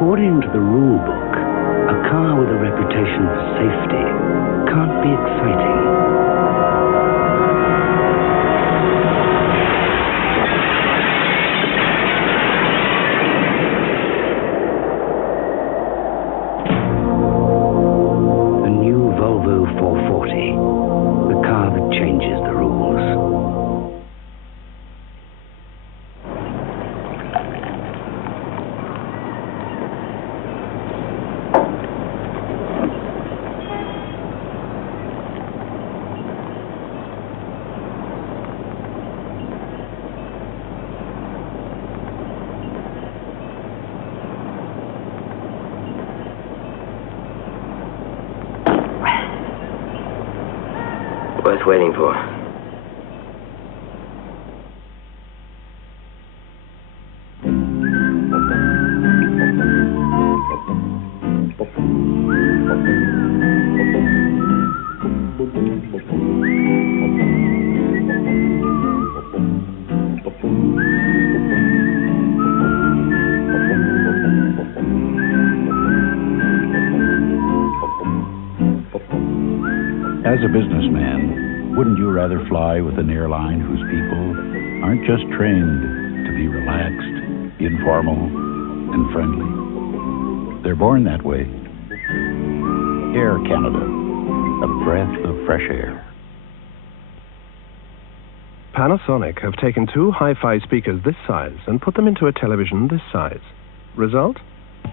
According to the rule book, a car with a reputation for safety can't be exciting. The new Volvo 440, the car that changes the rules. Worth waiting for. As a businessman, wouldn't you rather fly with an airline whose people aren't just trained to be relaxed, informal, and friendly? They're born that way. Air Canada, a breath of fresh air. Panasonic have taken two hi-fi speakers this size and put them into a television this size. Result?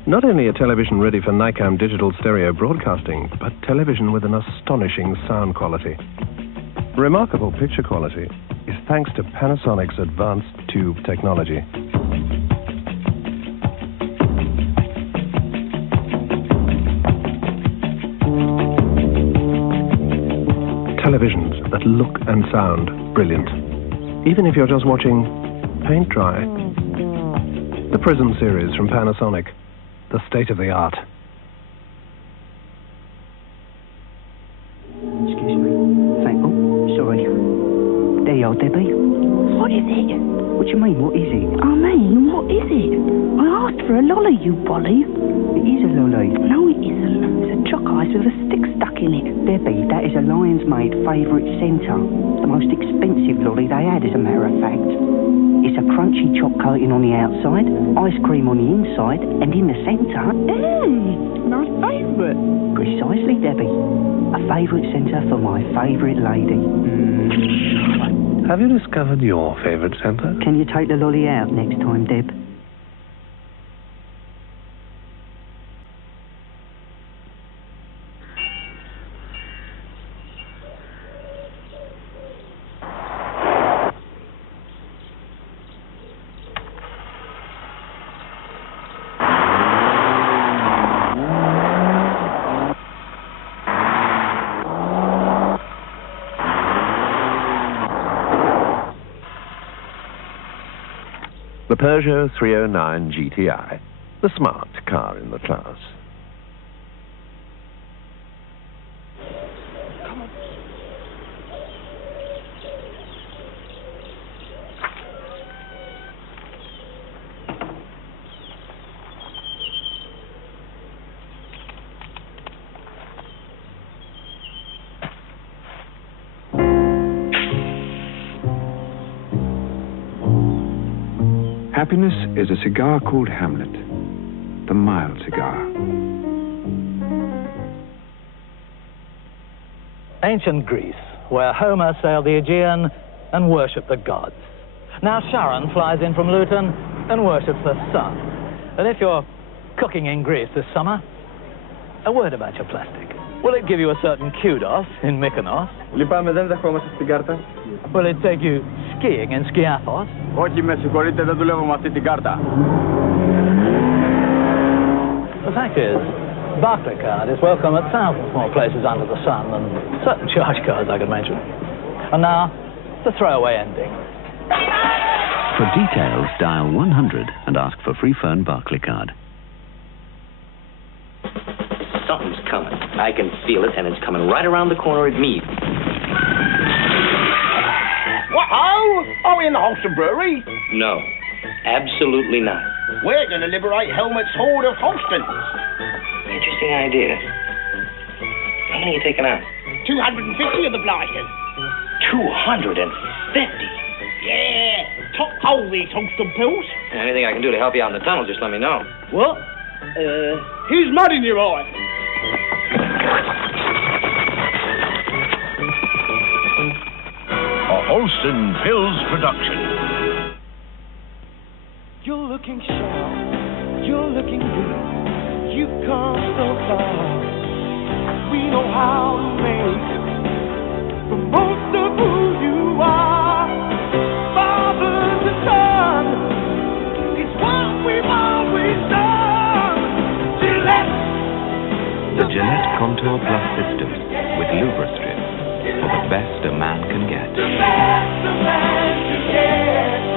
Not only a television ready for NICAM digital stereo broadcasting, but television with an astonishing sound quality. Remarkable picture quality is thanks to Panasonic's advanced tube technology. Televisions that look and sound brilliant, even if you're just watching paint dry. The Prism series from Panasonic, the state of the art. Excuse me. Thank you. Sorry. There you are, Debbie. What is it? What do you mean, what is it? I mean, what is it? I asked for a lolly, you bolly. It is a lolly. No, it isn't. It's a choc ice with a stick stuck in it. Debbie, that is a Lion's Made favourite centre. The most expensive lolly they had, as a matter of fact. It's a crunchy choc coating on the outside, ice cream on the inside, and in the centre... My favourite. Precisely, Debbie. A favourite centre for my favourite lady. Have you discovered your favourite centre? Can you take the lolly out next time, Deb? The Peugeot 309 GTI, the smart car in the class. Happiness is a cigar called Hamlet, the mild cigar. Ancient Greece, where Homer sailed the Aegean and worshipped the gods. Now Sharon flies in from Luton and worships the sun. And if you're cooking in Greece this summer, a word about your plastic. Will it give you a certain kudos in Mykonos? Λυπάμαι, δεν δεχόμαστε στην κάρτα. Will it take you skiing in Skiathos? Όχι, με συγχωρείτε, δεν δουλεύω με αυτή την κάρτα. The fact is, Barclaycard is welcome at thousands more places under the sun than certain charge cards I could mention. And now, the throwaway ending. For details, dial 100 and ask for free phone Barclaycard. Something's coming. I can feel it, and it's coming right around the corner at me. What? Oh, are we in the Holston Brewery? No. Absolutely not. We're going to liberate Helmut's horde of Holstons. Interesting idea. How many are you taking out? 250 of the blighters. 250? Yeah, top hole these Holston pills. Anything I can do to help you out in the tunnel, just let me know. What? Here's mud in your eye. A Holston Pills production. You're looking sharp, you're looking good. You've come so far. We know how to make the most of who you are. Father to son, it's what we've always done. Gillette. The Gillette Contour Plus system with Lubristrip for the best a man can get. The best a man can get.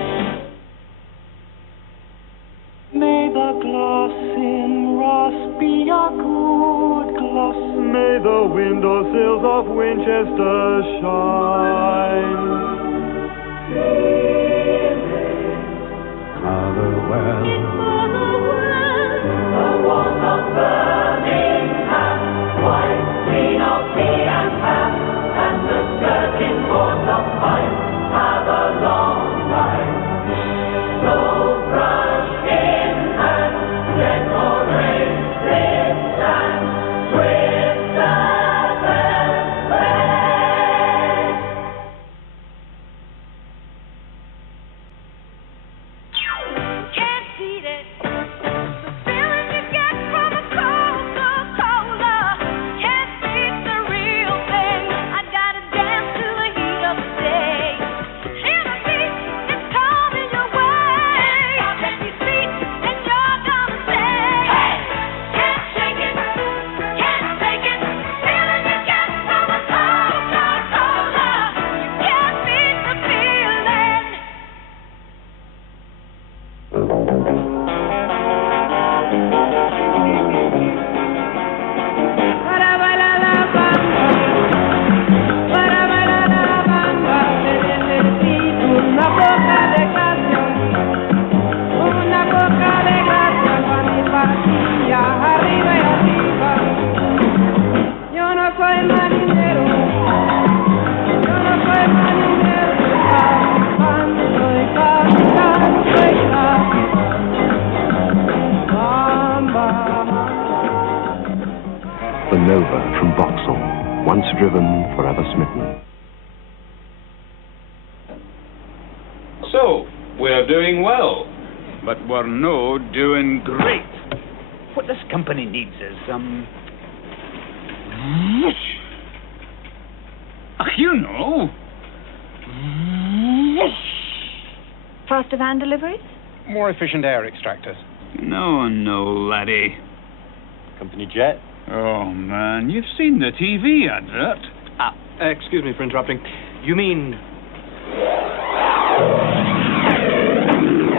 May the gloss in Ross be a good gloss. May the windowsills of Winchester shine. Motherwell. The walls of Birmingham, white, green of tea and ham, and the skirting boards of pine have a long line. So brush in hand, decorate this land with the best way. Can't beat it. The feeling you get from a Coca-Cola. Can't beat the real thing. I gotta dance to the heat of the day. Hear the beat, it's coming your way. Let me see, and you're gonna say, hey, can't shake it, can't take it. The feeling you get from a Coca-Cola. You can't beat the feeling. Para bailar la bamba, para bailar la bamba, necesito una poca de gracia para mi patilla, arriba y arriba. Yo no soy marinero, soy capitán, soy bamba. The Nova from Vauxhall, once driven, forever smitten. So, we're doing well, but we're no doing great. What this company needs is, you know. Faster van deliveries? More efficient air extractors. No, laddie. Company jet? Oh, man, you've seen the TV advert. Excuse me for interrupting. You mean...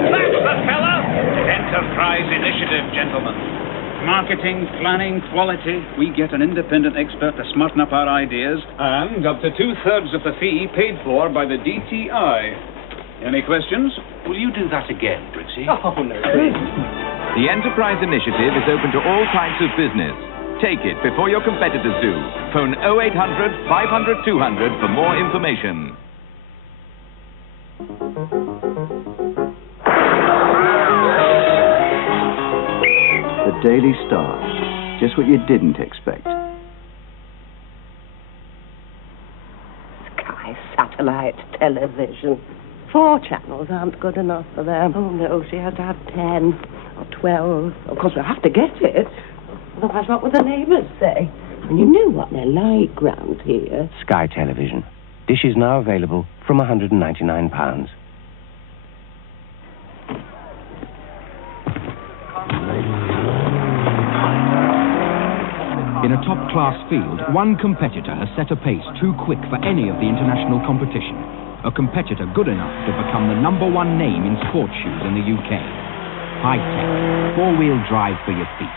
That's the fella! Enterprise Initiative, gentlemen. Marketing, planning, quality. We get an independent expert to smarten up our ideas, and up to 2/3 of the fee paid for by the DTI. Any questions? Will you do that again, Brixie? Oh, no. The Enterprise Initiative is open to all types of business. Take it before your competitors do. Phone 0800 500 200 for more information. The Daily Star. Just what you didn't expect. Sky satellite television. 4 channels aren't good enough for them. Oh, no, she has to have 10 or 12. Of course, we'll have to get it. Otherwise, what would the neighbours say? And you know what they're like round here. Sky Television. Dishes now available from £199. In a top-class field, one competitor has set a pace too quick for any of the international competition. A competitor good enough to become the #1 name in sports shoes in the UK. High-tech, 4-wheel drive for your feet.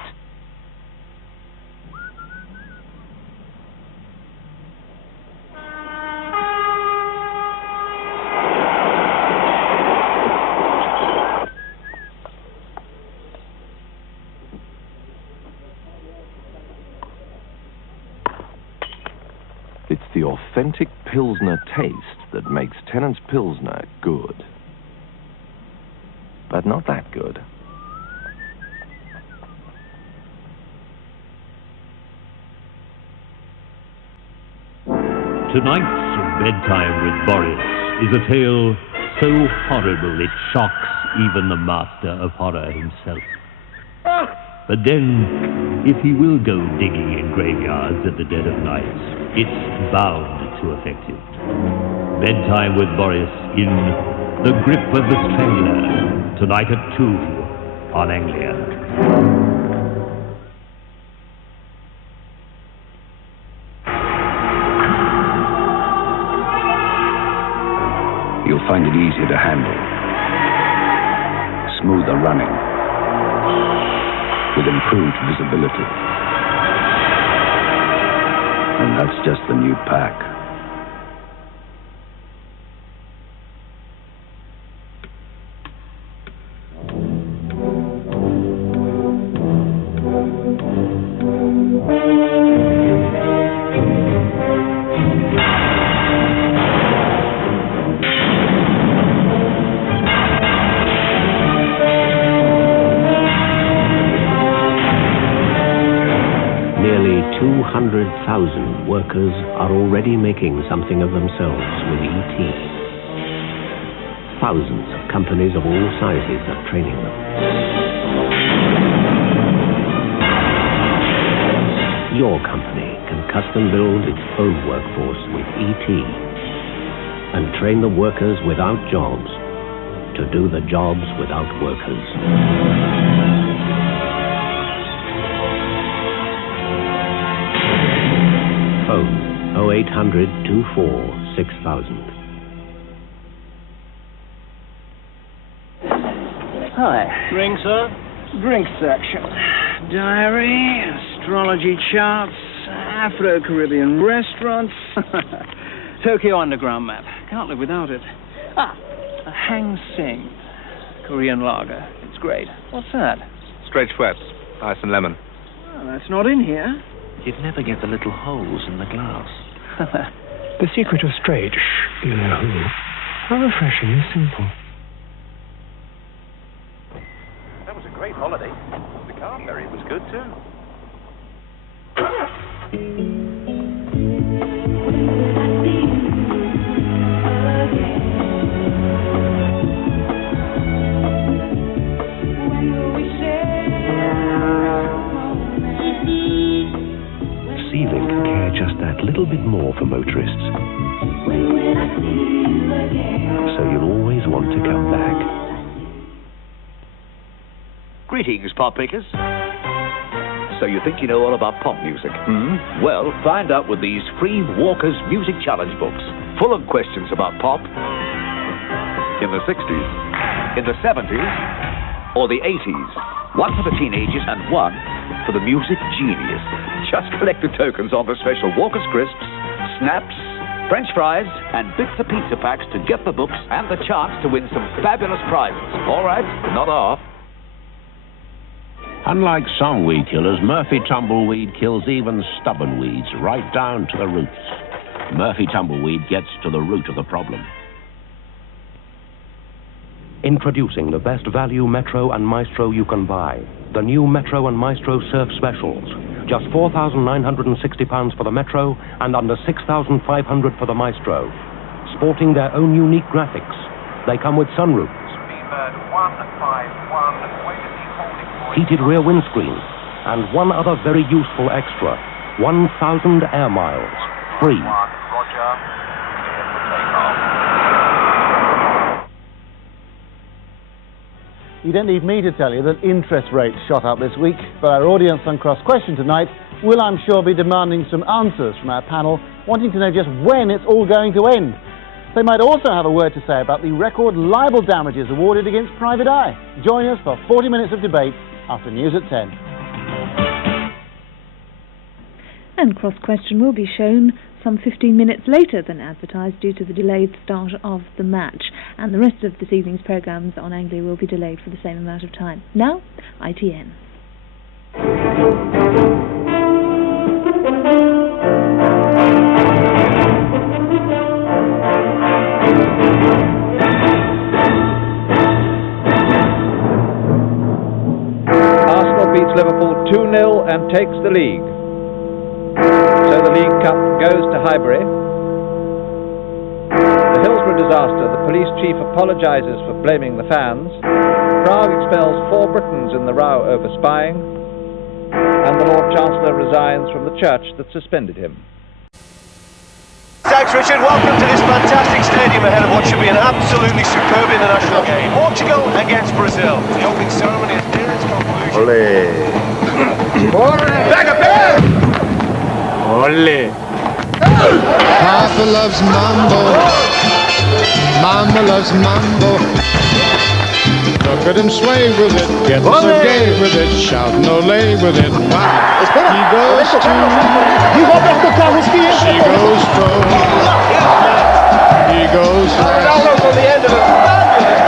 authentic Pilsner taste that makes Tennant's Pilsner good. But not that good. Tonight's Bedtime with Boris is a tale so horrible it shocks even the master of horror himself. But then, if he will go digging in graveyards at the dead of night, it's bound to affect him. Bedtime with Boris in The Grip of the Strangler, tonight at 2 on Anglia. You'll find it easier to handle, smoother running, with improved visibility. And that's just the new pack. Nearly 200,000 workers are already making something of themselves with ET. Thousands of companies of all sizes are training them. Your company can custom build its own workforce with ET and train the workers without jobs to do the jobs without workers. Phone 0800 24 6000. Hi. Drink, sir? Drink section. Diary, astrology charts, Afro-Caribbean restaurants. Tokyo Underground map. Can't live without it. A Hang Sing. Korean lager. It's great. What's that? Straight Schweppes, ice and lemon. Well, that's not in here. You'd never get the little holes in the glass. The secret of straight, you know who. How refreshing and simple. That was a great holiday. The car ferry was good too. Sealink care just that little bit more for motorists. So you'll always want to come back. Greetings, pop pickers. So you think you know all about pop music? Well, find out with these free Walker's Music Challenge books, full of questions about pop in the 60s, in the 70s, or the 80s. One for the teenagers and one for the music genius. Just collect the tokens on the special Walker's Crisps, Snaps, French fries, and bits of pizza packs to get the books and the chance to win some fabulous prizes. All right, not off. Unlike some weed killers, Murphy Tumbleweed kills even stubborn weeds right down to the roots. Murphy Tumbleweed gets to the root of the problem. Introducing the best value Metro and Maestro you can buy. The new Metro and Maestro Surf Specials. Just £4,960 for the Metro and under £6,500 for the Maestro. Sporting their own unique graphics. They come with sunroofs, heated rear windscreens, and one other very useful extra. 1,000 air miles. Free. You don't need me to tell you that interest rates shot up this week, but our audience on Cross Question tonight will, I'm sure, be demanding some answers from our panel, wanting to know just when it's all going to end. They might also have a word to say about the record libel damages awarded against Private Eye. Join us for 40 minutes of debate after news at 10. And Cross Question will be shown some 15 minutes later than advertised due to the delayed start of the match. And the rest of this evening's programmes on Anglia will be delayed for the same amount of time. Now, ITN. Arsenal beats Liverpool 2-0 and takes the league. So the League Cup goes to Highbury. The Hillsborough disaster, the police chief apologises for blaming the fans. Prague expels 4 Britons in the row over spying. And the Lord Chancellor resigns from the church that suspended him. Thanks, Richard. Welcome to this fantastic stadium ahead of what should be an absolutely superb international game. Portugal against Brazil. The opening ceremony is near its conclusion. Back up there! Ole! Papa loves mambo. Mama loves mambo. Look at him sway with it, get so gay with it, shouting ole with it. Wow. He goes to, she goes from, he goes fast,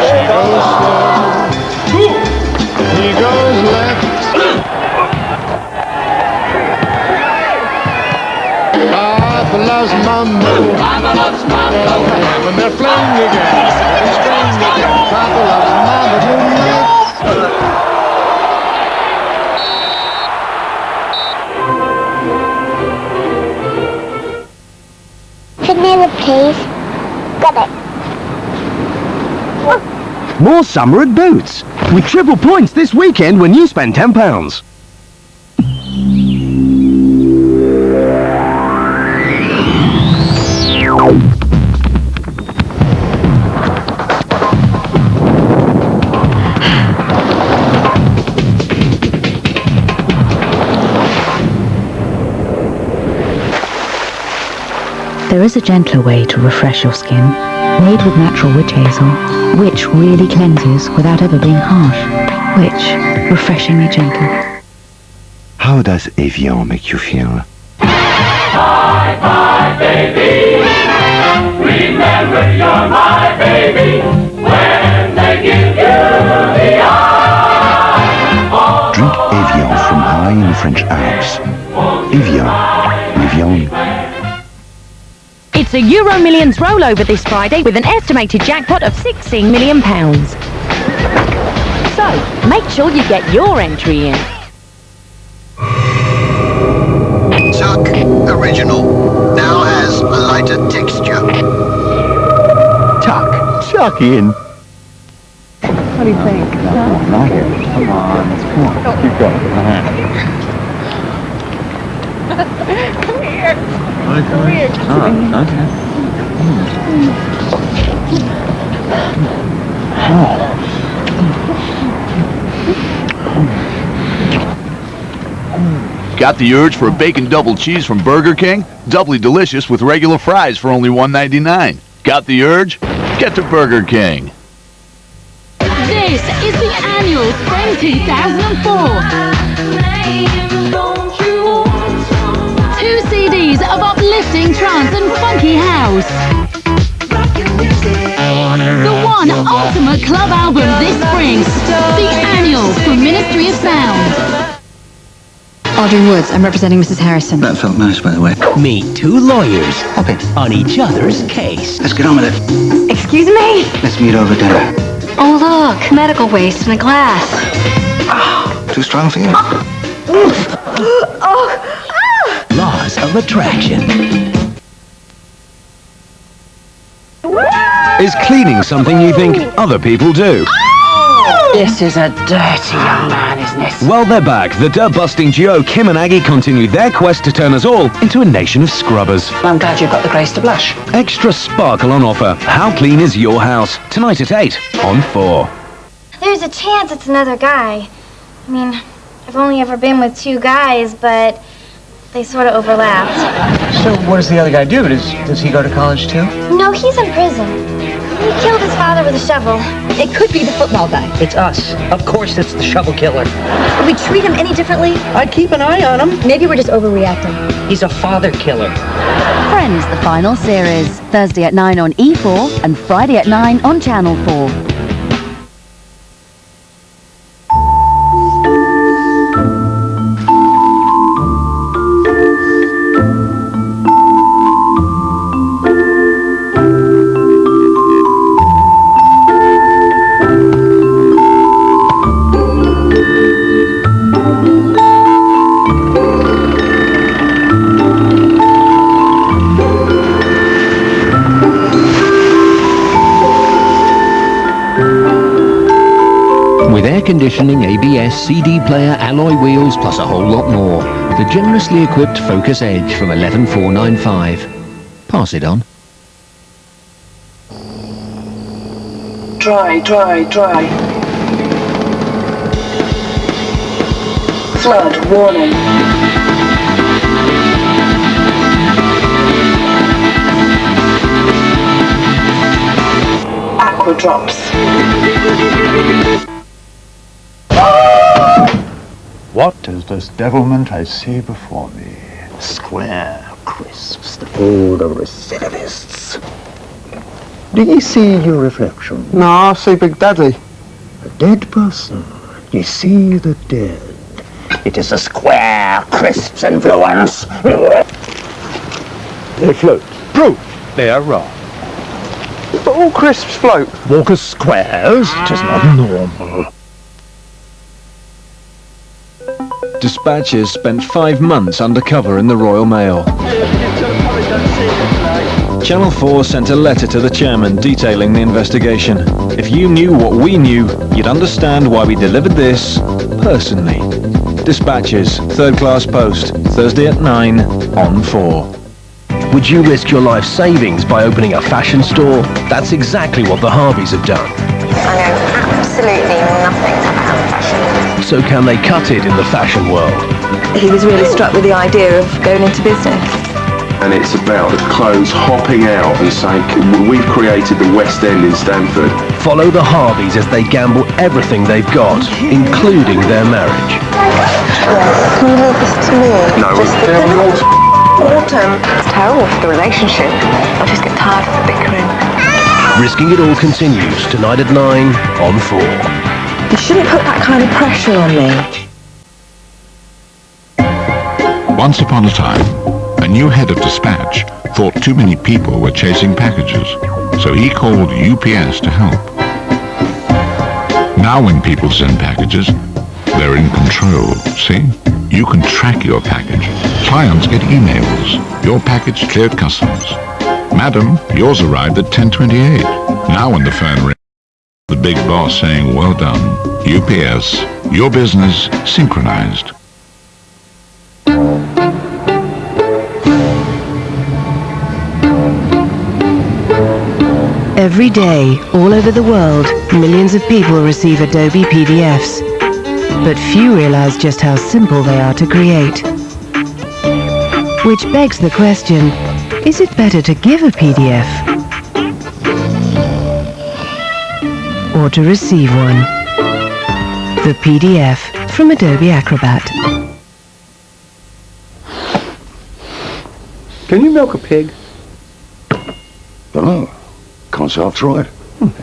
she goes slow, he goes left. Papa loves mambo. Mama loves mambo. When they're playing again, it's playing again. Papa loves mambo. Could never please. Got it. More summer at Boots, with triple points this weekend when you spend £10. There is a gentler way to refresh your skin, made with natural witch hazel, which really cleanses without ever being harsh, which refreshingly gentle. How does Evian make you feel? Bye bye, baby. Remember you're my baby when they give you the eye. Drink Evian from high in the French Alps. Evian, Evian. It's a Euro Millions rollover this Friday with an estimated jackpot of £16 million. So, make sure you get your entry in. Tuck Original now has a lighter texture. Tuck in. What do you think? Come on, come on. Keep going. Come here. Come here. Got the urge for a bacon double cheese from Burger King? Doubly delicious with regular fries for only $1.99. Got the urge? Get to Burger King. This is the annual Spring 2004. 2 CDs of uplifting trance and funky house. The one ultimate club album this spring. The annual from Ministry of Sound. Audrey Woods, I'm representing Mrs. Harrison. That felt nice, by the way. Meet 2 lawyers Hop it. on each other's case. Let's get on with it. Excuse me? Let's meet over dinner. Oh, look, medical waste in a glass. Too strong for you? Laws of attraction. Is cleaning something you think other people do? This is a dirty young man, isn't it? Well, they're back. The dirt-busting duo Kim and Aggie continue their quest to turn us all into a nation of scrubbers. I'm glad you've got the grace to blush. Extra sparkle on offer. How clean is your house? Tonight at 8 on 4. There's a chance it's another guy. I mean, I've only ever been with 2 guys, but they sort of overlapped. So what does the other guy do? Does he go to college too? No, he's in prison. He killed his father with a shovel. It could be the football guy. It's us. Of course it's the shovel killer. Would we treat him any differently? I'd keep an eye on him. Maybe we're just overreacting. He's a father killer. Friends, the final series. Thursday at 9 on E4 and Friday at 9 on Channel 4. conditioning, ABS, CD player, alloy wheels, plus a whole lot more. The generously equipped Focus Edge from 11,495. Pass it on. Dry. Flood warning. Aqua drops. What is this devilment I see before me? Square crisps. Oh, the recidivists. Do you see your reflection? No, I see Big Daddy. A dead person. You see the dead. It is a Square Crisps influence. They float. Proof they are wrong. But all crisps float. Walker's Squares? It is not normal. Dispatchers spent 5 months undercover in the Royal Mail. Channel 4 sent a letter to the chairman detailing the investigation. If you knew what we knew, you'd understand why we delivered this personally. Dispatchers, 3rd class post, Thursday at 9 on 4. Would you risk your life savings by opening a fashion store? That's exactly what the Harbys have done. I know absolutely nothing about fashion. So can they cut it in the fashion world? He was really struck with the idea of going into business. And it's about the clothes hopping out and saying, we've created the West End in Stamford. Follow the Harbys as they gamble everything they've got, including their marriage. Yes, can you leave this to me? No, Autumn. It's terrible for the relationship. I just get tired of the bickering. Risking It All continues tonight at 9 on 4. You shouldn't put that kind of pressure on me. Once upon a time, a new head of dispatch thought too many people were chasing packages, so he called UPS to help. Now when people send packages, they're in control, see? You can track your package. Clients get emails. Your package cleared customs. Madam, yours arrived at 10:28. Now when the phone rings, the big boss saying, well done. UPS, your business synchronized. Every day, all over the world, millions of people receive Adobe PDFs. But few realize just how simple they are to create. Which begs the question, is it better to give a PDF? Or to receive one? The PDF from Adobe Acrobat. Can you milk a pig? Dunno. Can't say I've tried.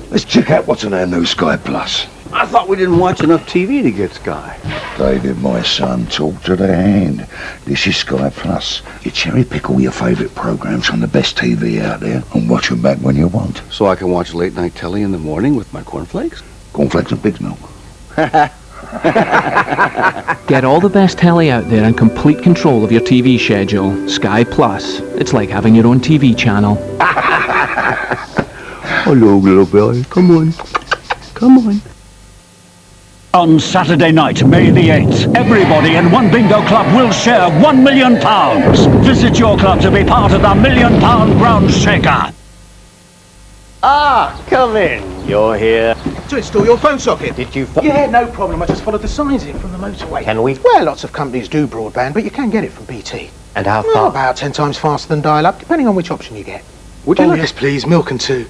Let's check out what's on our new Sky Plus. I thought we didn't watch enough TV to get Sky. David, my son, talk to the hand. This is Sky Plus. You cherry pick all your favourite programmes from the best TV out there and watch them back when you want. So I can watch late night telly in the morning with my cornflakes? Cornflakes and pig's milk. Get all the best telly out there and complete control of your TV schedule. Sky Plus. It's like having your own TV channel. Hello, little boy. Come on. Come on. On Saturday night, May the 8th, everybody in one bingo club will share £1 million. Visit your club to be part of the £1 million ground shaker. Ah, come in. You're here. To install your phone socket. Did you... Yeah, no problem. I just followed the signs in from the motorway. Can we... Well, lots of companies do broadband, but you can get it from BT. And how Well, far? about 10 times faster than dial-up, depending on which option you get. Would you like... Yes, please. Milk and 2.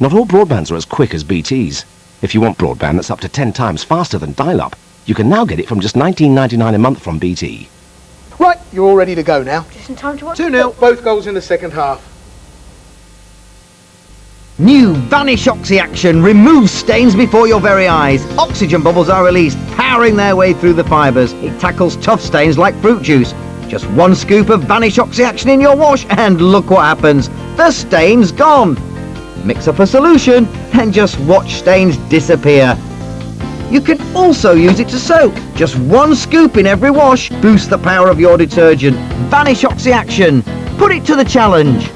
Not all broadbands are as quick as BT's. If you want broadband that's up to 10 times faster than dial-up, you can now get it from just $19.99 a month from BT. Right, you're all ready to go now. Just in time to watch 2-0, both goals in the second half. New Vanish Oxy Action removes stains before your very eyes. Oxygen bubbles are released, powering their way through the fibres. It tackles tough stains like fruit juice. Just one scoop of Vanish Oxy Action in your wash and look what happens. The stain's gone. Mix up a solution and just watch stains disappear. You can also use it to soak. Just one scoop in every wash boosts the power of your detergent. Vanish Oxy Action. Put it to the challenge.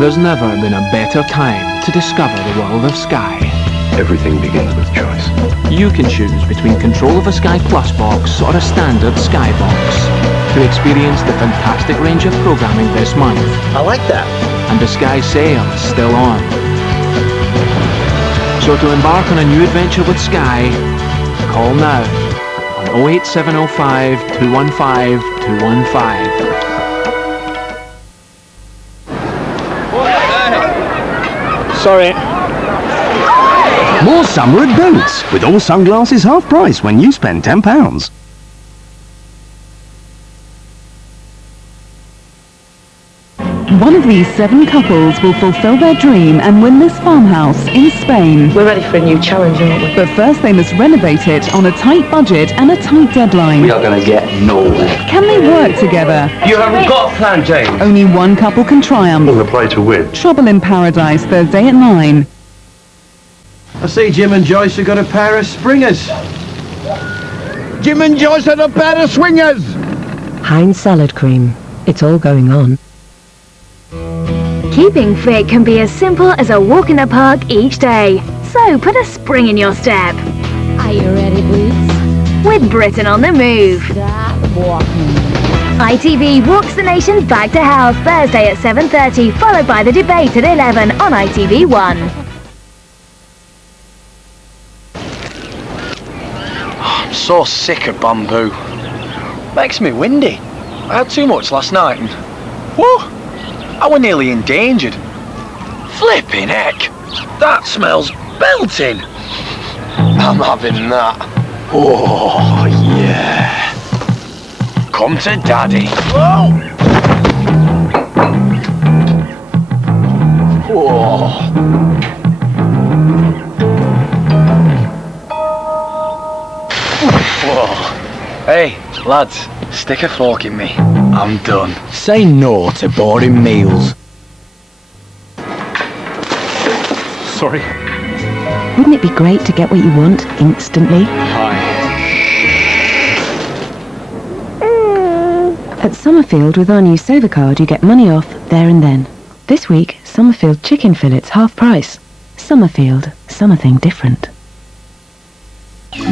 There's never been a better time to discover the world of Sky. Everything begins with choice. You can choose between control of a Sky Plus box or a standard Sky box to experience the fantastic range of programming this month. I like that. And the Sky sale is still on. So to embark on a new adventure with Sky, call now on 08705 215 215. Sorry. More summer at Boots, with all sunglasses half price when you spend £10. One of these 7 couples will fulfill their dream and win this farmhouse in Spain. We're ready for a new challenge, aren't we? But first they must renovate it on a tight budget and a tight deadline. We are going to get nowhere. Can they work together? You haven't got a plan, James. Only one couple can triumph. We'll play to win. Trouble in Paradise, Thursday at 9. I see Jim and Joyce have got a pair of springers. Jim and Joyce had a pair of swingers. Heinz salad cream. It's all going on. Keeping fit can be as simple as a walk in the park each day. So put a spring in your step. Are you ready, Boots? With Britain on the move. Start walking. ITV walks the nation back to health Thursday at 7:30, followed by the debate at 11 on ITV1. I'm so sick of bamboo. Makes me windy. I had too much last night and... whoa! I were nearly endangered. Flipping heck! That smells belting! I'm having that. Oh, yeah. Come to Daddy. Whoa! Whoa. Whoa. Hey, lads, stick a fork in me. I'm done. Say no to boring meals. Sorry. Wouldn't it be great to get what you want instantly? Hi. At Summerfield, with our new Saver card, you get money off there and then. This week, Summerfield chicken fillets half price. Summerfield, something different.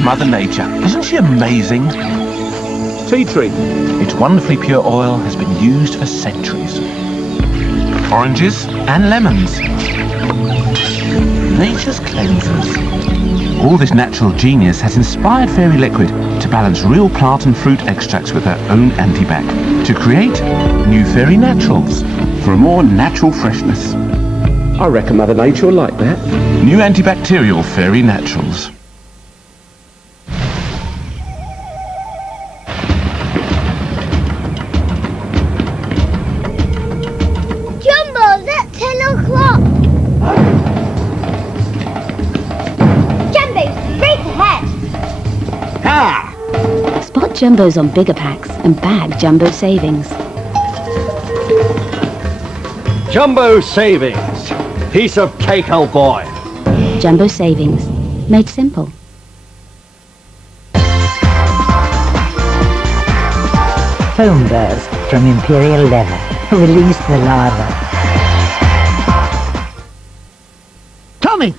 Mother Nature, isn't she amazing? Tea tree. Its wonderfully pure oil has been used for centuries. Oranges and lemons. Nature's cleansers. All this natural genius has inspired Fairy Liquid to balance real plant and fruit extracts with their own antibac to create new Fairy Naturals for a more natural freshness. I reckon Mother Nature will like that. New antibacterial Fairy Naturals. Jumbo's at 10 o'clock. Jumbo's straight ahead. Ah! Spot Jumbos on bigger packs and bag Jumbo savings. Jumbo savings. Piece of cake, old boy. Jumbo savings. Made simple. Foam burrs from Imperial Leather. Release the lava.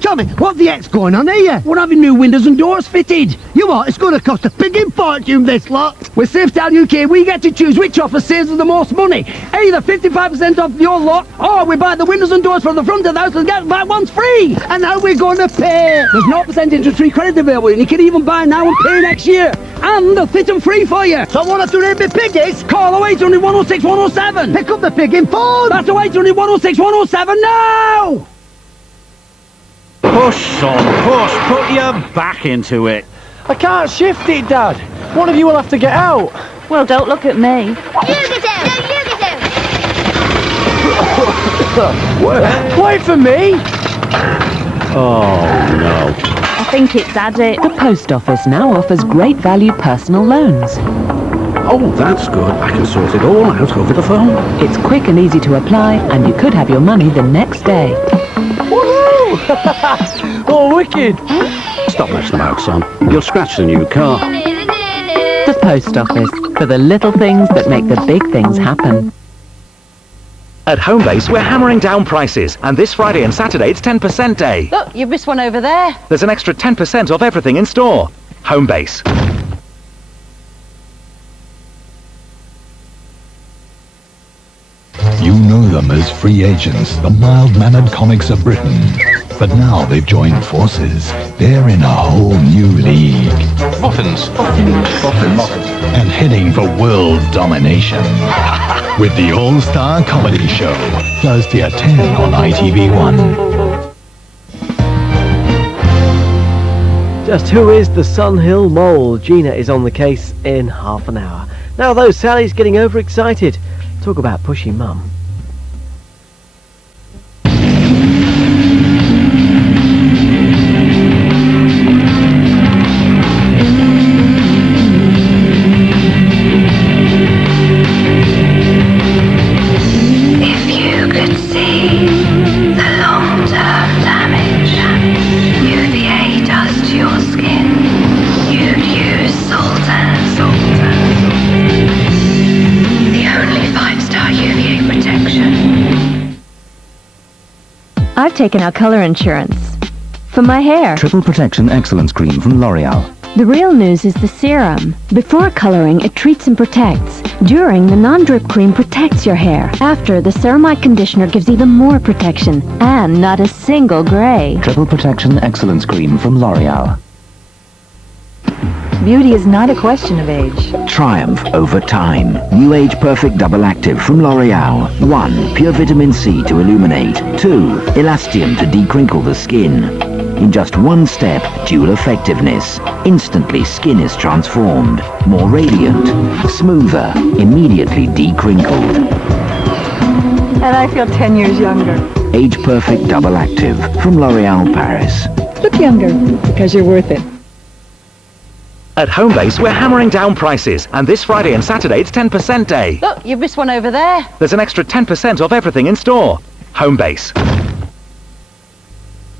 Tommy, what the heck's going on here? We're having new windows and doors fitted. You what? It's going to cost a pigging fortune, this lot. With Safetown UK, we get to choose which offer saves us the most money. Either 55% off your lot, or we buy the windows and doors from the front of the house and get back ones free. And how we're going to pay? There's 0% interest-free credit available, and you can even buy now and pay next year. And they'll fit them free for you. So want us to name me piggies? Call 0800 106 107. Pick up the pigging phone. That's 0800 106 107 now! Push, son, push. Put your back into it. I can't shift it, Dad. One of you will have to get out. Well, don't look at me. You get out. Wait for me. Oh, no. I think it's Daddy. The post office now offers great value personal loans. Oh, that's good. I can sort it all out over the phone. It's quick and easy to apply, and you could have your money the next day. Oh, wicked. Stop messing about, son. You'll scratch the new car. The post office, for the little things that make the big things happen. At Homebase, we're hammering down prices, and this Friday and Saturday it's 10% day. Look, you've missed one over there. There's an extra 10% off everything in store. Homebase. You know them as free agents, the mild-mannered comics of Britain. But now they've joined forces. They're in a whole new league. Muffins. And heading for world domination. With the All-Star Comedy Show. Thursday at 10 on ITV1. Just who is the Sunhill Mole? Gina is on the case in half an hour. Now though, Sally's getting overexcited. Talk about pushy mum. I've taken out color insurance for my hair. Triple Protection Excellence Cream from L'Oreal. The real news is the serum. Before coloring, it treats and protects. During, the non-drip cream protects your hair. After, the ceramide conditioner gives even more protection. And not a single gray. Triple Protection Excellence Cream from L'Oreal. Beauty is not a question of age. Triumph over time. New Age Perfect Double Active from L'Oreal. 1. Pure vitamin C to illuminate. 2. Elastium to decrinkle the skin. In just one step, dual effectiveness. Instantly, skin is transformed. More radiant. Smoother. Immediately decrinkled. And I feel 10 years younger. Age Perfect Double Active from L'Oreal Paris. Look younger, because you're worth it. At Homebase, we're hammering down prices, and this Friday and Saturday it's 10% day. Look, you've missed one over there. There's an extra 10% off everything in store. Homebase.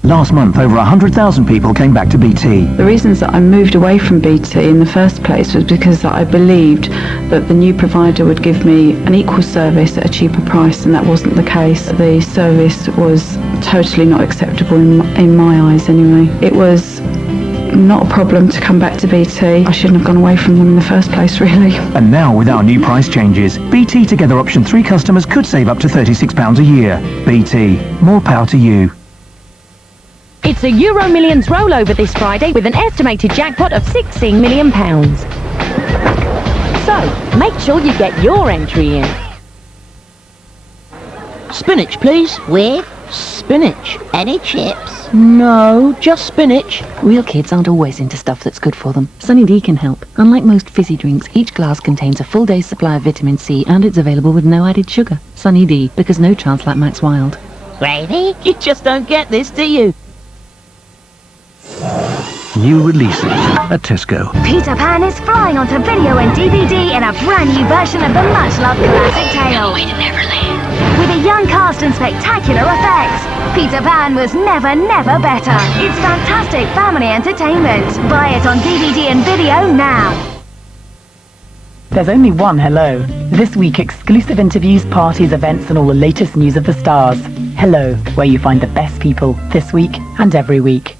Last month, over 100,000 people came back to BT. The reasons that I moved away from BT in the first place was because I believed that the new provider would give me an equal service at a cheaper price, and that wasn't the case. The service was totally not acceptable in my eyes anyway. It was not a problem to come back to BT. I shouldn't have gone away from them in the first place, really. And now, with our new price changes, BT Together Option 3 customers could save up to £36 a year. BT, more power to you. It's a Euro Millions rollover this Friday with an estimated jackpot of £16 million. So, make sure you get your entry in. Spinach, please. With? Spinach. Any chips? No, just spinach. Real kids aren't always into stuff that's good for them. Sunny D can help. Unlike most fizzy drinks, each glass contains a full day's supply of vitamin C, and it's available with no added sugar. Sunny D, because no child's like Max Wild. Gravy? You just don't get this, do you? New releases at Tesco. Peter Pan is flying onto video and DVD in a brand new version of the much-loved classic tale. Way to Neverland. With a young cast and spectacular effects, Peter Pan was never better. It's fantastic family entertainment. Buy it on DVD and video now. There's only one Hello. This week, exclusive interviews, parties, events, and all the latest news of the stars. Hello, where you find the best people this week and every week.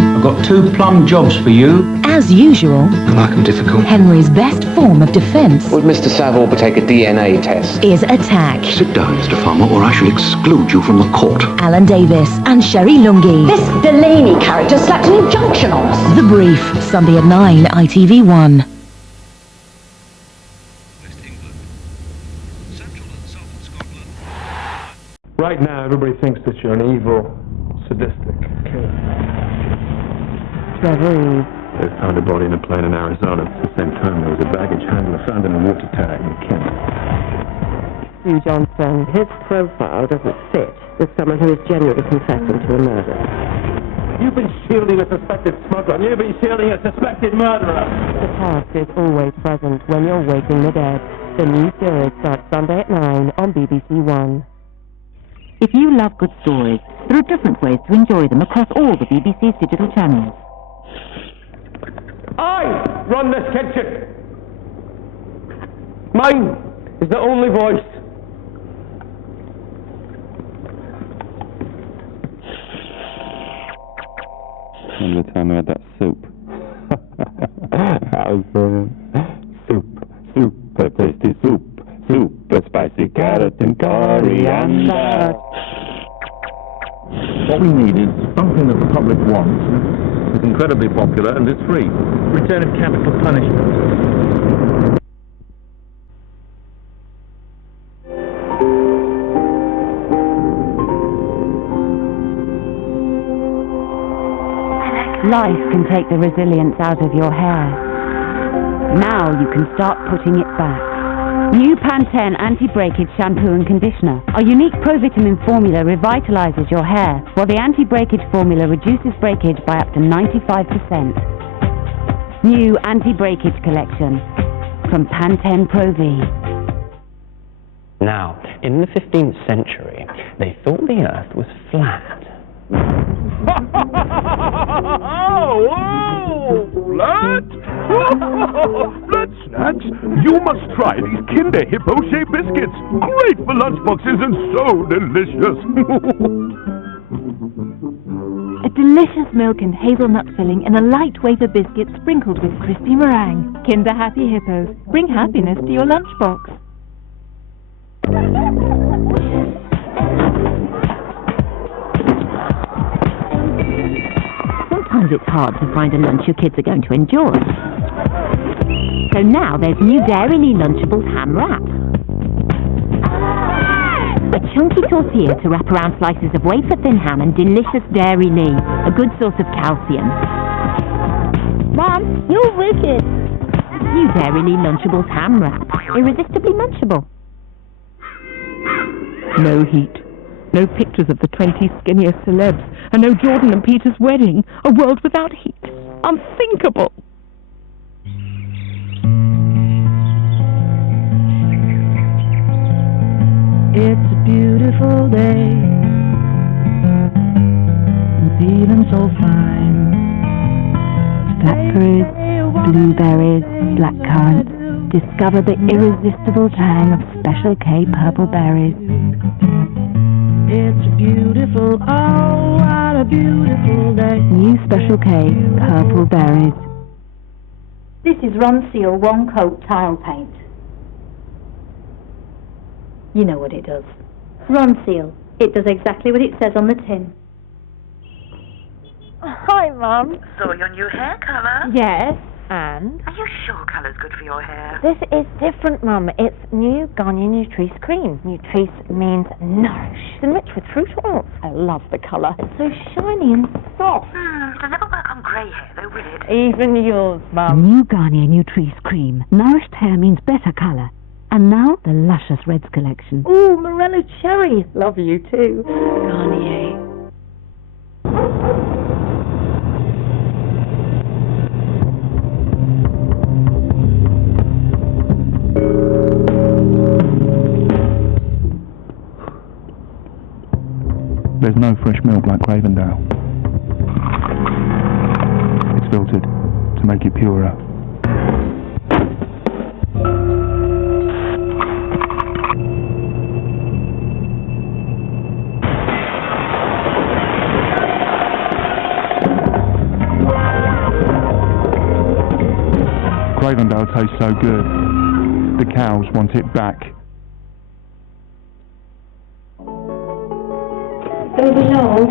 I've got 2 plum jobs for you. As usual, I like them difficult. Henry's best form of defense Would Mr. Savile take a DNA test? is attack. Sit down, Mr. Farmer, or I shall exclude you from the court. Alan Davis and Sherry Lungi. This Delaney character slapped an injunction on us. The Brief, Sunday at 9, ITV1. Right now, everybody thinks that you're an evil, sadistic killer. It's not very They found a body in a plane in Arizona. At the same time, there was a baggage handler found in a water tower in Kent. Sue Johnson, his profile doesn't fit with someone who is genuinely confessing to a murder. You've been shielding a suspected smuggler, and you've been shielding a suspected murderer. The past is always present when you're waking the dead. The new series starts Sunday at 9 on BBC One. If you love good stories, there are different ways to enjoy them across all the BBC's digital channels. I run this kitchen. Mine is the only voice. Remember the time we had that soup? That was brilliant. Super tasty soup. Super spicy carrot and coriander. What we need is something that the public wants. It's incredibly popular and it's free. Return of capital punishment. Life can take the resilience out of your hair. Now you can start putting it back. New Pantene Anti-Breakage Shampoo and Conditioner. Our unique Pro-Vitamin formula revitalizes your hair, while the anti-breakage formula reduces breakage by up to 95%. New Anti-Breakage Collection from Pantene Pro-V. Now, in the 15th century, they thought the Earth was flat. Flat? Flat snacks? You must try these Kinder Hippo-shaped biscuits. Great for lunchboxes and so delicious. A delicious milk and hazelnut filling in a light wafer biscuit sprinkled with crispy meringue. Kinder Happy Hippos. Bring happiness to your lunchbox. Sometimes it's hard to find a lunch your kids are going to enjoy. So now there's new Dairy Lunchables ham wrap. A chunky tortilla to wrap around slices of wafer-thin ham and delicious Dairy Lee, a good source of calcium. Mom, you're wicked. New Dairy Lunchables ham wrap, irresistibly munchable. No heat. No pictures of the 20 skinniest celebs, and no Jordan and Peter's wedding. A world without heat. Unthinkable. It's a beautiful day. I'm feeling so fine. Blackberries, blueberries, blackcurrants. Discover the irresistible tang of Special K purple berries. It's beautiful, oh, what a beautiful day. New Special K purple berries. This is Ron Seal One Coat Tile Paint. You know what it does. Ron Seal. It does exactly what it says on the tin. Hi, Mum. So your new hair colour? Yes, and? Are you sure colour's good for your hair? This is different, Mum. It's new Garnier Nutrice Cream. Nutrice means nourish. It's enriched with fruit oils. I love the colour. It's so shiny and soft. It'll never work on grey hair, though, will it? Even yours, Mum. New Garnier Nutrice Cream. Nourished hair means better colour. And now, the luscious Reds collection. Ooh, Morello Cherry. Love you too. Garnier. There's no fresh milk like Cravendale. It's filtered to make it purer. Cravendale tastes so good, the cows want it back. Go below.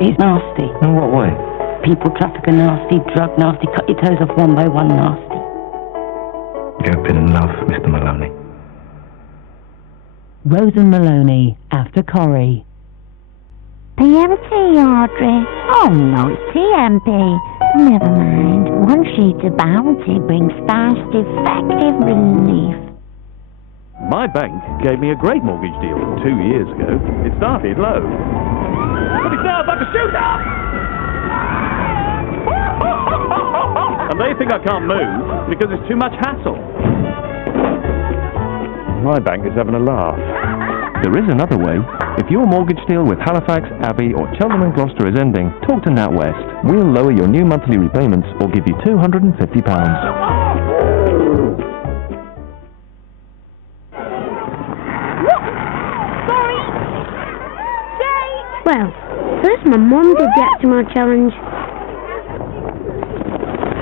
It's nasty. In what way? People traffic are nasty, drug nasty, cut your toes off one by one nasty. You've been in love, Mr. Maloney. Rose and Maloney, after Corrie. PMP, Audrey. Oh no, it's TMP. Never mind. One sheet of Bounty brings fast, effective relief. My bank gave me a great mortgage deal 2 years ago. It started low. But it's now about to shoot up! And they think I can't move because it's too much hassle. My bank is having a laugh. There is another way. If your mortgage deal with Halifax, Abbey or Cheltenham and Gloucester is ending, talk to NatWest. We'll lower your new monthly repayments or give you £250. Well, first my mum did the Actimel challenge.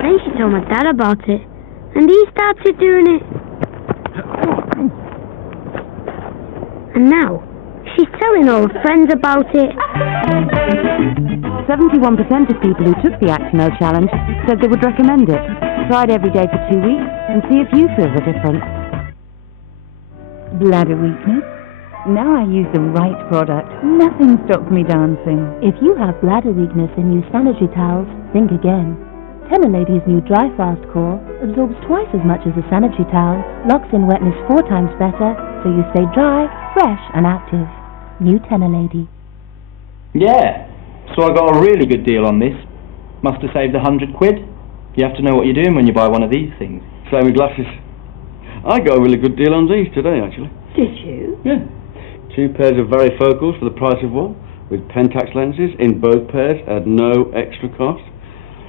Then she told my dad about it, and he started doing it. And now, she's telling all her friends about it. 71% of people who took the Actimel challenge said they would recommend it. Try it every day for 2 weeks and see if you feel the difference. Bladder weakness? Now I use the right product. Nothing stops me dancing. If you have bladder weakness and use sanitary towels, think again. Tenor-Lady's new Dry Fast Core absorbs twice as much as a sanitary towel, locks in wetness 4 times better, so you stay dry, fresh and active. New Tenor-Lady. Yeah, so I got a really good deal on this. Must have saved £100. You have to know what you're doing when you buy one of these things. Same with glasses. I got a really good deal on these today, actually. Did you? Yeah. 2 pairs of varifocals for the price of one, with Pentax lenses in both pairs at no extra cost.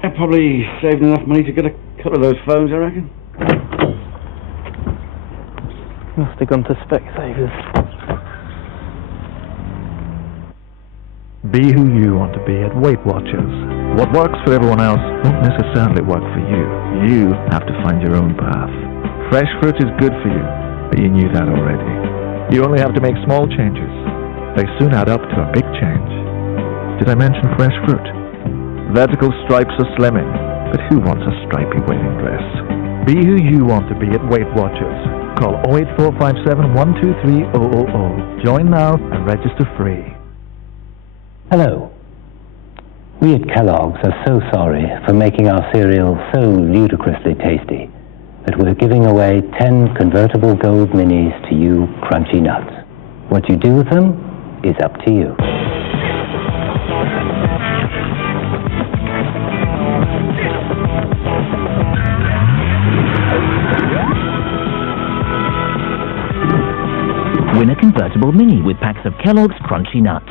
I probably saved enough money to get a couple of those phones, I reckon. Must have gone to Specsavers. Be who you want to be at Weight Watchers. What works for everyone else won't necessarily work for you. You have to find your own path. Fresh fruit is good for you, but you knew that already. You only have to make small changes. They soon add up to a big change. Did I mention fresh fruit? Vertical stripes are slimming, but who wants a stripy wedding dress? Be who you want to be at Weight Watchers. Call 08457 123 000. Join now and register free. Hello. We at Kellogg's are so sorry for making our cereal so ludicrously tasty that we're giving away 10 convertible gold minis to you crunchy nuts. What you do with them is up to you. Win a convertible mini with packs of Kellogg's Crunchy Nut.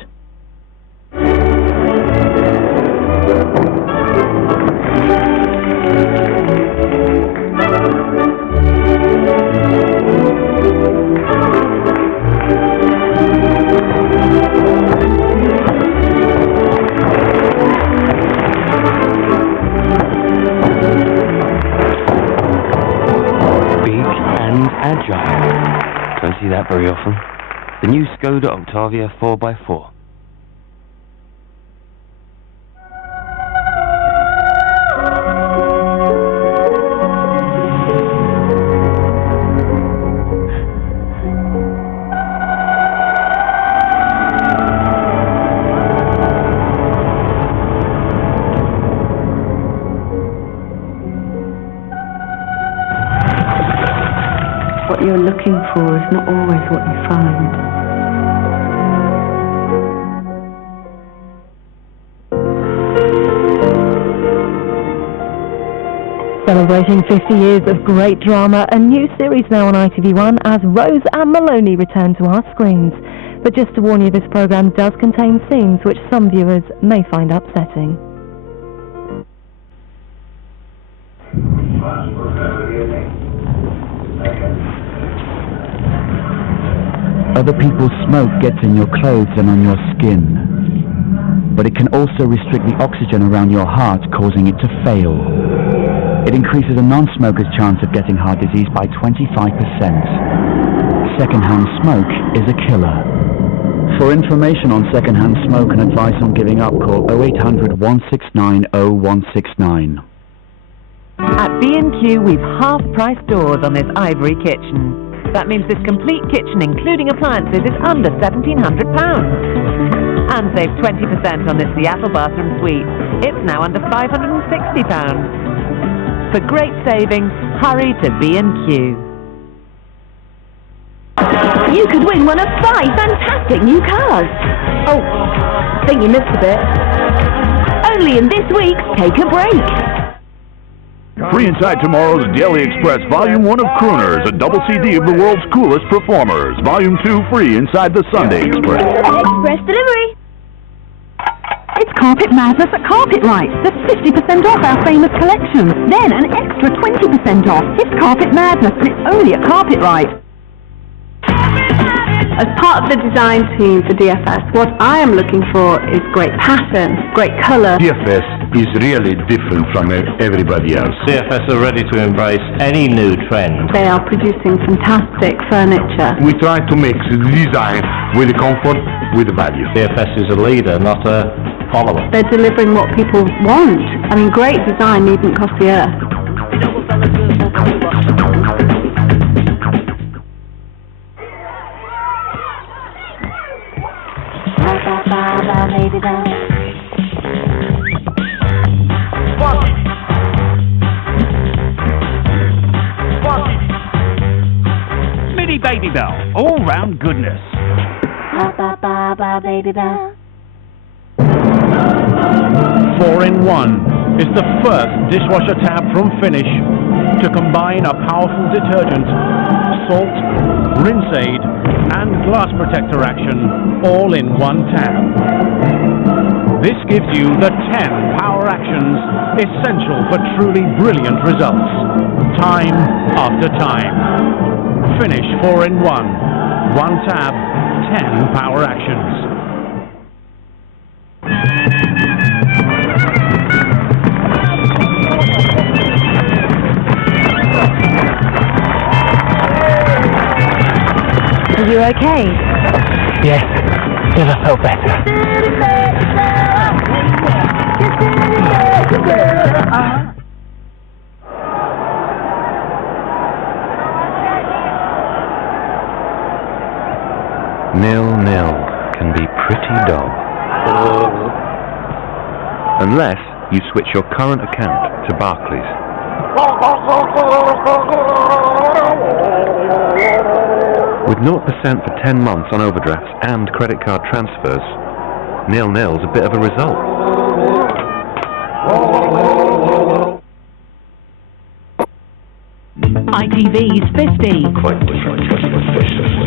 Don't see that very often. The new Skoda Octavia 4x4. What you're looking for is not always what you find. Celebrating 50 years of great drama, a new series now on ITV1 as Rose and Maloney return to our screens. But just to warn you, this programme does contain scenes which some viewers may find upsetting. Other people's smoke gets in your clothes and on your skin. But it can also restrict the oxygen around your heart, causing it to fail. It increases a non-smoker's chance of getting heart disease by 25%. Secondhand smoke is a killer. For information on secondhand smoke and advice on giving up, call 0800 169 0169. At B&Q, we've half-price doors on this ivory kitchen. That means this complete kitchen, including appliances, is under £1,700. And save 20% on this Seattle bathroom suite. It's now under £560. For great savings, hurry to B&Q. You could win one of 5 fantastic new cars. Oh, I think you missed a bit. Only in this week's Take a Break. Free inside tomorrow's Daily Express Volume 1 of Crooners, a double CD of the world's coolest performers. Volume 2 free inside the Sunday Express. Express delivery. It's Carpet Madness at Carpetright. That's 50% off our famous collection. Then an extra 20% off. It's Carpet Madness, and it's only at Carpetright. As part of the design team for DFS, what I am looking for is great pattern, great colour. DFS is really different from everybody else. DFS are ready to embrace any new trend. They are producing fantastic furniture. We try to mix the design with the comfort, with the value. DFS is a leader, not a follower. They're delivering what people want. I mean, great design needn't cost the earth. Mini Baby Bell, all-round goodness. Baby Bell. 4-in-1 is the first dishwasher tab from Finish to combine a powerful detergent, salt, rinse aid, and glass protector action all in one tab. This gives you the 10 power actions essential for truly brilliant results, time after time. Finish 4-in-1, one tab, 10 power actions. Are you okay? Yes, never felt better. Nil-nil can be pretty dull. Unless you switch your current account to Barclays. With 0% for 10 months on overdrafts and credit card transfers, nil-nil's a bit of a result. ITV's 50.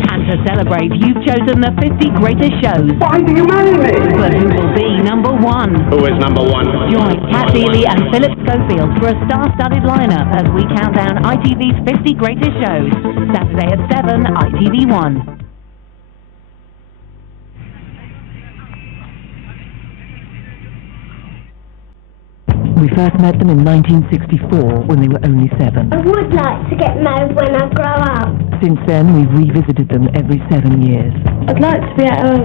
And to celebrate, you've chosen the 50 greatest shows. Why do you marry me? But who will be number 1? Who is number 1? Join Kat Deely and Philip Schofield for a star-studded lineup as we count down ITV's 50 greatest shows. Saturday at 7, ITV1. We first met them in 1964 when they were only 7. I would like to get married when I grow up. Since then, we've revisited them every 7 years. I'd like to be able to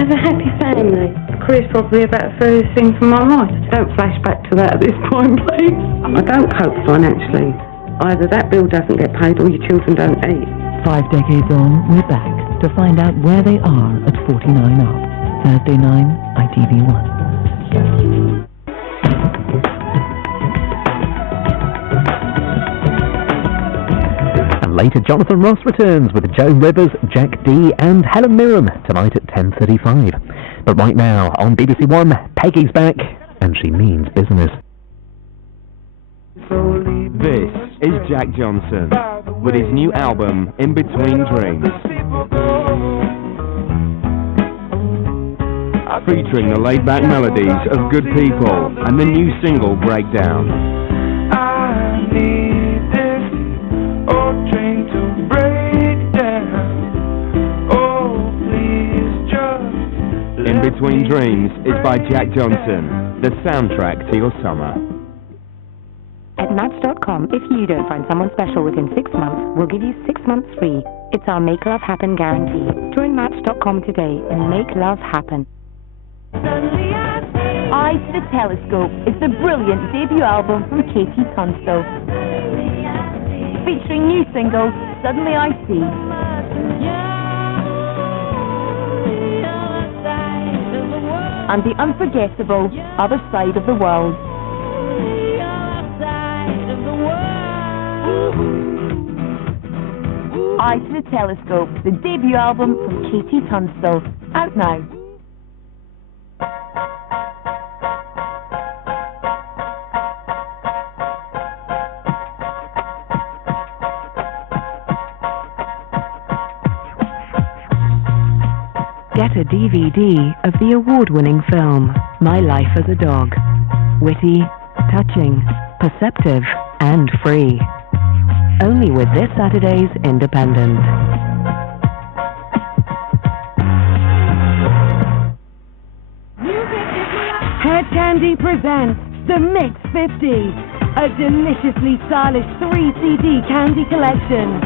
have a happy family. A career's probably about the furthest thing from my mind. Don't flash back to that at this point, please. I don't cope financially. Either that bill doesn't get paid or your children don't eat. 5 decades on, we're back to find out where they are at 49 up. Thursday 9, ITV1. Later, Jonathan Ross returns with Joe Rivers, Jack D and Helen Mirren tonight at 10:35. But right now, on BBC One, Peggy's back, and she means business. This is Jack Johnson with his new album, In Between Dreams. Featuring the laid-back melodies of Good People and the new single, Breakdown. In Between Dreams is by Jack Johnson, the soundtrack to your summer. At Match.com, if you don't find someone special within 6 months, we'll give you 6 months free. It's our Make Love Happen guarantee. Join Match.com today and make love happen. Eyes to the Telescope is the brilliant debut album from Katie Tunstall. Featuring new singles, Suddenly I See, and the unforgettable other side of the world. Eye to the Telescope, the debut album from Katie Tunstall, out now. Get a DVD of the award-winning film, My Life as a Dog. Witty, touching, perceptive, and free. Only with this Saturday's Independent. Head Candy presents The Mix 50, a deliciously stylish 3-CD candy collection.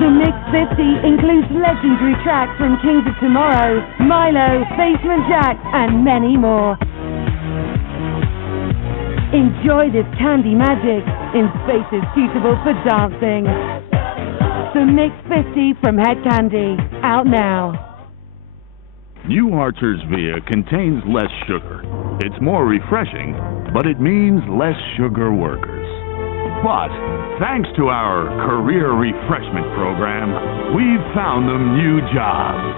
The Mix 50 includes legendary tracks from Kings of Tomorrow, Milo, Basement Jaxx, and many more. Enjoy this candy magic in spaces suitable for dancing. The Mix 50 from Head Candy, out now. New Archer's Via contains less sugar. It's more refreshing, but it means less sugar workers. But thanks to our career refreshment program, we've found them new jobs.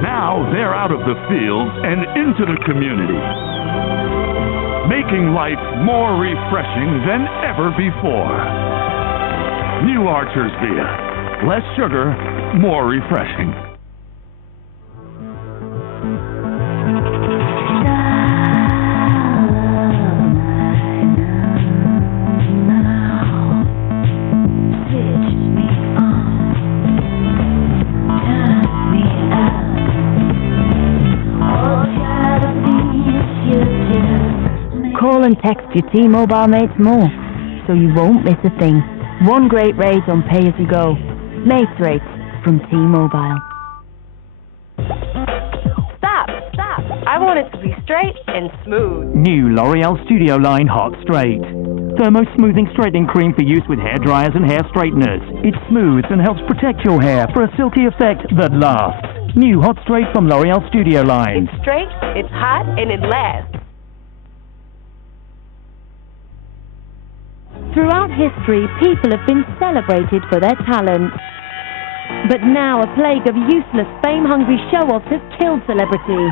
Now they're out of the fields and into the community, making life more refreshing than ever before. New Archer's Via. Less sugar, more refreshing. Call and text your T-Mobile mates more, so you won't miss a thing. One great rate on pay-as-you-go. Mates rates from T-Mobile. Stop! I want it to be straight and smooth. New L'Oreal Studio Line Hot Straight. Thermo smoothing straightening cream for use with hair dryers and hair straighteners. It smooths and helps protect your hair for a silky effect that lasts. New Hot Straight from L'Oreal Studio Line. It's straight, it's hot, and it lasts. Throughout history, people have been celebrated for their talent. But now a plague of useless, fame-hungry show-offs has killed celebrity.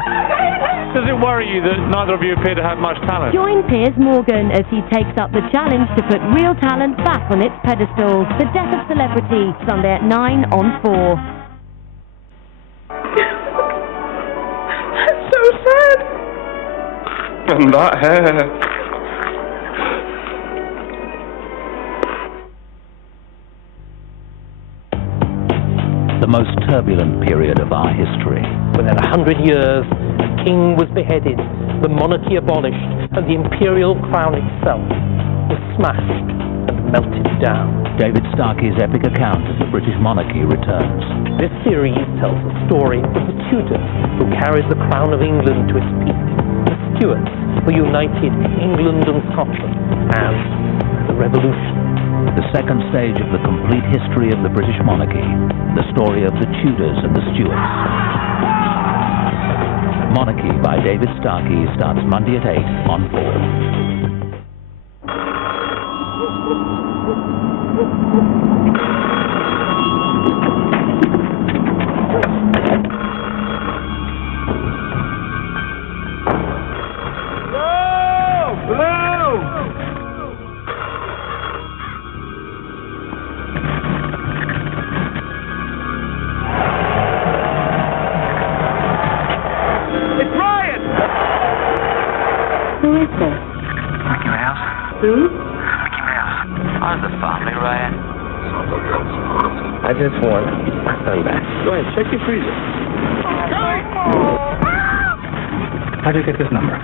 Does it worry you that neither of you appear to have much talent? Join Piers Morgan as he takes up the challenge to put real talent back on its pedestal. The Death of Celebrity, Sunday at 9 on 4. That's so sad. And that hair. The most turbulent period of our history. Within 100 years, a king was beheaded, the monarchy abolished, and the imperial crown itself was smashed and melted down. David Starkey's epic account of the British monarchy returns. This series tells the story of the Tudors, who carried the crown of England to its peak, the Stuarts, who united England and Scotland, and the Revolution. The second stage of the complete history of the British monarchy, the story of the Tudors and the Stuarts. Monarchy by David Starkey starts Monday at 8 on 4. I just want my son back. Go ahead, check your freezer. How'd you get this number?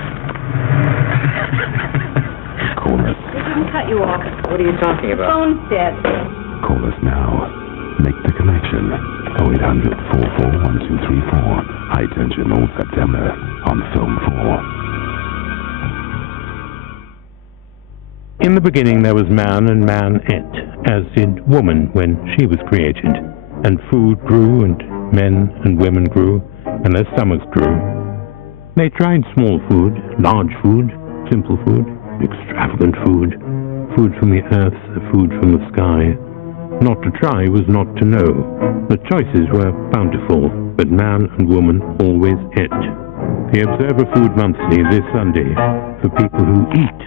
Call us. We didn't cut you off. What are you talking about? Phone's dead. Call us now. Make the connection. 0800 44 1234. High tension all September on Film 4. In the beginning there was man, and man ate, as did woman when she was created. And food grew, and men and women grew, and their stomachs grew. They tried small food, large food, simple food, extravagant food, food from the earth, food from the sky. Not to try was not to know. The choices were bountiful, but man and woman always ate. The Observer Food Monthly this Sunday for people who eat.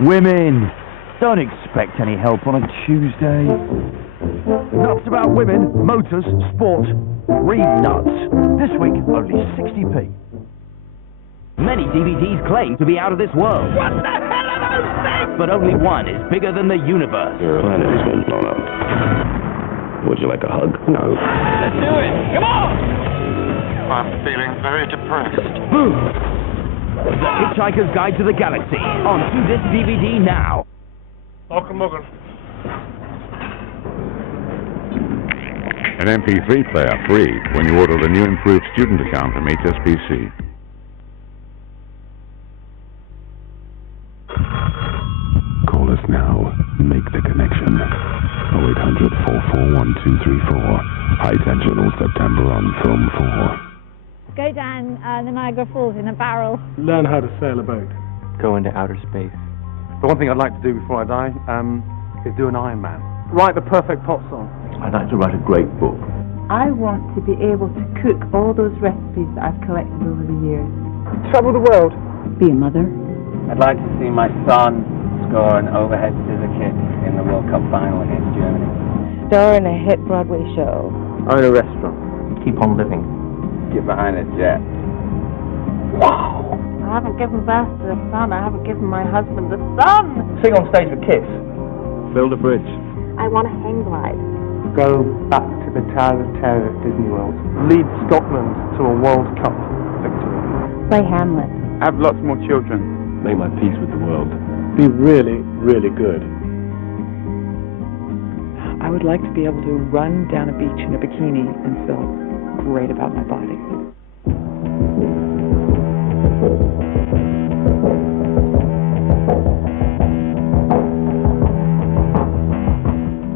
Women! Don't expect any help on a Tuesday. Nuts about women, motors, sport. Read Nuts. This week, only 60p. Many DVDs claim to be out of this world. What the hell are those things? But only one is bigger than the universe. Your planet has been blown up. Would you like a hug? No. Let's do it! Come on! I'm feeling very depressed. The Hitchhiker's Guide to the Galaxy on 2-disc DVD now. Welcome. An MP3 player free when you order the new improved student account from HSBC. Call us now. Make the connection. 0800 441 234. High tension all September on Film 4. Go down the Niagara Falls in a barrel. Learn how to sail a boat. Go into outer space. The one thing I'd like to do before I die is do an Ironman. Write the perfect pop song. I'd like to write a great book. I want to be able to cook all those recipes that I've collected over the years. Travel the world. Be a mother. I'd like to see my son score an overhead scissor kick in the World Cup final against Germany. Star in a hit Broadway show. Own a restaurant. Keep on living. Get behind a jet. Wow! I haven't given birth to a son. I haven't given my husband a son. Sing on stage with Kiss. Build a bridge. I want a hang glide. Go back to the Tower of Terror at Disney World. Lead Scotland to a World Cup victory. Play Hamlet. Have lots more children. Make my peace with the world. Be really, really good. I would like to be able to run down a beach in a bikini and feel great about my body.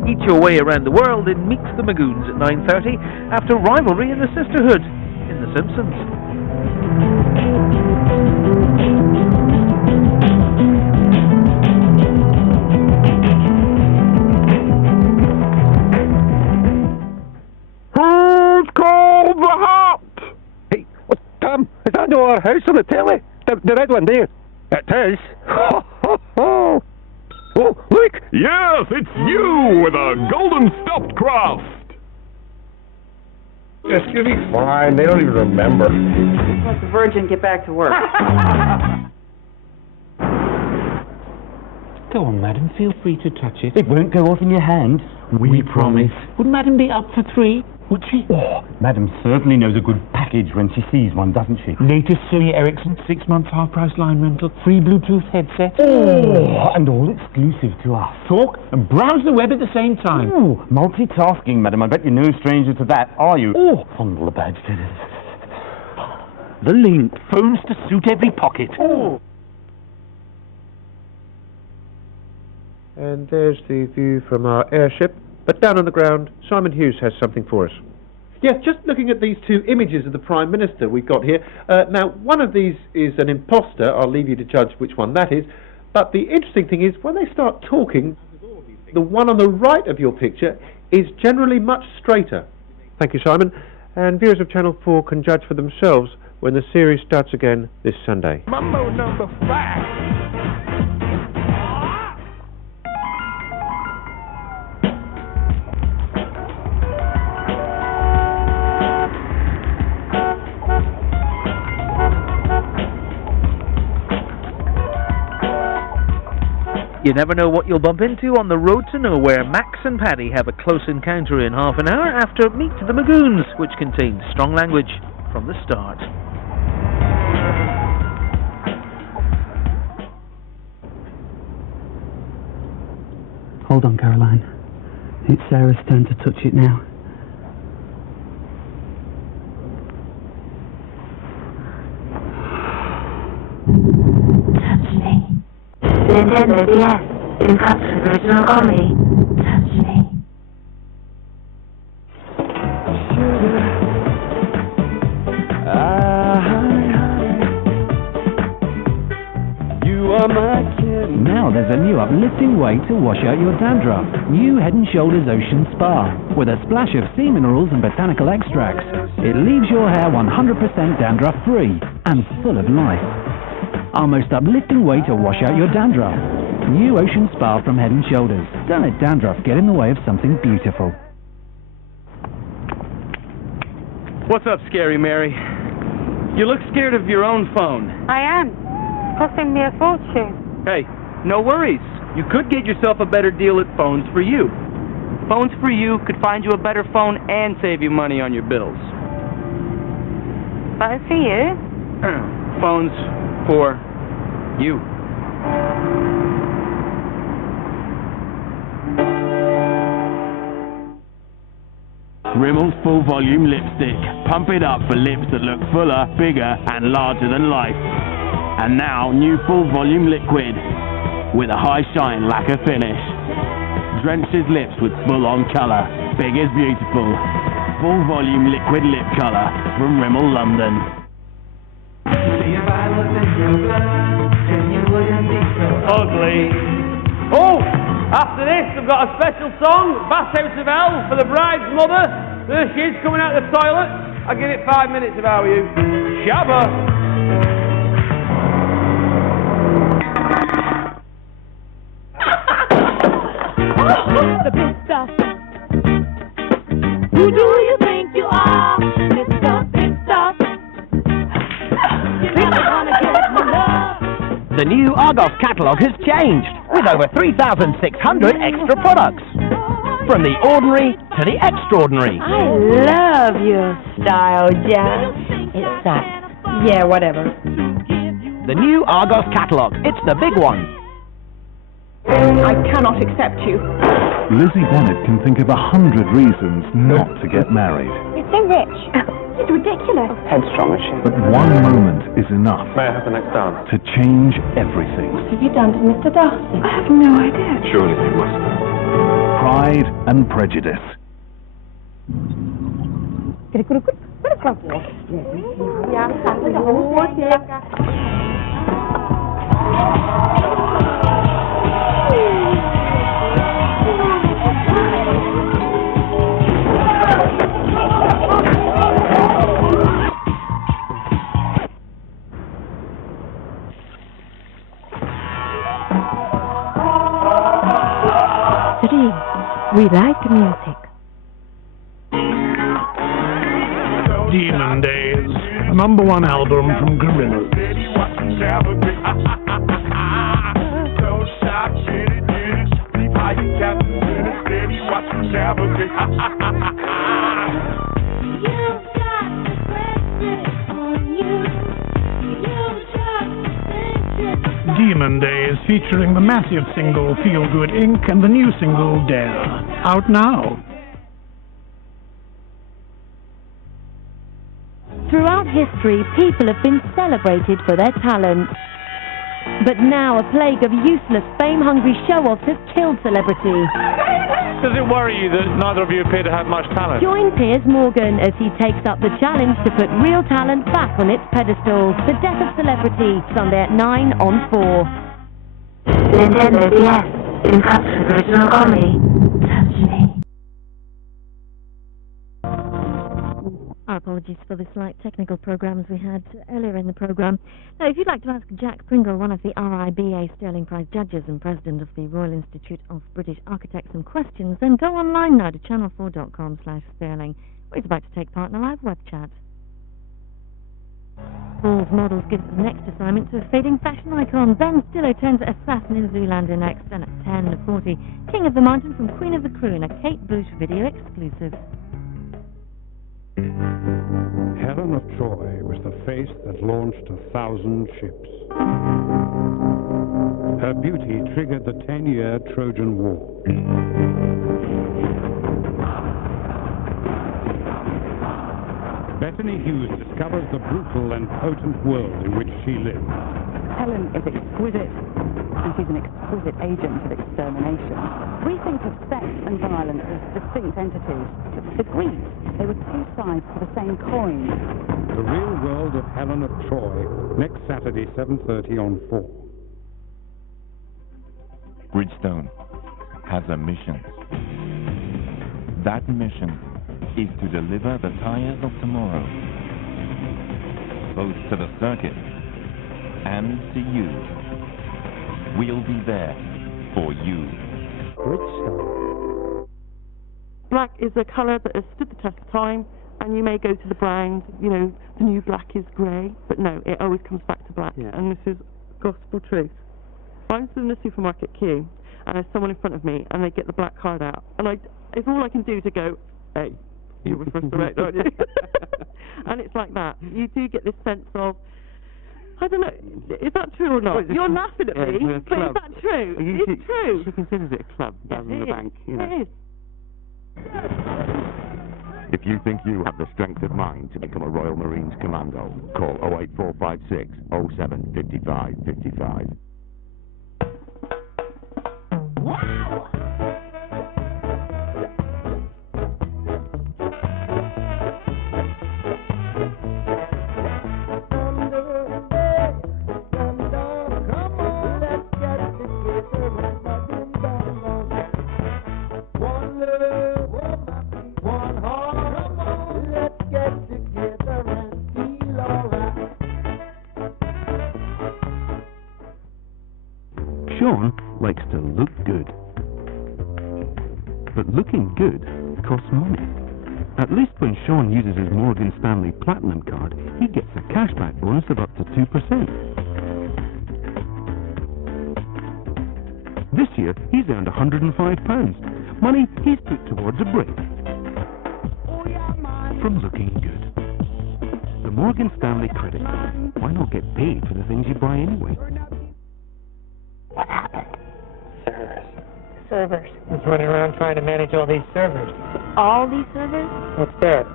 Eat your way around the world in Meet the Magoons at 9:30 after rivalry in the sisterhood in The Simpsons. Who's called the hot? Hey, what's Tom? Is that no our house on the telly? The red one there. It is. Oh, look! Yes, it's you with a golden stuffed craft. Excuse me. Fine, they don't even remember. Let the Virgin get back to work. Go on, madam, feel free to touch it. It won't go off in your hand. We promise. Would madam be up for 3? Would she? Oh, madam certainly knows a good package when she sees one, doesn't she? Latest Sony Ericsson 6-month half-price line rental, free Bluetooth headset. Oh, and all exclusive to us. Talk and browse the web at the same time. Oh, multitasking, madam. I bet you're no stranger to that, are you? Oh, fondle the badge. The link. Phones to suit every pocket. Oh. And there's the view from our airship. But down on the ground, Simon Hughes has something for us. Yes, just looking at these two images of the Prime Minister we've got here. Now, one of these is an imposter. I'll leave you to judge which one that is. But the interesting thing is, when they start talking, the one on the right of your picture is generally much straighter. Thank you, Simon. And viewers of Channel 4 can judge for themselves when the series starts again this Sunday. Mambo number 5. You never know what you'll bump into on the road to nowhere. Max and Paddy have a close encounter in half an hour after Meet the Magoons, which contains strong language from the start. Hold on, Caroline. It's Sarah's turn to touch it now. Touch me. Nintendo DS, in touch with original Ollie. Touch me. You are my kid. Now there's a new uplifting way to wash out your dandruff. New Head & Shoulders Ocean Spa. With a splash of sea minerals and botanical extracts, it leaves your hair 100% dandruff free and full of life. Our most uplifting way to wash out your dandruff. New Ocean Spa from Head & Shoulders. Don't let dandruff get in the way of something beautiful. What's up, Scary Mary? You look scared of your own phone. I am. Costing me a fortune. Hey, no worries. You could get yourself a better deal at Phones For You. Phones For You could find you a better phone and save you money on your bills. But for you? Phones For You. Rimmel's full volume lipstick. Pump it up for lips that look fuller, bigger and larger than life. And now new full volume liquid with a high shine lacquer finish. Drenches lips with full on colour. Big is beautiful. Full volume liquid lip colour from Rimmel London. Ugly. Oh! After this, I've got a special song, Bathhouse of Hell, for the bride's mother. There she is, coming out of the toilet. I'll give it 5 minutes if I were you. Shabba! The big stuff. Who do you think you are? It's the big stuff. You really wanna get my love. The new Argos catalogue has changed, with over 3,600 extra products. From the ordinary to the extraordinary. I love your style, Jack. It's that. Yeah, whatever. The new Argos catalogue. It's the big one. I cannot accept you. Lizzie Bennet can think of 100 reasons not to get married. You're so rich. It's ridiculous. Headstrong as she. But one moment is enough May I have the next dance? to change everything. What have you done to Mr. Darcy? I have no idea. Surely you must know. Pride and Prejudice. We like music. Demon Days, #1 album from Gorillaz. Demon Days, featuring the massive single Feel Good Inc. and the new single Dare. Out now. Throughout history, people have been celebrated for their talent. But now a plague of useless, fame-hungry show-offs has killed celebrity. Does it worry you that neither of you appear to have much talent? Join Piers Morgan as he takes up the challenge to put real talent back on its pedestal. The Death of Celebrity, Sunday at 9 on 4. Nintendo DS, in touch with original Ollie. Touch me. Our apologies for the slight technical programs we had earlier in the programme. Now, if you'd like to ask Jack Pringle, one of the RIBA Sterling Prize judges and president of the Royal Institute of British Architects, some questions, then go online now to channel4.com/sterling, where he's about to take part in a live web chat. Paul's Models gives the next assignment to a fading fashion icon. Ben Stiller turns assassin in Zoolander next, and at 10:40, King of the Mountain from Queen of the Croon, a Kate Bush video exclusive. Helen of Troy was the face that launched 1,000 ships. Her beauty triggered the 10-year Trojan War. Bethany Hughes discovers the brutal and potent world in which she lived. Helen is exquisite. and she's an exquisite agent of extermination. We think of sex and violence as distinct entities, but for the Greeks, they were two sides to the same coin. The Real World of Helen of Troy, next Saturday, 7:30 on 4. Bridgestone has a mission. That mission is to deliver the tires of tomorrow, both to the circuit and to you. We'll be there for you. Bridgestone. Black is a colour that has stood the test of time, and you may go to the browns, you know, the new black is grey, but no, it always comes back to black, and this is gospel truth. I'm stood in the supermarket queue, and there's someone in front of me, and they get the black card out, and it's all I can do to go, hey, you were first direct, aren't you? And it's like that. You do get this sense of, I don't know, is that true or not? You're laughing at me, but is that true? It's true. She considers it a club rather than a bank, you know. It is. If you think you have the strength of mind to become a Royal Marines Commando, call 08456 07 55 55. Wow! Sean likes to look good. But looking good costs money. At least when Sean uses his Morgan Stanley Platinum card, he gets a cashback bonus of up to 2%. This year, he's earned £105, money he's put towards a break from looking good. The Morgan Stanley credit card. Why not get paid for the things you buy anyway? What happened? Servers. He's running around trying to manage all these servers. All these servers? What's that?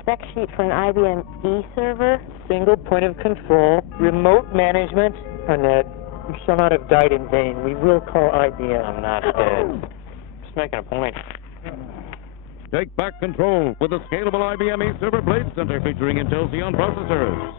Spec sheet for an IBM E-server? Single point of control, remote management. Annette, you shall not have died in vain. We will call IBM. I'm not dead. Just making a point. Take back control with the scalable IBM E-Server Blade Center featuring Intel Xeon processors.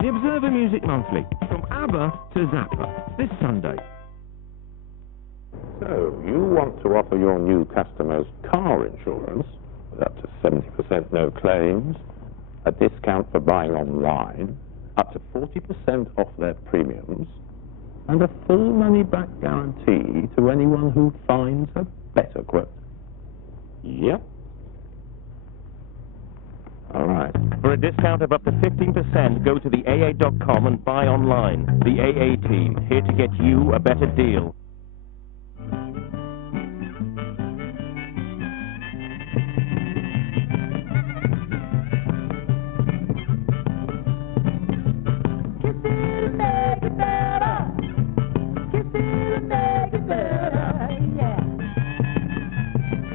The Observer Music Monthly, from ABBA to Zappa, this Sunday. So, you want to offer your new customers car insurance with up to 70% no claims, a discount for buying online, up to 40% off their premiums, and a full money-back guarantee to anyone who finds a better quote. Yep. All right. For a discount of up to 15%, go to the AA.com and buy online. The AA team, here to get you a better deal.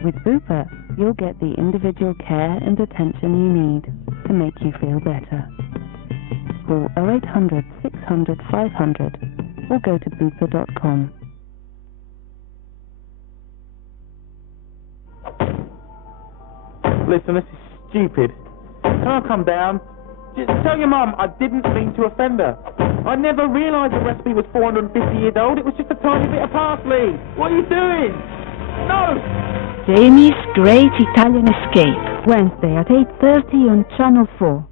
With Bupa, you'll get the individual care and attention you need to make you feel better. Call 0800 600 500 or go to bupa.com. Listen, this is stupid. Can I come down? Just tell your mum I didn't mean to offend her. I never realised the recipe was 450 years old. It was just a tiny bit of parsley. What are you doing? No! Jamie's Great Italian Escape, Wednesday at 8:30 on Channel 4.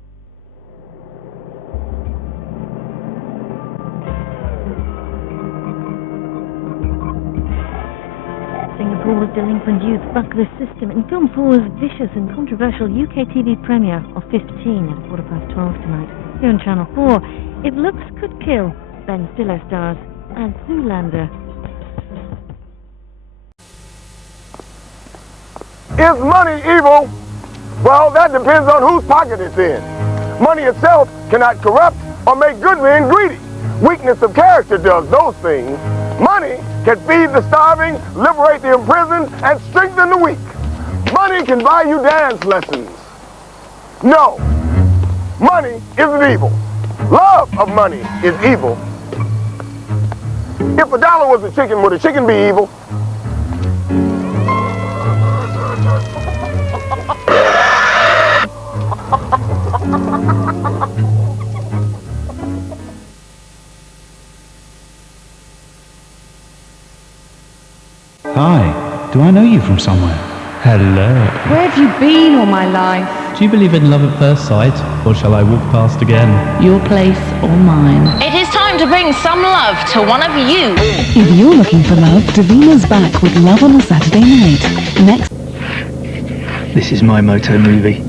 Singapore's delinquent youth buck the system in Film 4's vicious and controversial UK TV premiere of 15 at 12:15 tonight. Here on Channel 4, If Looks Could Kill, Ben Stiller stars as Zoolander. Is money evil? Well, that depends on whose pocket it's in. Money itself cannot corrupt or make good men greedy. Weakness of character does those things. Money can feed the starving, liberate the imprisoned, and strengthen the weak. Money can buy you dance lessons. No, money isn't evil. Love of money is evil. If a dollar was a chicken, would a chicken be evil? Hi, do I know you from somewhere? Hello. Where have you been all my life? Do you believe in love at first sight, or shall I walk past again? Your place or mine? It is time to bring some love to one of you. If you're looking for love, Davina's back with Love on a Saturday Night. Next. This is my moto movie.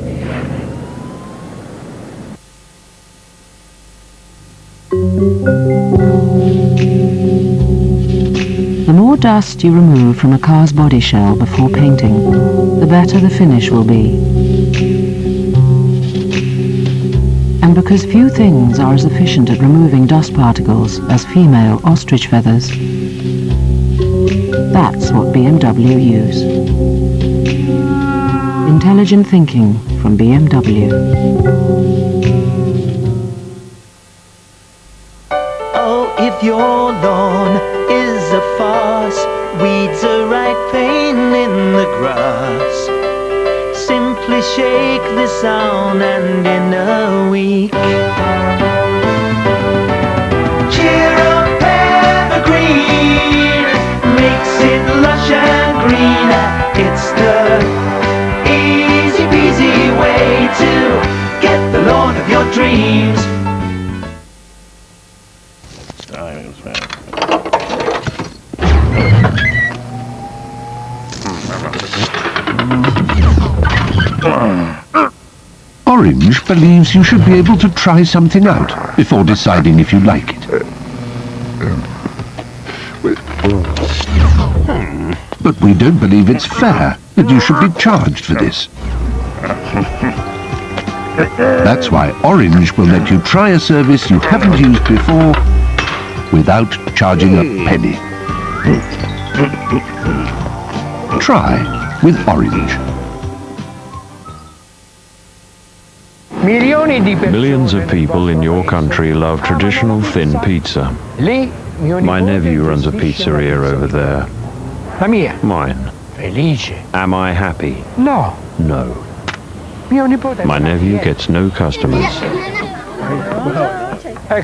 The more dust you remove from a car's body shell before painting, the better the finish will be. And because few things are as efficient at removing dust particles as female ostrich feathers, that's what BMW use. Intelligent thinking from BMW. Oh, if your lawn is a farce, weeds are ripening in the grass, simply shake the sound and in a week, cheer up evergreen, makes it lush and green. It's the easy peasy way to get the lawn of your dreams. Orange believes you should be able to try something out before deciding if you like it. But we don't believe it's fair that you should be charged for this. That's why Orange will let you try a service you haven't used before without charging a penny. Try with Orange. Millions of people in your country love traditional thin pizza. My nephew runs a pizzeria over there. Mine. Am I happy? No. No. My nephew gets no customers.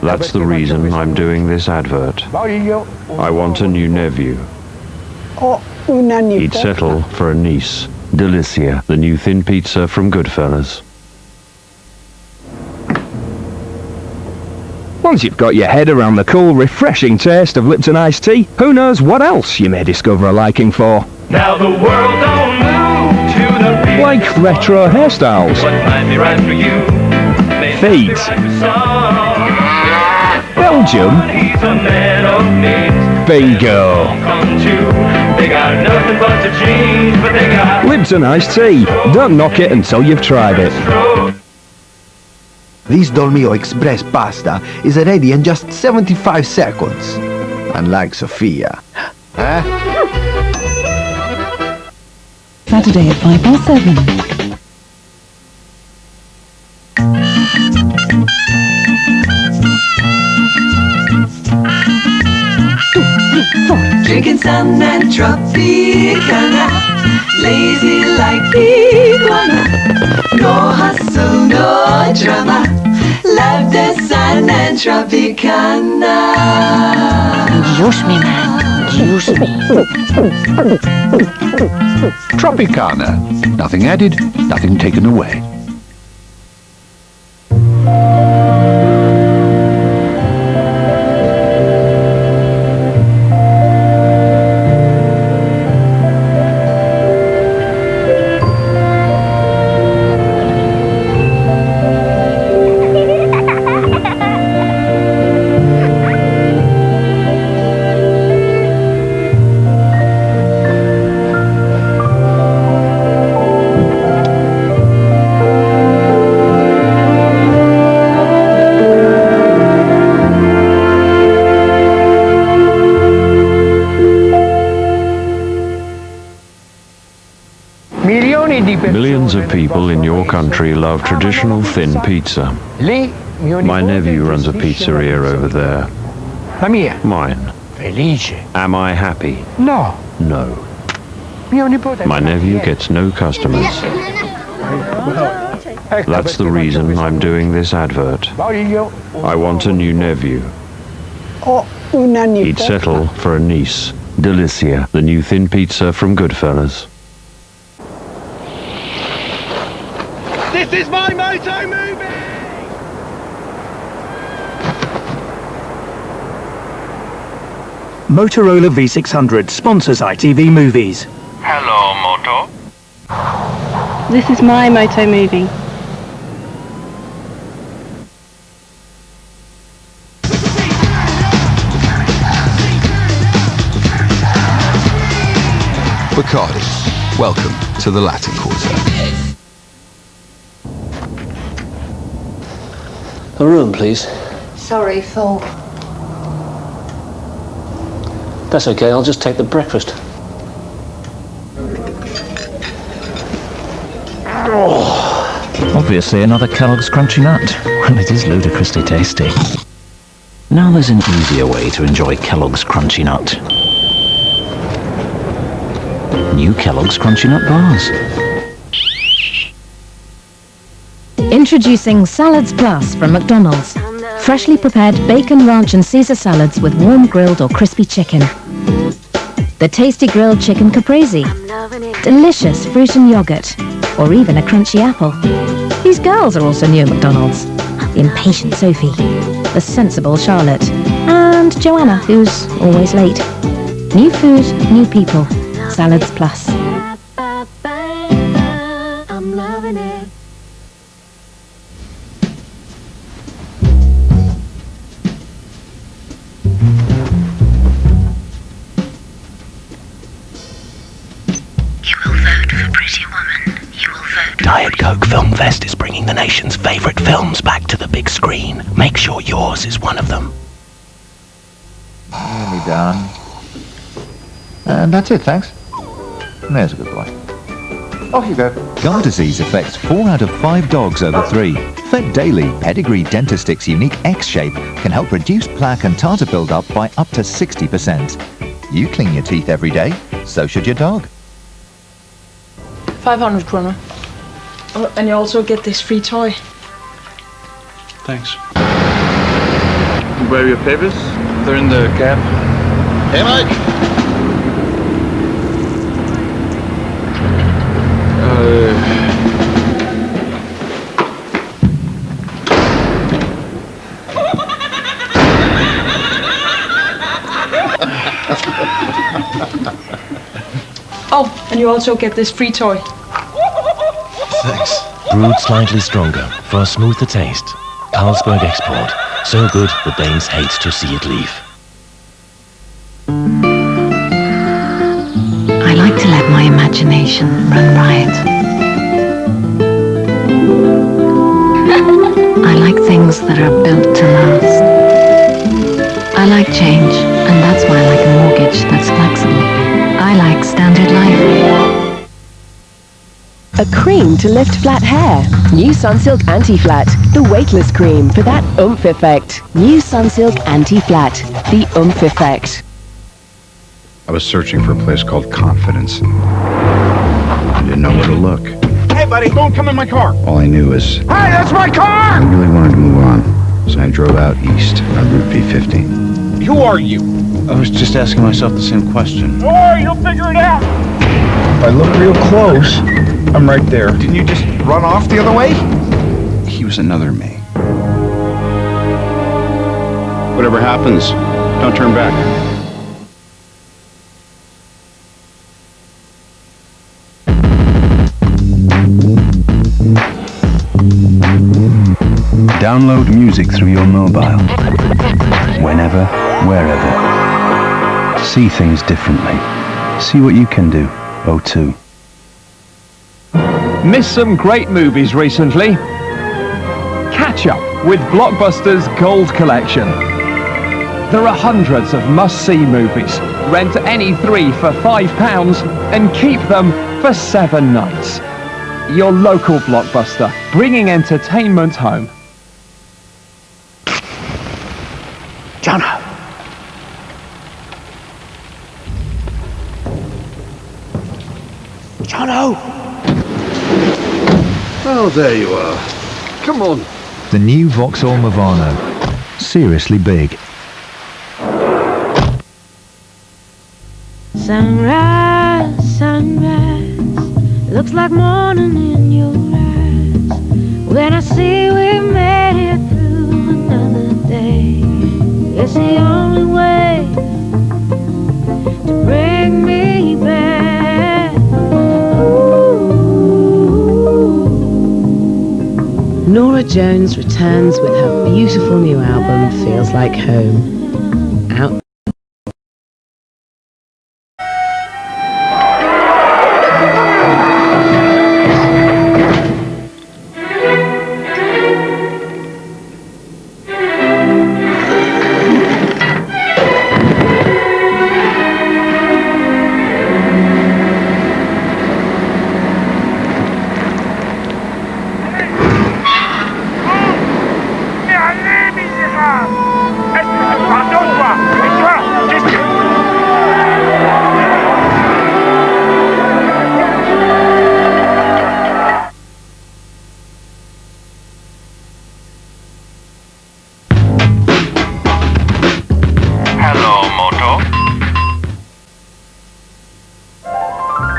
That's the reason I'm doing this advert. I want a new nephew. He'd settle for a niece. Delicia, the new thin pizza from Goodfellas. Once you've got your head around the cool, refreshing taste of Lipton iced tea, who knows what else you may discover a liking for. Now the world don't move to the beat. Like retro hairstyles, What might be right for you may not be feet, right for some. Belgium, He's a man of means. bingo. Come to. They got nothing but the jeans, but they got Lipton iced tea. Don't knock it until you've tried it. This Dolmio Express pasta is ready in just 75 seconds. Unlike Sofia. Huh? Saturday at 7:05. Drinking sun and Tropicana, lazy like iguana. No hustle, no drama. Love the sun and Tropicana. Juice me, man. Juice me. Tropicana. Nothing added, nothing taken away. Millions of people in your country love traditional thin pizza. My nephew runs a pizzeria over there. Mine. Am I happy? No. No. My nephew gets no customers. That's the reason I'm doing this advert. I want a new nephew. He'd settle for a niece. Delicia, the new thin pizza from Goodfellas. This is my moto movie! Motorola V600 sponsors ITV Movies. Hello, Moto. This is my moto movie. Bacardi, welcome to the Latin Quarter. A room, please. Sorry, full. That's okay, I'll just take the breakfast. Obviously another Kellogg's Crunchy Nut. Well, it is ludicrously tasty. Now there's an easier way to enjoy Kellogg's Crunchy Nut. New Kellogg's Crunchy Nut bars. Introducing Salads Plus from McDonald's. Freshly prepared bacon, ranch and Caesar salads with warm grilled or crispy chicken. The tasty grilled chicken caprese. Delicious fruit and yogurt. Or even a crunchy apple. These girls are also new at McDonald's. The impatient Sophie. The sensible Charlotte. And Joanna, who's always late. New food, new people. Salads Plus. I'm loving it. Diet Coke Film Fest is bringing the nation's favourite films back to the big screen. Make sure yours is one of them. Nearly done. And that's it, thanks. There's a good boy. Off you go. Gum disease affects 4 out of 5 dogs over 3. Fed daily, Pedigree Dentastic's unique X-shape can help reduce plaque and tartar build-up by up to 60%. You clean your teeth every day, so should your dog. 500 kroner. Oh, and you also get this free toy. Thanks. Where are your papers? They're in the cab. Hey, Mike! Oh, and you also get this free toy. Thanks. Brewed slightly stronger for a smoother taste. Carlsberg Export. So good the Danes hate to see it leave. I like to let my imagination run riot. I like things that are built to last. I like change, and that's why I like a mortgage that's flexible. I like standard life. A cream to lift flat hair. New Sunsilk Anti-Flat. The weightless cream for that oomph effect. New Sunsilk Anti-Flat. The oomph effect. I was searching for a place called Confidence. I didn't know where to look. Hey, buddy, don't come in my car. All I knew is Hey, that's my car! I really wanted to move on, so I drove out east on Route P15. Who are you? I was just asking myself the same question. Don't worry, you'll figure it out. If I look real close, I'm right there. Didn't you just run off the other way? He was another me. Whatever happens, don't turn back. Download music through your mobile. Whenever, wherever. See things differently. See what you can do. O2. Missed some great movies recently? Catch up with Blockbuster's Gold Collection. There are hundreds of must-see movies. Rent any 3 for £5 and keep them for 7 nights. your local Blockbuster, bringing entertainment home. Jono! Jono! Oh, there you are. Come on. The new Vauxhall Movano. Seriously big. Sunrise, sunrise, looks like morning in your eyes. When I see we made it through another day, it's the only way to bring me back. Norah Jones returns with her beautiful new album, Feels Like Home. Out.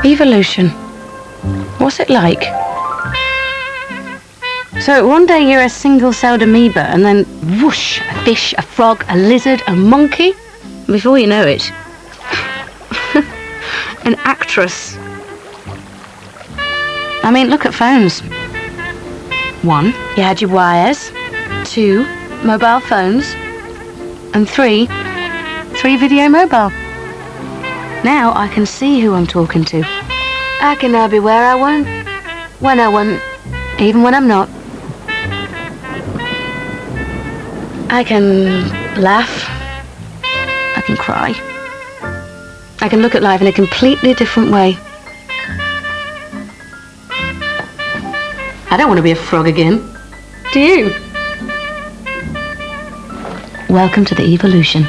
Evolution. What's it like? So one day you're a single-celled amoeba and then whoosh, a fish, a frog, a lizard, a monkey. Before you know it, an actress. I mean, look at phones. 1, you had your wires. 2, mobile phones. And 3 video mobile. Now I can see who I'm talking to. I can now be where I want, when I want, even when I'm not. I can laugh. I can cry. I can look at life in a completely different way. I don't want to be a frog again. Do you? Welcome to the evolution.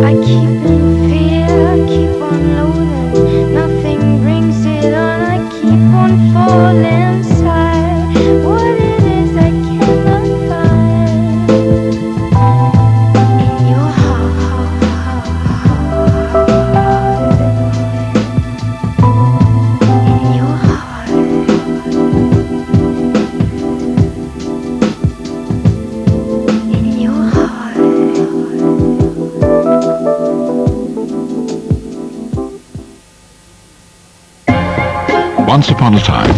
I keep in fear, I keep on loading, nothing brings it on, I keep on falling inside. What it is I cannot find in your heart, in your heart, in your heart. Once upon a time,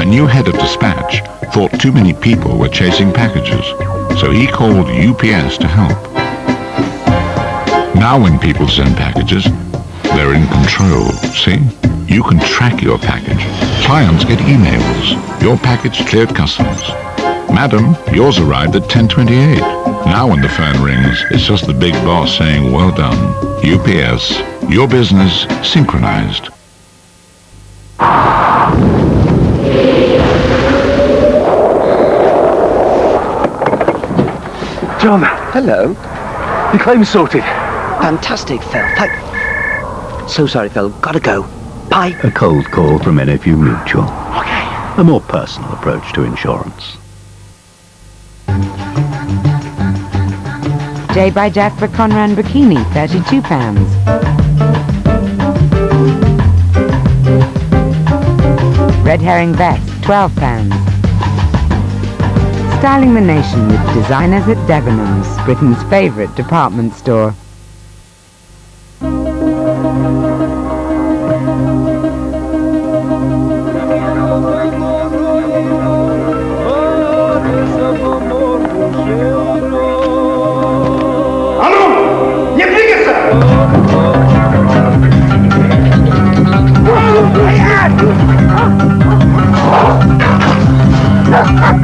a new head of dispatch thought too many people were chasing packages, so he called UPS to help. Now when people send packages, they're in control, see? You can track your package. Clients get emails. Your package cleared customs. Madam, yours arrived at 10:28. Now when the phone rings, it's just the big boss saying, well done. UPS, your business synchronized. John. Hello. Your claim's sorted. Fantastic, Phil. So sorry, Phil. Gotta go. Bye. A cold call from NFU Mutual. Okay. A more personal approach to insurance. J by Jasper Conran Bikini, £32. Red herring vest, £12. Styling the nation with designers at Debenhams, Britain's favourite department store.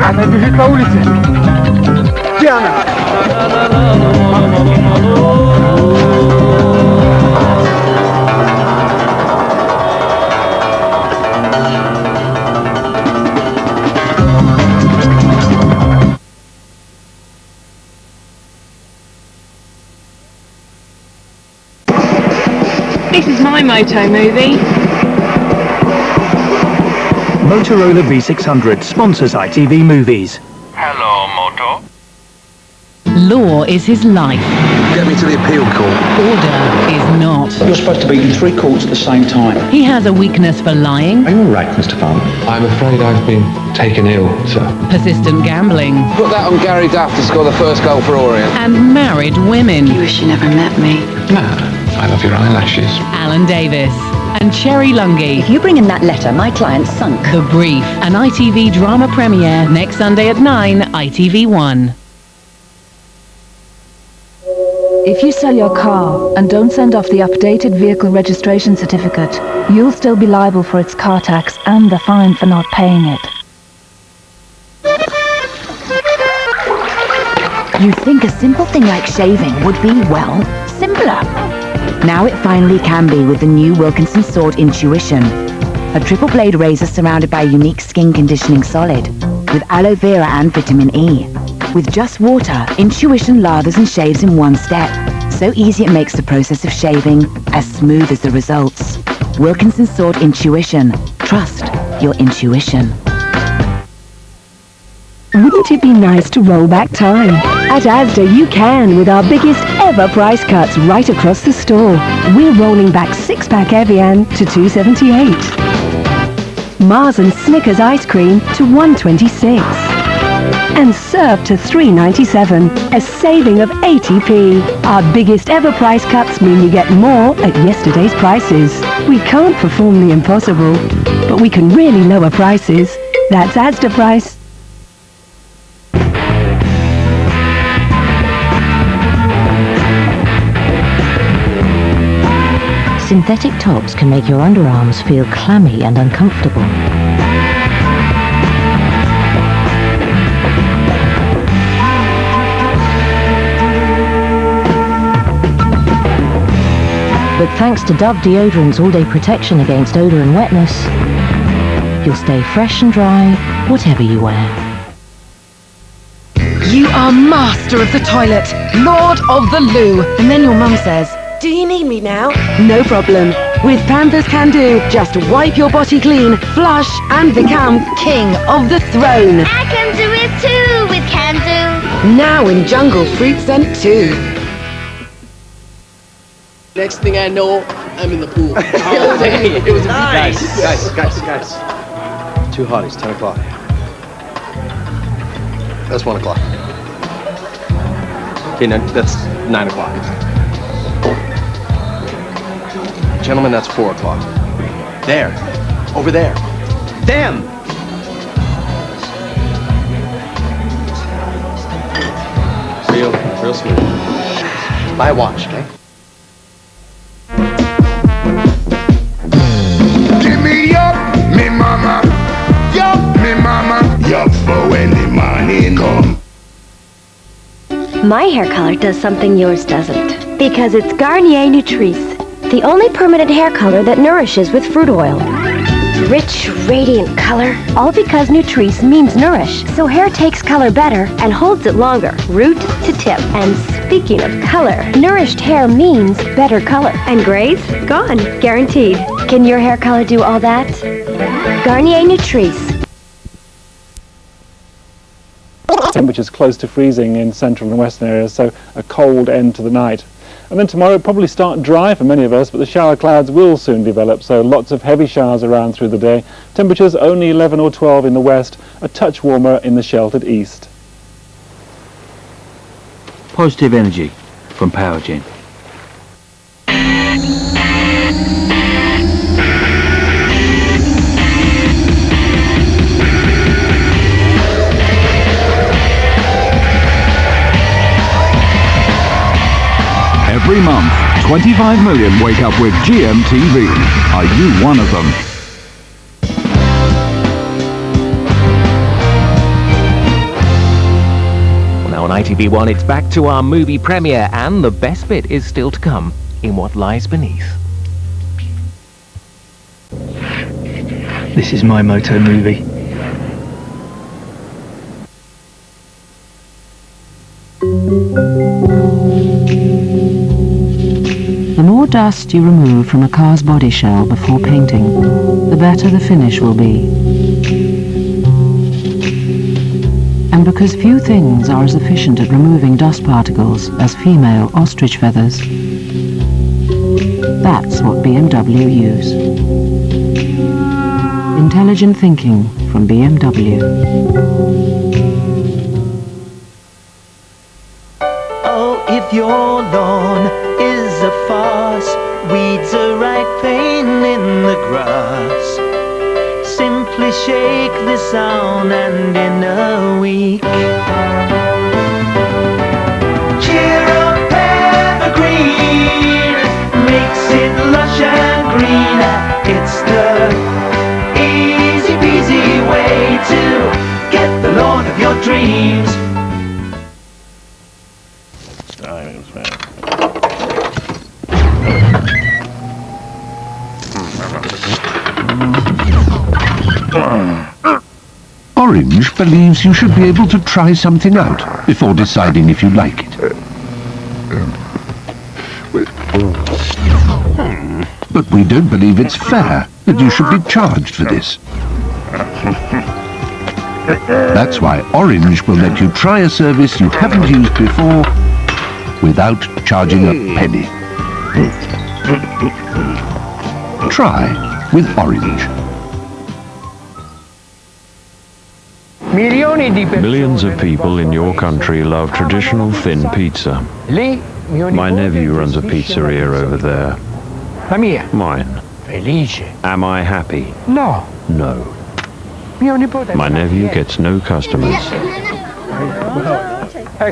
Она бежит по улице. Где она? This is my moto movie. Motorola V600 sponsors ITV Movies. Hello, Moto. Law is his life. Get me to the appeal court. Order is not. You're supposed to be in 3 courts at the same time. He has a weakness for lying. Are you all right, Mr. Farmer? I'm afraid I've been taken ill, sir. Persistent gambling. Put that on Gary Duff to score the first goal for Orient. And married women. You wish you never met me. Mad. I love your eyelashes. Alan Davis. And Cherry Lungi. If you bring in that letter, my client's sunk. The Brief, an ITV drama premiere next Sunday at 9, ITV1. If you sell your car and don't send off the updated vehicle registration certificate, you'll still be liable for its car tax and the fine for not paying it. You'd think a simple thing like shaving would be, well, simpler. Now it finally can be with the new Wilkinson Sword Intuition. A triple blade razor surrounded by a unique skin conditioning solid with aloe vera and vitamin E. With just water, Intuition lathers and shaves in one step. So easy it makes the process of shaving as smooth as the results. Wilkinson Sword Intuition. Trust your intuition. Wouldn't it be nice to roll back time? At Asda you can with our biggest ever price cuts right across the store. We're rolling back 6-pack Evian to $2.78. Mars and Snickers ice cream to $1.26. And serve to $3.97, a saving of 80p. Our biggest ever price cuts mean you get more at yesterday's prices. We can't perform the impossible, but we can really lower prices. That's Asda price. Synthetic tops can make your underarms feel clammy and uncomfortable. But thanks to Dove Deodorant's all-day protection against odour and wetness, you'll stay fresh and dry, whatever you wear. You are master of the toilet, lord of the loo. And then your mum says, do you need me now? no problem. With Pampers Can Do, just wipe your body clean, flush, and become king of the throne. I can do it too with Can Do. Now in Jungle Fruit Scent 2. Next thing I know, I'm in the pool. It was nice. Guys. 2 hotties, 10 o'clock. That's 1 o'clock. Okay, now that's 9 o'clock. Gentlemen, that's 4 o'clock. There. Over there. Them! Real smooth. My watch, okay? Give me up, me mama. Yup, me mama. Yup, for when the morning come. My hair color does something yours doesn't. Because it's Garnier Nutrice, the only permanent hair color that nourishes with fruit oil. Rich, radiant color, all because Nutrice means nourish, so hair takes color better and holds it longer, root to tip. And speaking of color, nourished hair means better color. And grays? Gone. Guaranteed. Can your hair color do all that? Garnier Nutrice. Temperatures close to freezing in central and western areas, so a cold end to the night. And then tomorrow it'll probably start dry for many of us, but the shower clouds will soon develop, so lots of heavy showers around through the day. Temperatures only 11 or 12 in the west, a touch warmer in the sheltered east. Positive energy from Powergen. Every month, 25 million wake up with GMTV. Are you one of them? Well, now on ITV1, it's back to our movie premiere, and the best bit is still to come in What Lies Beneath. This is my moto movie. The more dust you remove from a car's body shell before painting, the better the finish will be. And because few things are as efficient at removing dust particles as female ostrich feathers, that's what BMW use. Intelligent thinking from BMW. Oh, if your lawn is a farce, weeds are ripening in the grass, simply shake this on and in a week, cheer up evergreen, makes it lush and green. It's the easy peasy way to get the lawn of your dreams. Orange believes you should be able to try something out before deciding if you like it. But we don't believe it's fair that you should be charged for this. That's why Orange will let you try a service you haven't used before without charging a penny. Try with Orange. Millions of people in your country love traditional thin pizza. My nephew runs a pizzeria over there. Mine. Am I happy? No. No. My nephew gets no customers.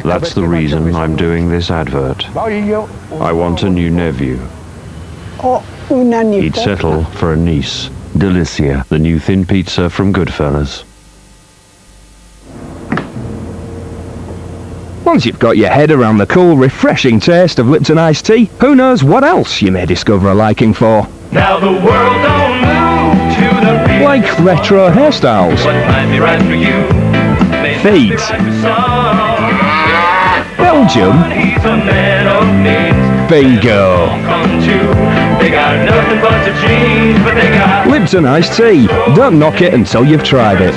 That's the reason I'm doing this advert. I want a new nephew. He'd settle for a niece. Delicia, the new thin pizza from Goodfellas. Once you've got your head around the cool, refreshing taste of Lipton iced tea, who knows what else you may discover a liking for. Now the world don't move to the beat. Like retro hairstyles, What might be right for you may feet, not be right for some. Belgium, He's a man of means. bingo. Come to. They got nothing but the jeans, but they got Lipton iced tea. Don't knock it until you've tried it.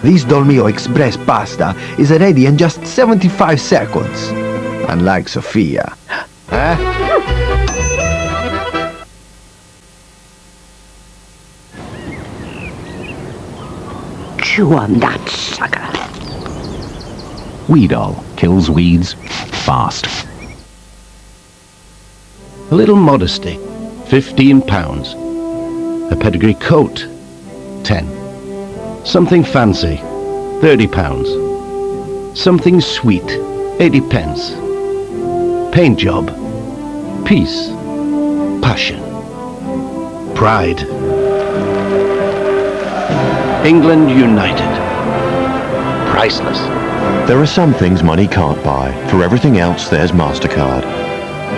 This Dolmio Express pasta is ready in just 75 seconds. Unlike Sofia. Huh? Chew on that sucker. Weedol kills weeds fast. A little modesty, £15. A pedigree coat, 10. Something fancy, £30. Something sweet, 80 pence. Paint job, peace, passion, pride. England united. Priceless. There are some things money can't buy. For everything else, there's MasterCard.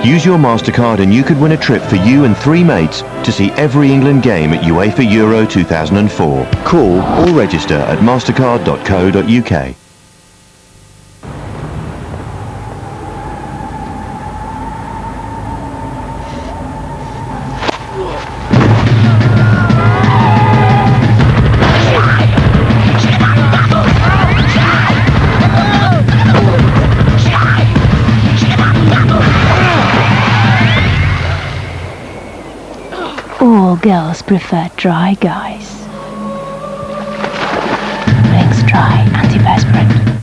Use your MasterCard and you could win a trip for you and 3 mates to see every England game at UEFA Euro 2004. Call or register at mastercard.co.uk. All girls prefer dry guys. Rinse Dry Antiperspirant.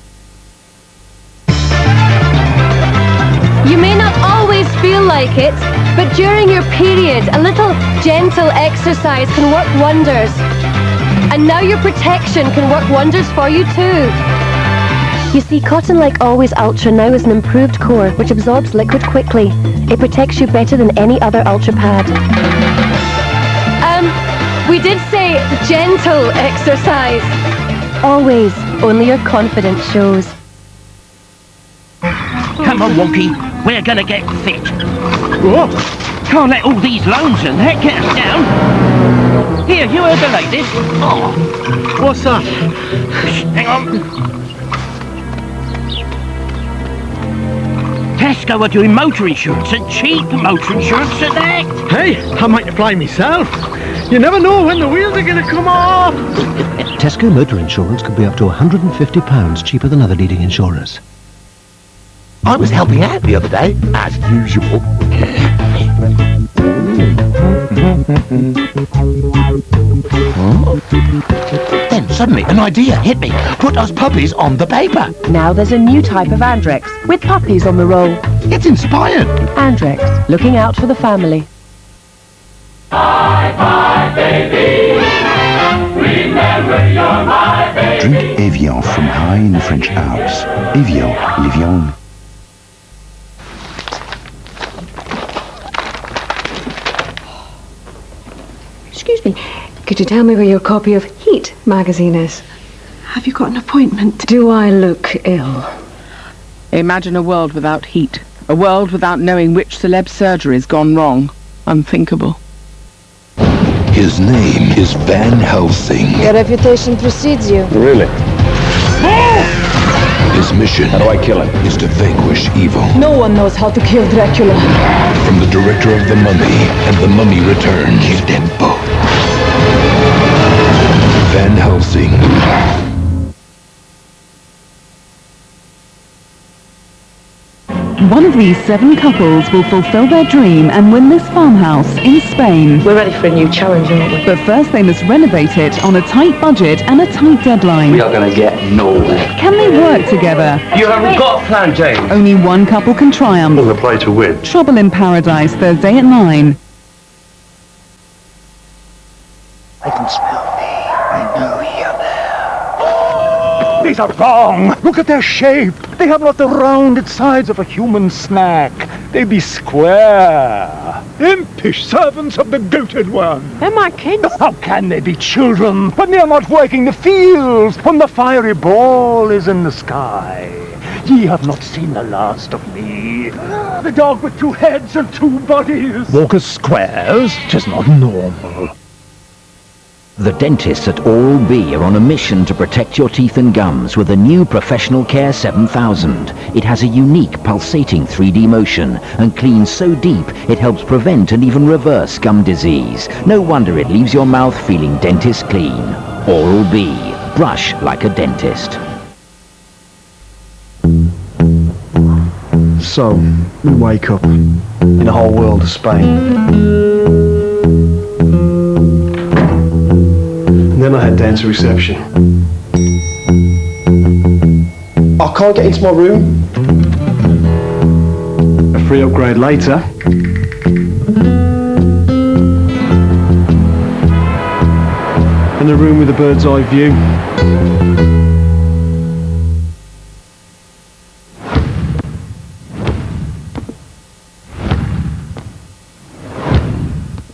You may not always feel like it, but during your period, a little gentle exercise can work wonders. And now your protection can work wonders for you too. You see, Cotton Like Always Ultra now is an improved core which absorbs liquid quickly. It protects you better than any other Ultra pad. We did say gentle exercise. Always, only your confidence shows. Come on, Wonky. We're gonna get fit. Whoa. Can't let all these loans and that get us down. Here, you heard the ladies. Oh. What's up? Shh, hang on. Tesco are doing motor insurance and cheap motor insurance at that. Hey, I might apply myself. You never know when the wheels are going to come off. Tesco motor insurance could be up to £150 cheaper than other leading insurers. I was helping out the other day, as usual. Then suddenly an idea hit me. Put us puppies on the paper. Now there's a new type of Andrex with puppies on the roll. It's inspired. Andrex, looking out for the family. Bye bye, baby. Remember you're my baby. Drink Evian from high in the French Alps. Evian, live young. Excuse me, could you tell me where your copy of Heat magazine is? Have you got an appointment? Do I look ill? Imagine a world without heat. A world without knowing which celeb surgery's gone wrong. Unthinkable. His name is Van Helsing. Your reputation precedes you. Really? His mission, how do I kill him, is to vanquish evil. No one knows how to kill Dracula. From the director of The Mummy and The Mummy Returns, kill them both. Van Helsing. One of these 7 couples will fulfill their dream and win this farmhouse in Spain. We're ready for a new challenge, aren't we? But first they must renovate it on a tight budget and a tight deadline. We are going to get nowhere. Can they work together? You haven't got a plan, James. Only one couple can triumph. We'll play to win. Trouble in Paradise, Thursday at 9. I can smell me. I know you're there. These are wrong. Look at their shape. They have not the rounded sides of a human snack. They be square. Impish servants of the goated one. They're my kids. How can they be children when they are not working the fields, when the fiery ball is in the sky? Ye have not seen the last of me. The dog with 2 heads and 2 bodies. Walk as squares? 'Tis not normal. The dentists at Oral B are on a mission to protect your teeth and gums with a new Professional Care 7000. It has a unique pulsating 3D motion and cleans so deep it helps prevent and even reverse gum disease. No wonder it leaves your mouth feeling dentist clean. Oral B. Brush like a dentist. So, we wake up in a whole world of Spain. Then I head down to reception. I can't get into my room. A free upgrade later. In a room with a bird's eye view.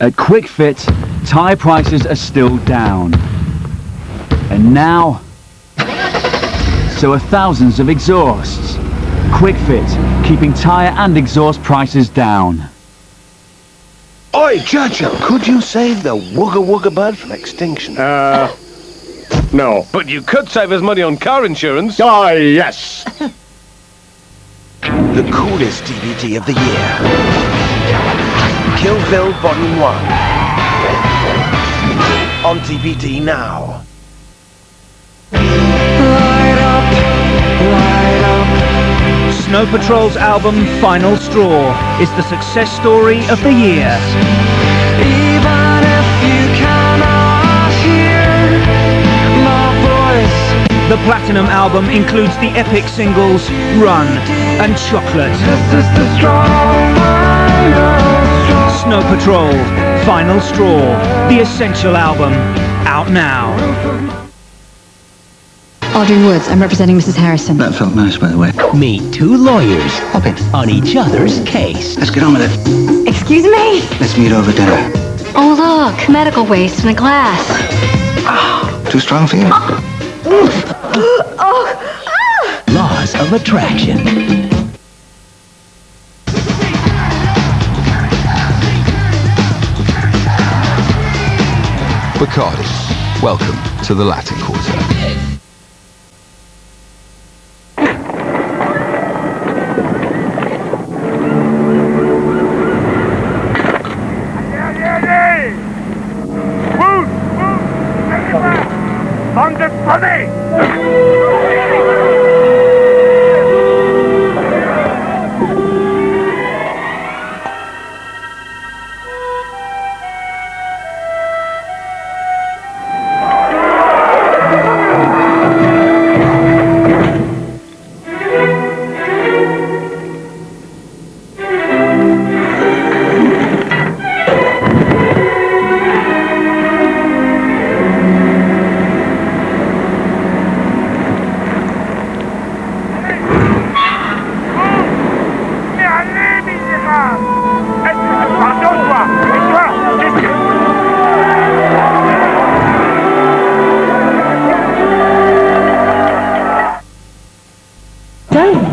At Quick Fit, tyre prices are still down. And now, so are thousands of exhausts. Quick Fit, keeping tyre and exhaust prices down. Oi, Churchill, could you save the wugga wugga bird from extinction? No. But you could save us money on car insurance. Ah, yes. The coolest DVD of the year. Kill Bill Volume 1. On DVD now. Snow Patrol's album Final Straw is the success story of the year. Even if you cannot hear my voice. The Platinum album includes the epic singles Run and Chocolate. This is the strong Snow Patrol, Final Straw, the Essential album, out now. Audrey Woods, I'm representing Mrs. Harrison. That felt nice, by the way. Meet 2 lawyers on each other's case. Let's get on with it. Excuse me? Let's meet over dinner. Oh, look, medical waste in a glass. Too strong for you? Laws of attraction. Bacardi, welcome to the Latin Quarter.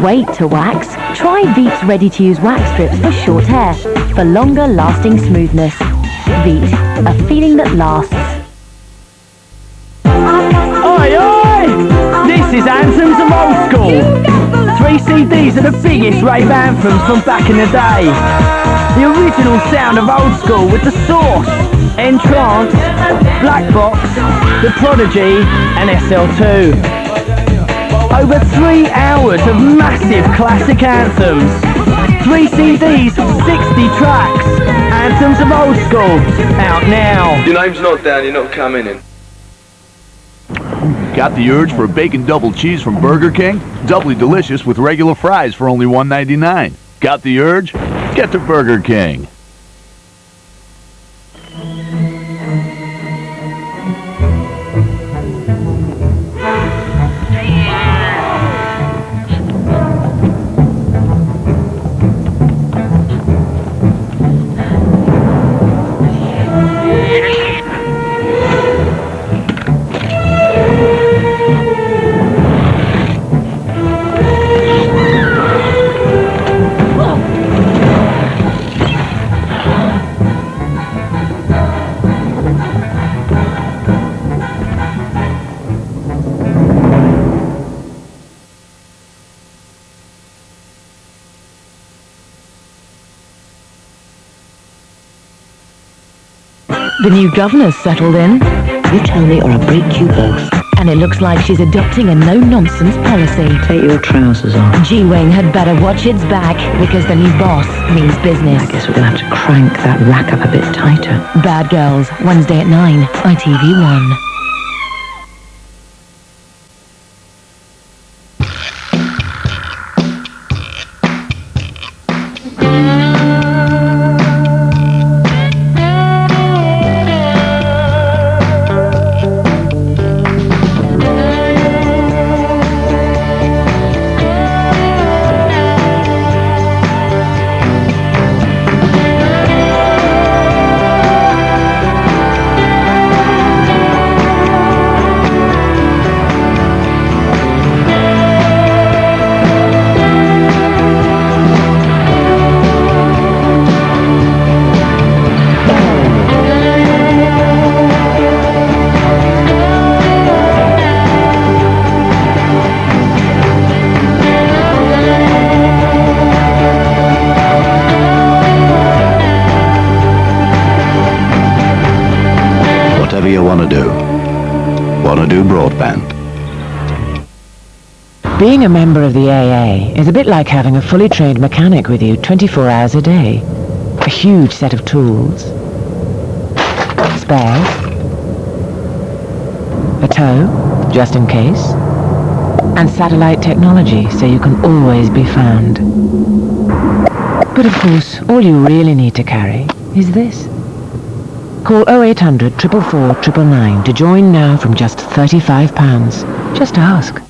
wait to wax, try Veet's ready-to-use wax strips for short hair, for longer lasting smoothness. Veet, a feeling that lasts. Oi, oi! This is Anthems of Old School. 3 CDs of the biggest rave anthems from back in the day. The original sound of Old School with The Source, Entrance, Black Box, The Prodigy and SL2. Over 3 hours of massive classic anthems. 3 CDs, 60 tracks. Anthems of Old School, out now. Your name's not down, you're not coming in. Got the urge for a bacon double cheese from Burger King? Doubly delicious with regular fries for only $1.99. Got the urge? Get to Burger King. The new governor's settled in. You tell me or I'll break you both. And it looks like she's adopting a no-nonsense policy. Take your trousers off. G-Wing had better watch its back, because the new boss means business. I guess we're gonna have to crank that rack up a bit tighter. Bad Girls, Wednesday at 9, ITV1. Whatever you want to do. Want to do broadband. Being a member of the AA is a bit like having a fully trained mechanic with you 24 hours a day. A huge set of tools. Spares. A tow, just in case. And satellite technology, so you can always be found. But of course, all you really need to carry is this. Call 0800 444 999 to join now from just £35. Just ask.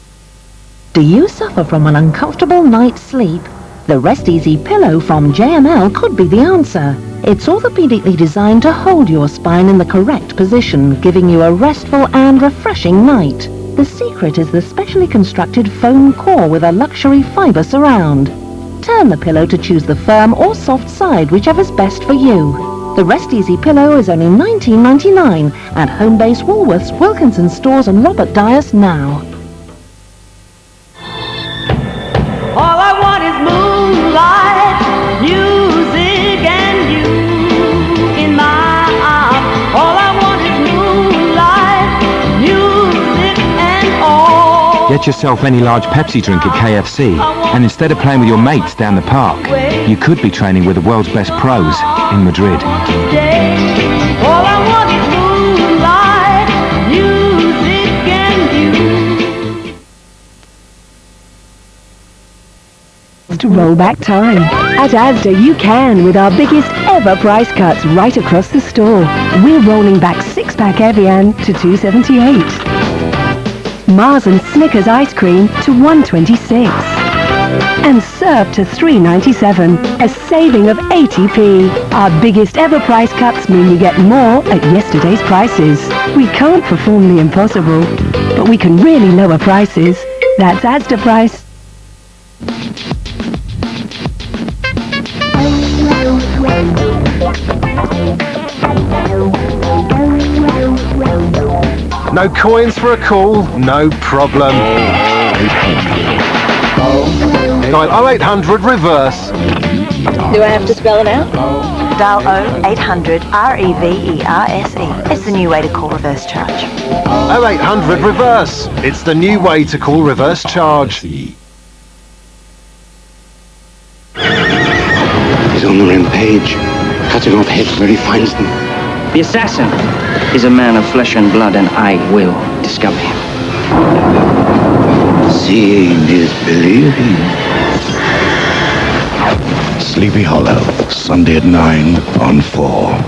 Do you suffer from an uncomfortable night's sleep? The Rest Easy pillow from JML could be the answer. It's orthopedically designed to hold your spine in the correct position, giving you a restful and refreshing night. The secret is the specially constructed foam core with a luxury fibre surround. Turn the pillow to choose the firm or soft side, whichever's best for you. The Rest Easy pillow is only $19.99 at Homebase, Woolworths, Wilkinson stores and Robert Dyas now. All I want is moonlight, music and you in my arms. All I want is moonlight, music and all. Get yourself any large Pepsi drink at KFC, and instead of playing with your mates down the park, you could be training with the world's best pros in Madrid. All I want is moonlight, music and you. To roll back time. At Asda you can with our biggest ever price cuts right across the store. We're rolling back 6-pack Evian to $2.78. Mars and Snickers ice cream to $1.26. And serve to $3.97, a saving of 80p. Our biggest ever price cuts mean you get more at yesterday's prices. We can't perform the impossible, but we can really lower prices. That's Asda Price. No coins for a call? No problem. Dial 0800 reverse. Do I have to spell it out? Dial 0800 REVERSE. It's the new way to call reverse charge. 0800 reverse. It's the new way to call reverse charge. He's on the rampage, cutting off heads where he finds them. The assassin is a man of flesh and blood, and I will discover him. Seeing is believing. Sleepy Hollow, Sunday at 9 on 4.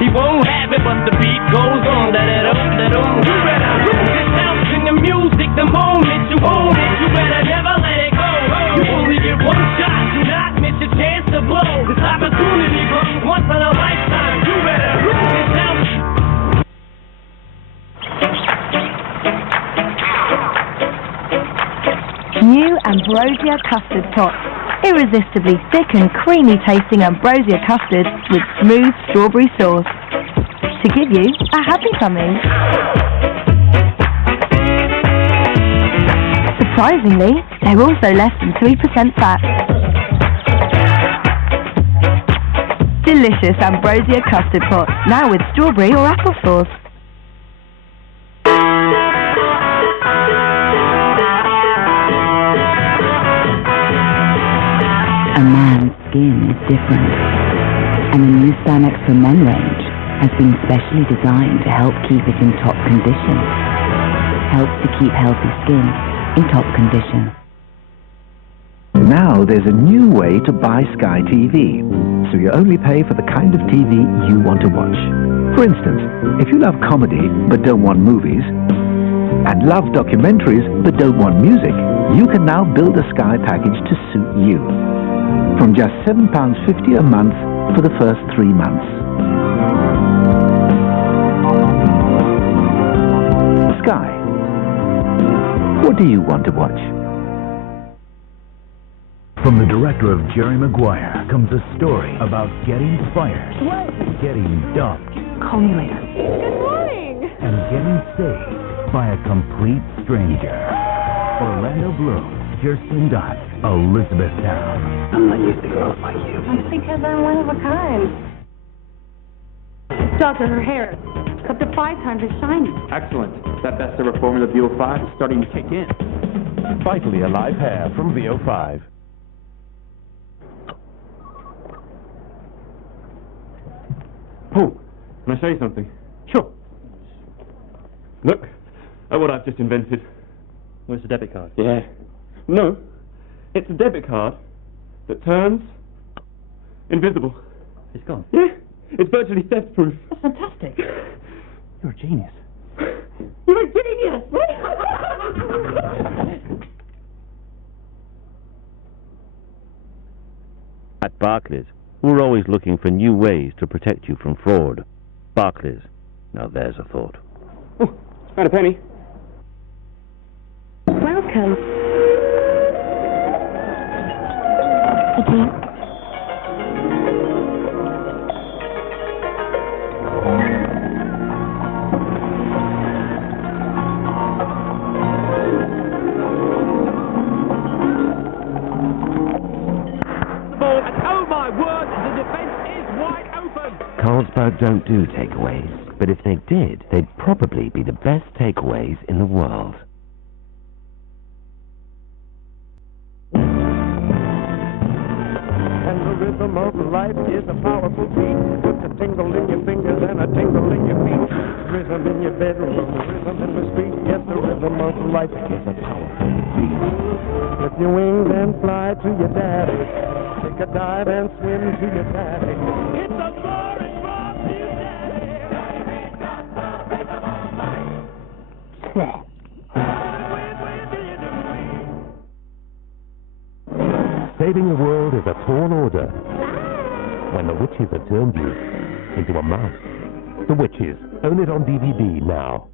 He won't have it, but the beat goes on. Da-da-dum. You better lose yourself in the music the moment you own it. You better never let it go. You only get one shot, do not miss your chance to blow. This opportunity comes once in a lifetime. You better lose yourself. New Ambrosia Custard Pot. Irresistibly thick and creamy tasting ambrosia custard with smooth strawberry sauce to give you a happy tummy. Surprisingly, they're also less than 3% fat. Delicious ambrosia custard pot, now with strawberry or apple sauce. A man's skin is different, and the new Sanex for Men range has been specially designed to help keep it in top condition. Helps to keep healthy skin in top condition. Now there's a new way to buy Sky TV, so you only pay for the kind of TV you want to watch. For instance, if you love comedy but don't want movies, and love documentaries but don't want music, you can now build a Sky package to suit you. From just £7.50 a month for the first 3 months. Sky. What do you want to watch? From the director of Jerry Maguire comes a story about getting fired, getting dumped, Call me later. and getting saved by a complete stranger. Orlando Bloom, Kirsten Dunst, Elizabethtown. I'm not used to girls like you. That's because I'm one of a kind. Doctor, her hair. It's up to 5 times as shiny. Excellent. That best ever formula VO5 is starting to kick in. Vitally Alive Hair from VO5. Oh, can I show you something? Sure. Look at what I've just invented. Well, it's a debit card. Yeah. No, it's a debit card that turns invisible. It's gone. Yeah, it's virtually theft-proof. That's fantastic. You're a genius. You're a genius! At Barclays, we're always looking for new ways to protect you from fraud. Barclays. Now there's a thought. Oh, found a penny. Welcome. Oh my word, the defense is wide open. Carlsberg don't do takeaways, but if they did, they'd probably be the best takeaways in the world. And the rhythm of life is a powerful beat. With a tingle in your fingers and a tingle in your feet. Rhythm in your bedroom, rhythm in the street. Yes, the rhythm of life is a powerful beat. Flip your wings and fly to your daddy. Take a dive and swim to your daddy. It's a glory from your daddy. Saving the world is a tall order when the witches have turned you into a mouse. The Witches. Own it on DVD now.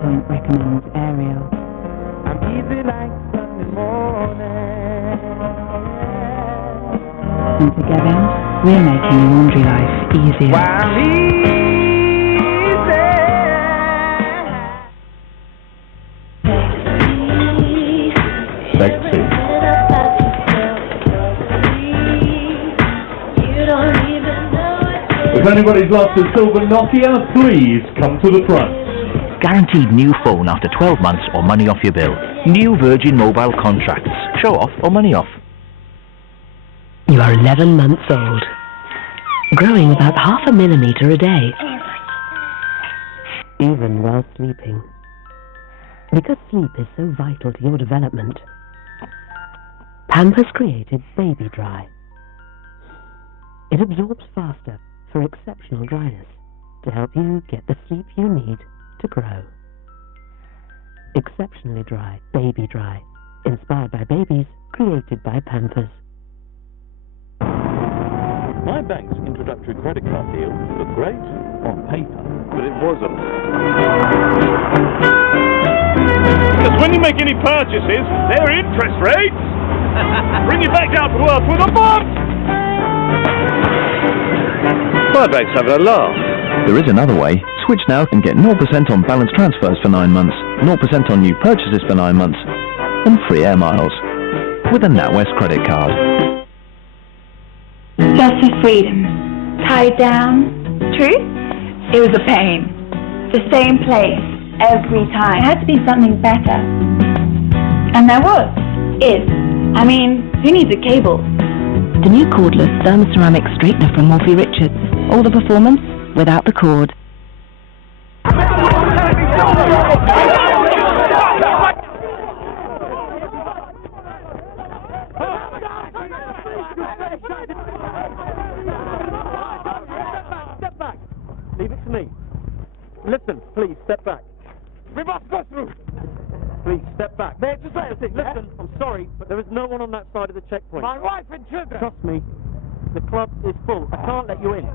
Don't recommend Ariel. I'm easy like Sunday morning. And together, we're making laundry life easier. Sexy. If anybody's lost a silver Nokia, please come to the front. Guaranteed new phone after 12 months or money off your bill. New Virgin Mobile contracts. Show off or money off. You are 11 months old, growing about 0.5 millimeter a day, even while sleeping. Because sleep is so vital to your development, Pampers created Baby Dry. It absorbs faster for exceptional dryness to help you get the sleep you need to grow. Exceptionally dry Baby Dry, inspired by babies, created by Pampers. My bank's introductory credit card deal looked great on paper, but it wasn't. Because when you make any purchases, their interest rates bring you back down to earth with a bump! My bank's having a laugh. There is another way. Switch now and get 0% on balance transfers for 9 months, 0% on new purchases for 9 months, and free air miles with a NatWest credit card. Just for freedom. Tied down. Truth? It was a pain. The same place, every time. It had to be something better. And there was. Is. I mean, who needs a cable? The new cordless thermoceramic straightener from Morphy Richards. All the performance without the cord. Step back. Leave it to me. Listen, please, step back. We must go through. Please, step back. Listen, I'm sorry, but there is no one on that side of the checkpoint. My wife and children. Trust me, the club is full. I can't let you in.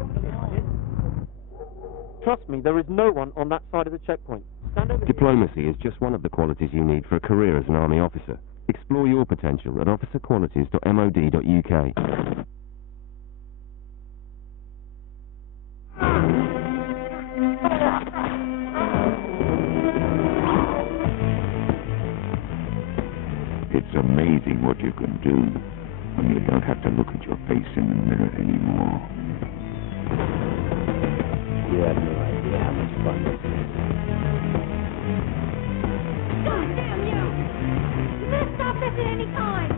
Trust me, there is no one on that side of the checkpoint. Stand over Diplomacy is just one of the qualities you need for a career as an Army officer. Explore your potential at officerqualities.mod.uk. It's amazing what you can do when you don't have to look at your face in the mirror anymore. You have no idea how much fun this is. God damn you! You better stop this at any time!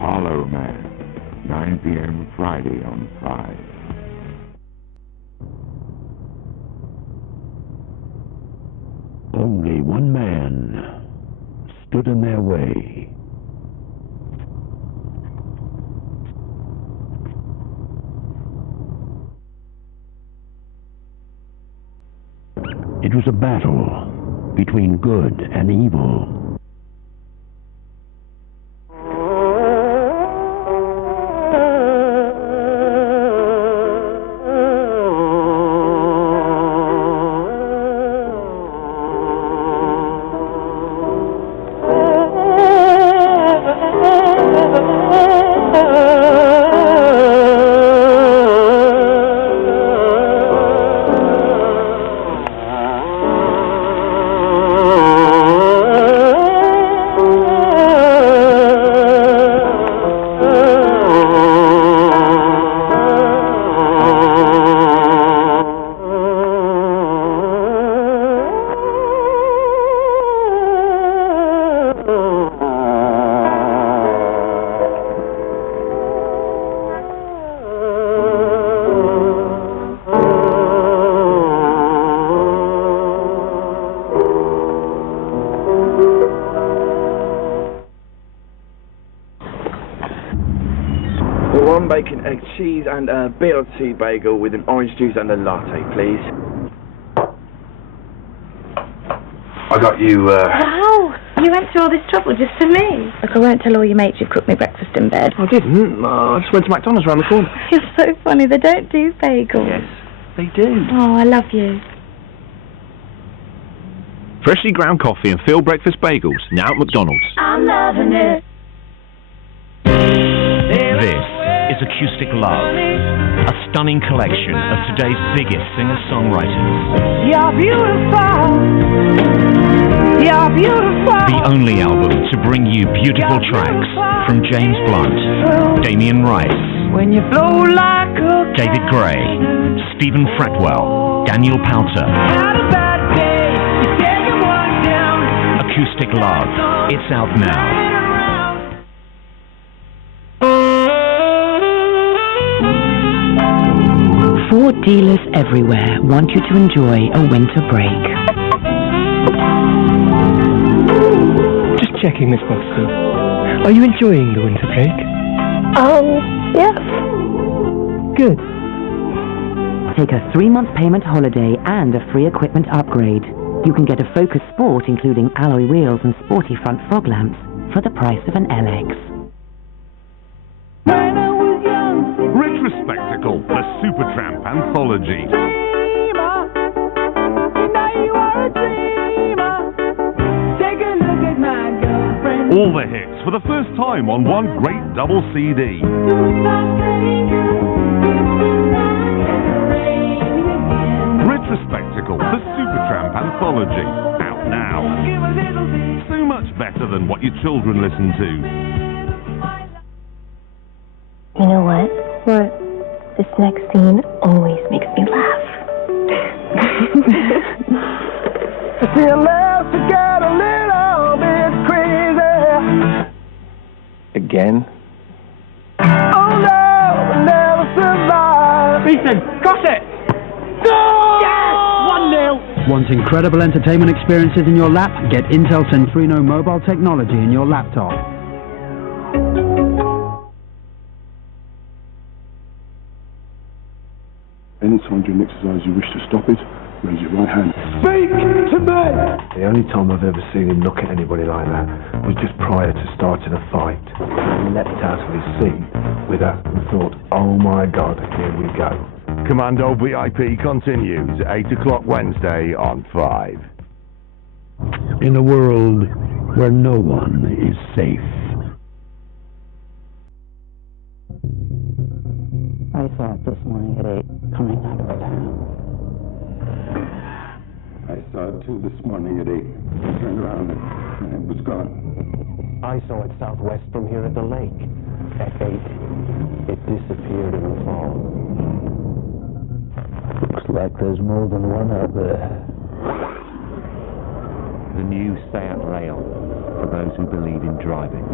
Hollow Man, 9 p.m. Friday on 5. Only one man stood in their way. It was a battle between good and evil. One bacon, egg, cheese, and a BLT bagel with an orange juice and a latte, please. I got you, Wow! You went through all this trouble just for me. Look, I won't tell all your mates you cooked me breakfast in bed. I didn't. I just went to McDonald's around the corner. You're so funny. They don't do bagels. Yes, they do. Oh, I love you. Freshly ground coffee and filled breakfast bagels, now at McDonald's. I'm loving it. This is Acoustic Love, a stunning collection of today's biggest singer-songwriters. You're beautiful. You're beautiful. The only album to bring you beautiful tracks from James Blunt, Damien Rice, When you blow like a David Gray, Stephen Fretwell, Daniel Powter. had a bad day, you take one down. Acoustic Love. It's out now. Ford dealers everywhere want you to enjoy a winter break. Just checking, Miss Buxton. Are you enjoying the winter break? Yes. Good. Take a 3-month payment holiday and a free equipment upgrade. You can get a Focus Sport including alloy wheels and sporty front fog lamps for the price of an LX. Retrospectacle, the Supertramp Anthology. All the hits for the first time on one great double CD. Retrospectacle, the Supertramp Anthology. Out now. So much better than what your children listen to. You know what? What? This next scene always makes me laugh. Still love to get a little bit crazy. Again? Oh no, we'll never survive. Ethan, got it! Yes! 1-0! Want incredible entertainment experiences in your lap? Get Intel Centrino mobile technology in your laptop. Anytime during exercise you wish to stop it, raise your right hand. Speak to me! The only time I've ever seen him look at anybody like that was just prior to starting a fight. He leapt out of his seat with that and thought, oh my God, here we go. Commando VIP continues, 8 o'clock Wednesday on 5. In a world where no one is safe. I saw it this morning at 8, coming out of town. I saw it too this morning at 8. I turned around and it was gone. I saw it southwest from here at the lake. At 8, it disappeared in the fog. Looks like there's more than one out there. The new Stay At Rail, for those who believe in driving.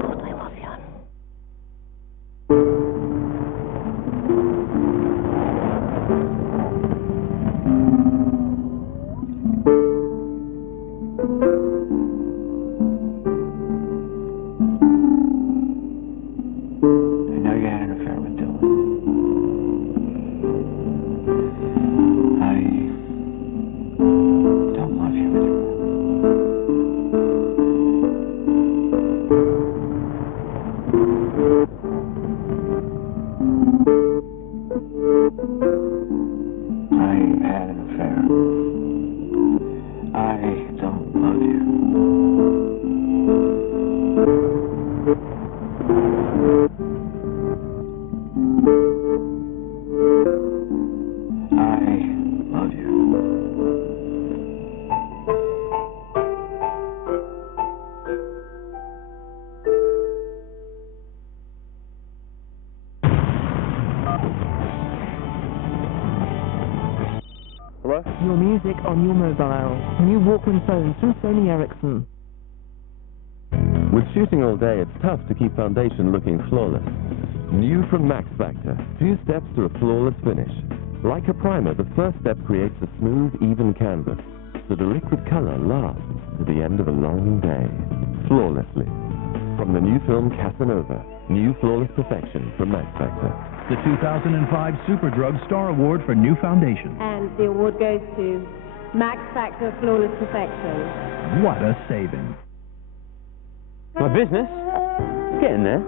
God, I love you. Your music on your mobile. New Walkman phones from Sony Ericsson. With shooting all day, it's tough to keep foundation looking flawless. New from Max Factor, 2 steps to a flawless finish. Like a primer, the first step creates a smooth, even canvas, so the liquid color lasts to the end of a long day, flawlessly. From the new film Casanova, new flawless perfection from Max Factor. The 2005 Superdrug Star Award for New Foundation. And the award goes to Max Factor Flawless Perfection. What a saving. My business? Getting there.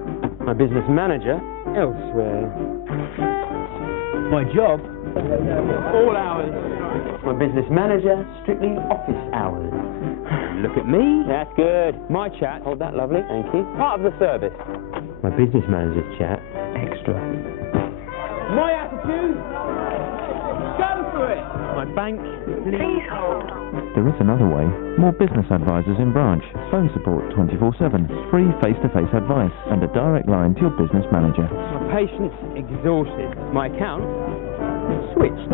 My business manager? Elsewhere. My job? All hours. My business manager? Strictly office hours. Look at me. That's good. My chat. Hold that, lovely. Thank you. Part of the service. My business manager's chat. Extra. My attitude? Go for it. My bank? Please hold. There is another way. More business advisors in branch. Phone support 24/7. Free face-to-face advice and a direct line to your business manager. My patience exhausted. My account? Switched.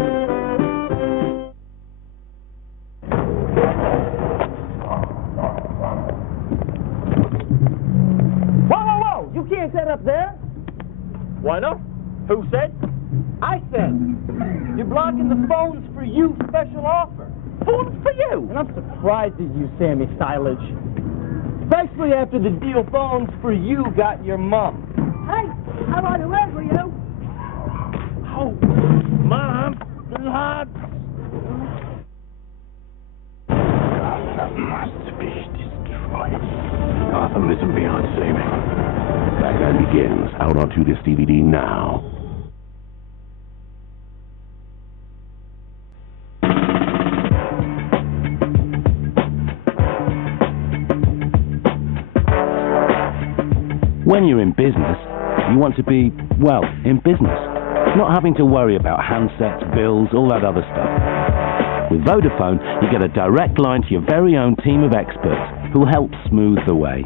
Whoa! You can't set up there. Why not? Who said? I said. You're blocking the phones for you special offer. Phones for you. And I'm surprised at you, Sammy Silage. Especially after the deal phones for you got your mom. Hey, I want to work with you. Oh, Mom. Lord. Must be destroyed. Gotham isn't beyond saving. Batman Begins, out onto this DVD now. When you're in business, you want to be, well, in business. Not having to worry about handsets, bills, all that other stuff. With Vodafone, you get a direct line to your very own team of experts who'll help smooth the way.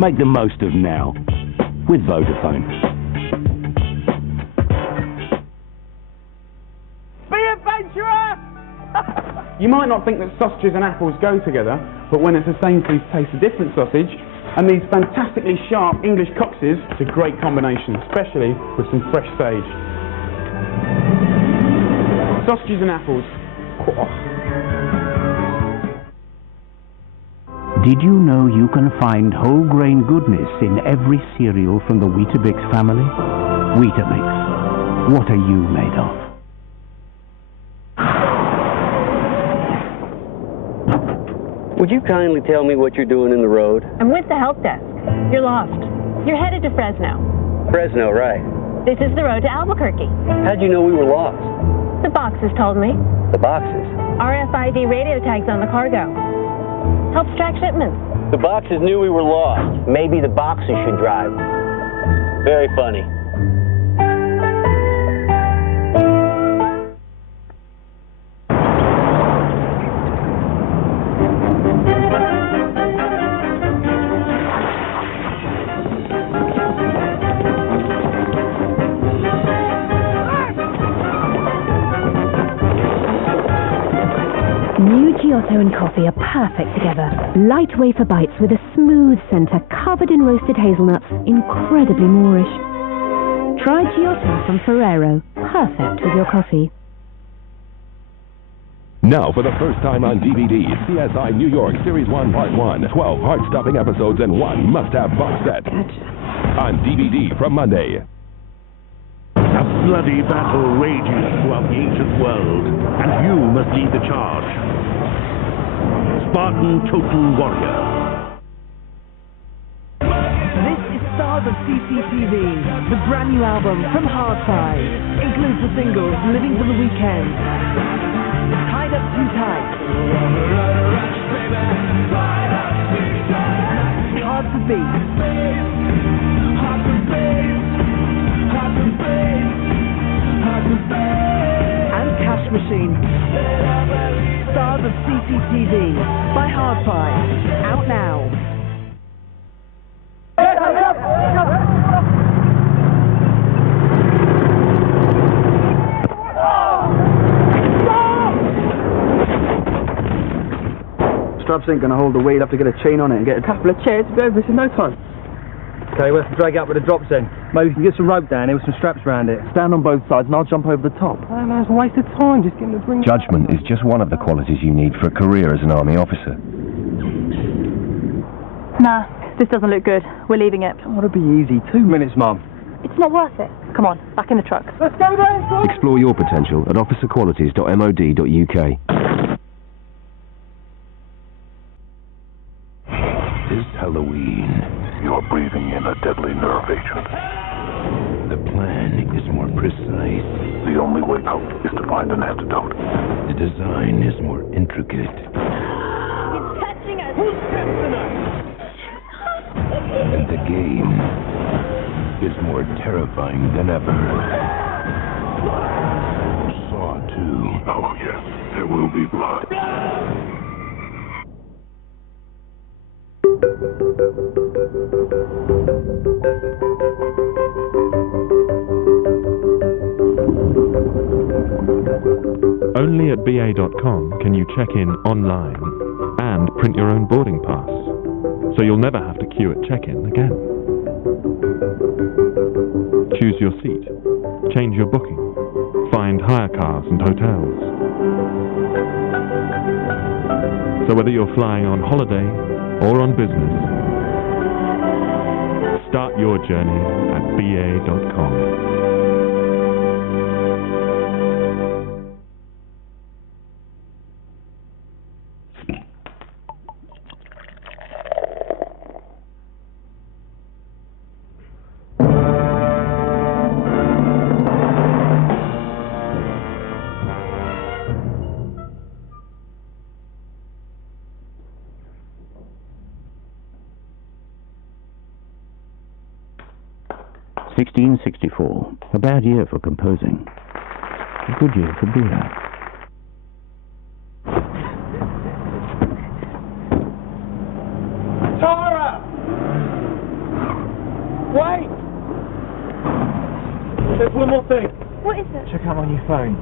Make the most of now with Vodafone. Be adventurous! You might not think that sausages and apples go together, but when it's a Sainsbury's Taste of Different sausage and these fantastically sharp English coxes, it's a great combination, especially with some fresh sage. Sausages and apples. Did you know you can find whole grain goodness in every cereal from the Weetabix family? Weetabix. What are you made of? Would you kindly tell me what you're doing in the road? I'm with the help desk. You're lost. You're headed to Fresno. Fresno, right. This is the road to Albuquerque. How'd you know we were lost? The boxes told me. The boxes? RFID radio tags on the cargo. Helps track shipments. The boxes knew we were lost. Maybe the boxes should drive. Very funny. New Giotto and coffee are perfect together. Light wafer bites with a smooth centre covered in roasted hazelnuts. Incredibly Moorish. Try Giotto from Ferrero. Perfect with your coffee. Now, for the first time on DVD, CSI New York Series 1 Part 1. 12 heart-stopping episodes and one must-have box set. On DVD from Monday. A bloody battle rages throughout the ancient world, and you must lead the charge. Spartan Total Warrior. This is Stars of CCTV, the brand new album from Hardfire. Includes the singles Living for the Weekend, Tied Up Too Tight, Hard to Beat, and Cash Machine. Stars of CCTV by Hardfire. Out now. Straps ain't gonna hold the weight. Have to get a chain on it and get a couple of chairs to go over this in no time. Okay, we'll have to drag it up with the drops then. Maybe we can get some rope down here with some straps around it. Stand on both sides and I'll jump over the top. Oh, no, it's a waste of time. Just get him to bring... Judgment is just one of the qualities you need for a career as an army officer. Nah, this doesn't look good. We're leaving it. Come on, it'll be easy. 2 minutes, Mum. It's not worth it. Come on, back in the truck. Let's go there! Explore your potential at officerqualities.mod.uk. This Halloween, you're breathing in a deadly nerve agent. The plan is more precise. The only way out is to find an antidote. The design is more intricate. He's catching us! Who's catching us? And the game is more terrifying than ever. Saw 2. Oh, yes, there will be blood. Only at BA.com can you check in online and print your own boarding pass, so you'll never have to queue at check-in again. Choose your seat, change your booking, find hire cars and hotels. So whether you're flying on holiday or on business, start your journey at BA.com. (1664), a bad year for composing, a good year for beer. Tara! Wait! There's one more thing. What is it? Check out my new phone.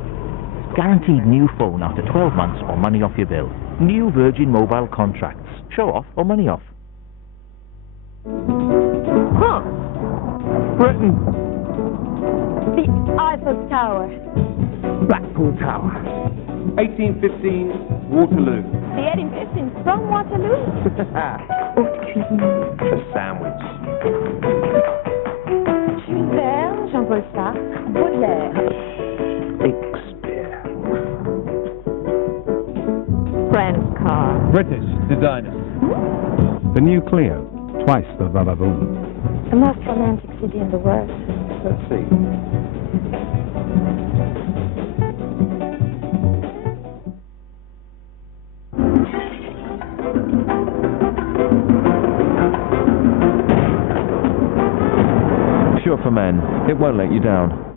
Guaranteed new phone after 12 months or money off your bill. New Virgin Mobile contracts. Show off or money off. Huh? Britain. The Eiffel Tower. Blackpool Tower. 1815, Waterloo. The 1815 from Waterloo? A sandwich. Schubert, Jean-Paul Sartre, Baudelaire. Shakespeare. Friend's car. British designer. The new Clio. Twice the Vavaboom. The most romantic city in the world. Let's see. Pure for men. It won't let you down.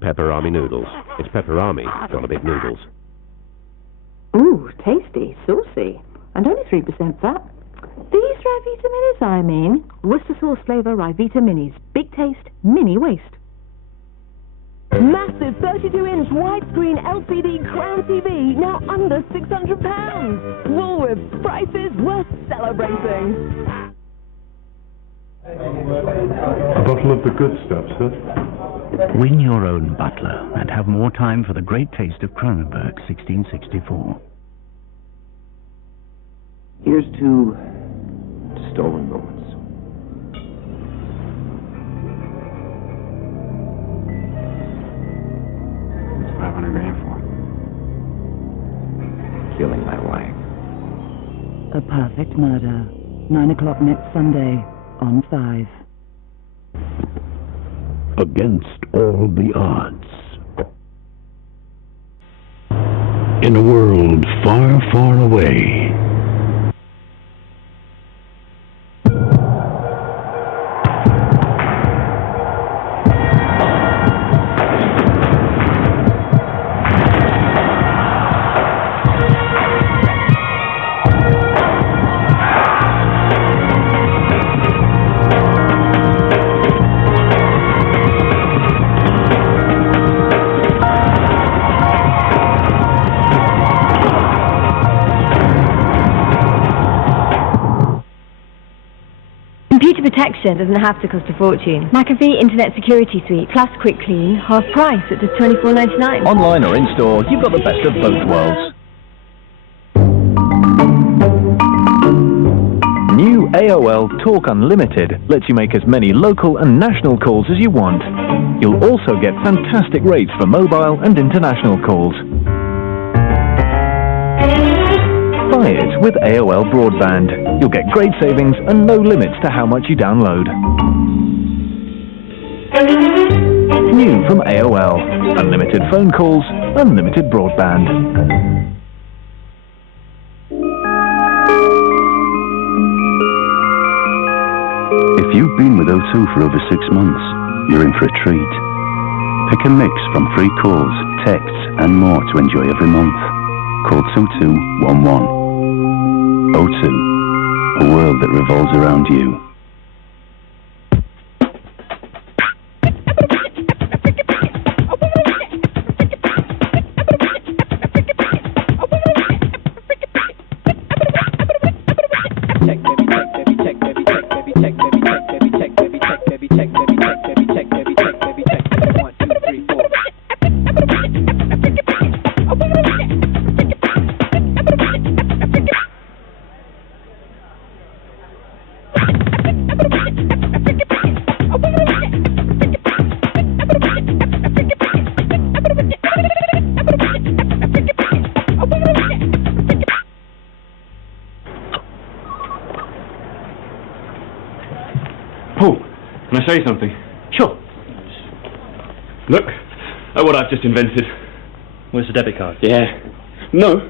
Pepperami noodles. It's pepperami, got a bit noodles. Ooh, tasty, saucy, and only 3% fat. These Ryvita Minis, I mean. Worcester sauce flavour Ryvita Minis. Big taste, mini waste. Massive 32-inch widescreen LCD Crown TV, now under £600. Woolworths, prices worth celebrating. A bottle of the good stuff, sir. Win your own butler and have more time for the great taste of Kronenberg 1664. Here's to stolen moments. What's 500 grand for? Killing my wife. A perfect murder. 9 o'clock next Sunday on 5. Against all the odds. In a world far, far away. Computer protection doesn't have to cost a fortune. McAfee Internet Security Suite plus Quick Clean, half price at just $24.99. Online or in store, you've got the best of both worlds. AOL Talk Unlimited lets you make as many local and national calls as you want. You'll also get fantastic rates for mobile and international calls. Buy it with AOL Broadband. You'll get great savings and no limits to how much you download. New from AOL. Unlimited phone calls, unlimited broadband. If you've been with O2 for over 6 months, you're in for a treat. Pick a mix from free calls, texts and more to enjoy every month. Call 2211. O2, a world that revolves around you. Can I show you something? Sure. Look at what I've just invented. Where's the debit card? Yeah. No.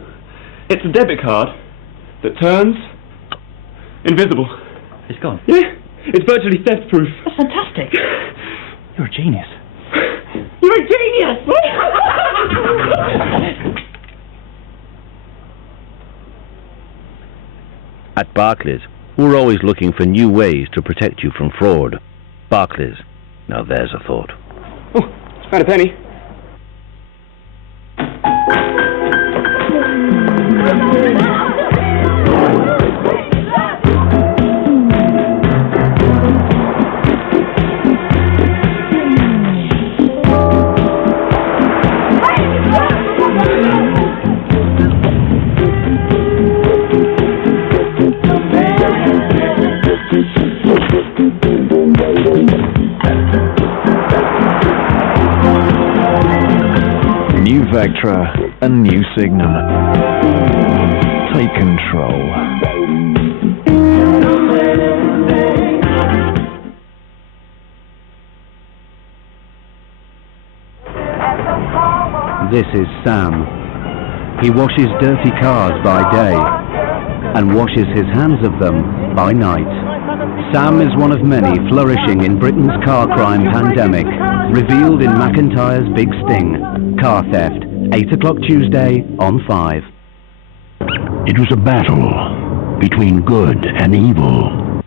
It's a debit card that turns invisible. It's gone? Yeah. It's virtually theft-proof. That's fantastic. You're a genius. You're a genius! At Barclays, we're always looking for new ways to protect you from fraud. Barclays. Now there's a thought. Oh, found a penny. Vectra and new Signum. Take control. This is Sam. He washes dirty cars by day and washes his hands of them by night. Sam is one of many flourishing in Britain's car crime pandemic, revealed in McIntyre's Big Sting. Car theft, 8 o'clock Tuesday on 5. It was a battle between good and evil.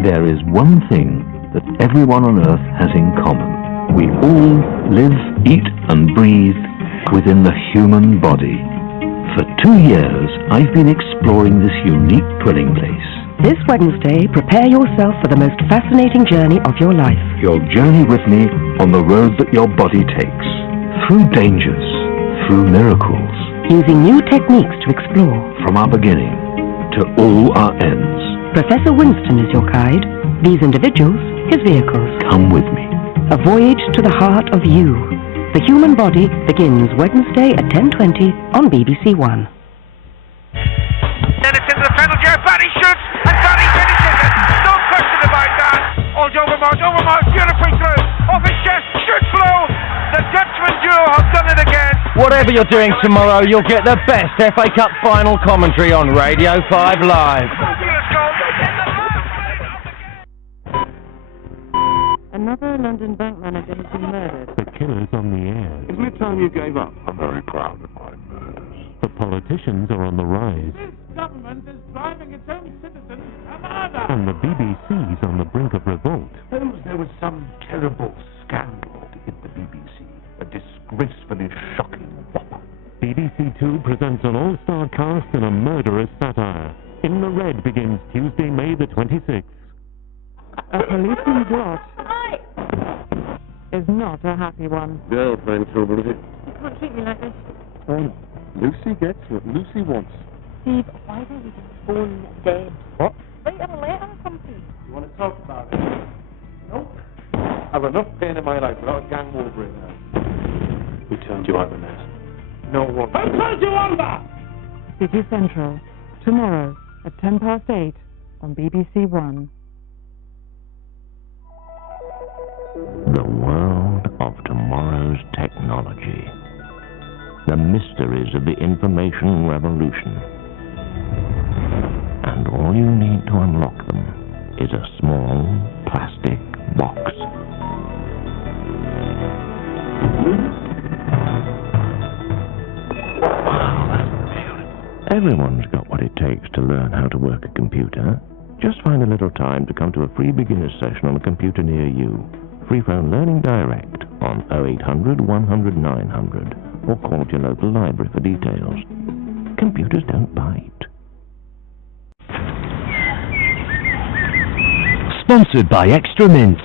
There is one thing that everyone on Earth has in common. We all live, eat and breathe within the human body. For 2 years, I've been exploring this unique dwelling place. This Wednesday, prepare yourself for the most fascinating journey of your life. You'll journey with me on the road that your body takes. Through dangers, through miracles. Using new techniques to explore. From our beginning to all our ends. Professor Winston is your guide. These individuals, his vehicles. Come with me. A voyage to the heart of you. The Human Body begins Wednesday at 10:20 on BBC One. Then it's into the penalty area. Barry shoots and Barry finishes it. No question about that. Oh, Overmars, beautifully through. Off his chest, shoots through. The Dutchman duo have done it again. Whatever you're doing tomorrow, you'll get the best FA Cup final commentary on Radio 5 Live. Another London bank manager has been murdered. The killer's on the air. Isn't it time you gave up? I'm very proud of my murders. The politicians are on the rise. This government is driving its own citizens to murder. And the BBC's on the brink of revolt. Suppose there was some terrible scandal to hit the BBC. A disgracefully shocking whopper. BBC Two presents an all-star cast in a murderous satire. In the Red begins Tuesday, May the 26th. A policeman's lot is not a happy one. Girlfriend trouble, is it? You can't treat me like this. Lucy gets what Lucy wants. Steve, why don't you just phone Deb? What? Write her a letter or something. You want to talk about it? Nope. I've enough pain in my life without a gang war breaking out. Who turned you over, Ness? No one. Who turned you over? City Central, tomorrow at 8:10 on BBC One. The world of tomorrow's technology. The mysteries of the information revolution. And all you need to unlock them is a small plastic box. Wow, that's beautiful. Everyone's got what it takes to learn how to work a computer. Just find a little time to come to a free beginner's session on a computer near you. Free phone Learning Direct on 0800 100 900 or call your local library for details. Computers don't bite. Sponsored by Extra Mints.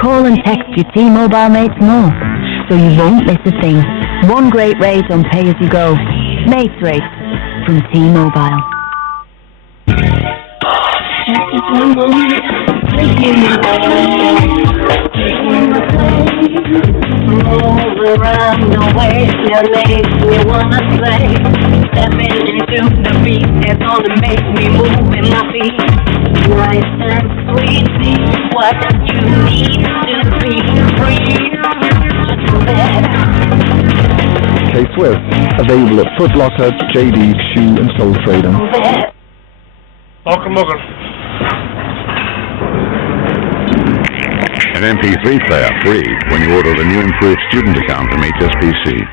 Call and text your T-Mobile mates more, so you won't miss a thing. One great rate on pay-as-you-go. Mates rate from T-Mobile. Around the way, that makes me wanna play. Stepping into the beat, it's gonna make me move in my feet. Nice and sweet, see what you need to be free. Just let K-Swift, available at Foot Locker, JD, Shoe and Soul Trader. Welcome. An MP3 player free when you order the new improved student account from HSBC.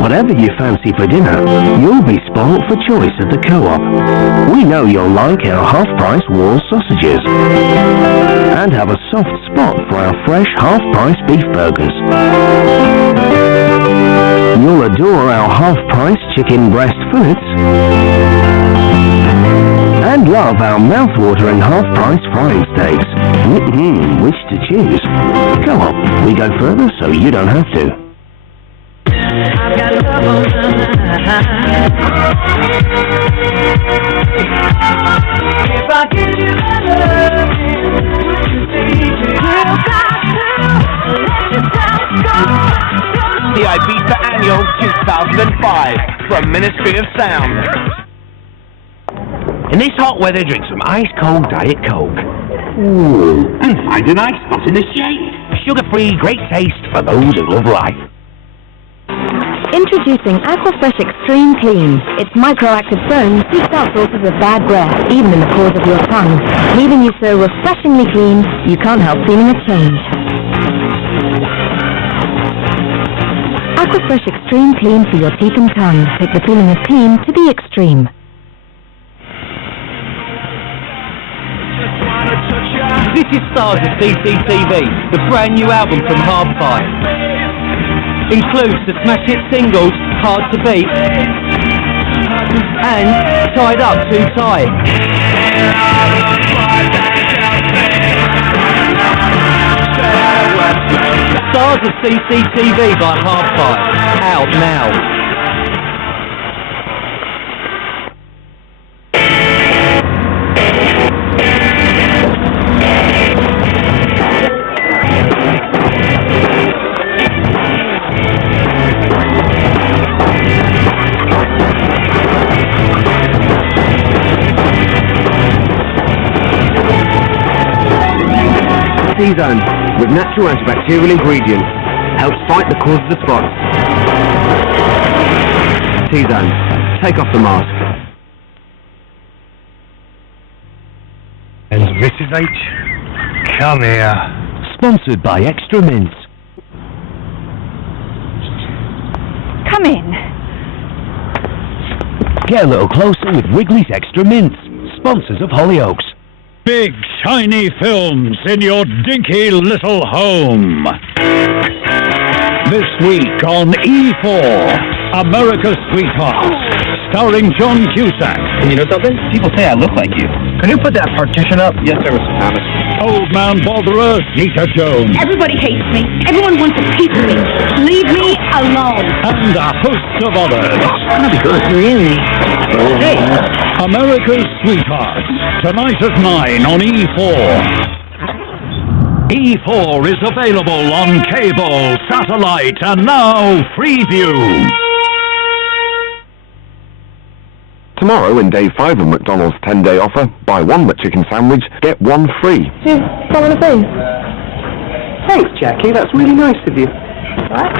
Whatever you fancy for dinner, you'll be spoilt for choice at the Co-op. We know you'll like our half-price wall sausages and have a soft spot for our fresh half-price beef burgers. You'll adore our half-price chicken breast fillets and love our mouth-watering half-price frying steaks. Which to choose? Co-op, we go further so you don't have to. I've got love on the line. If I give you my love, you got to let yourself go. The Ibiza Annual 2005 from Ministry of Sound. In this hot weather, drink some ice-cold Diet Coke. Ooh, and find a nice spot in the shade. Sugar-free, great taste for those who love life. Introducing Aquafresh Extreme Clean. Its microactive foam seeks out sources of bad breath, even in the pores of your tongue, leaving you so refreshingly clean, you can't help feeling a change. Aquafresh Extreme Clean for your teeth and tongue. Take the feeling of clean to the extreme. This is Stars of CCTV, the brand new album from Hard Five. Includes the smash hit singles Hard to Beat and Tied Up Too Tight. Stars of CCTV by Hard Five, out now. T-Zone, with natural antibacterial ingredients, helps fight the cause of the spots. T-Zone, take off the mask. And Mrs. H, come here. Sponsored by Extra Mints. Come in. Get a little closer with Wrigley's Extra Mints, sponsors of Hollyoaks. big, shiny films in your dinky little home. This week on E4, America's Sweetheart, starring John Cusack. And you know something? People say I look like you. Can you put that partition up? Yes, sir, Mr. Thomas. Old man botherer, Zeta Jones. Everybody hates me. Everyone wants a piece of me. Leave me alone. And a host of others. That'd be good. Really? Hey. America's Sweetheart, tonight at 9 on E4. E4 is available on cable, satellite, and now Freeview. Tomorrow in day 5 of McDonald's 10-day offer, buy one McChicken sandwich, get one free. Do you want a beef? Thanks, Jackie. That's really nice of you. What?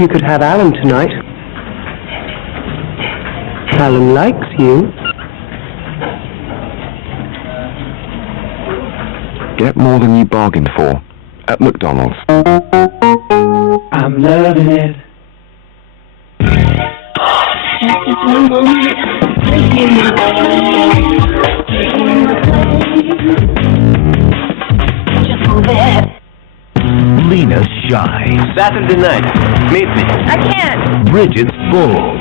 You could have Alan tonight. Alan likes you. Get more than you bargained for at McDonald's. I'm loving it. Lena's shy. Saturday night. Meet me. I can't. Bridget's bold.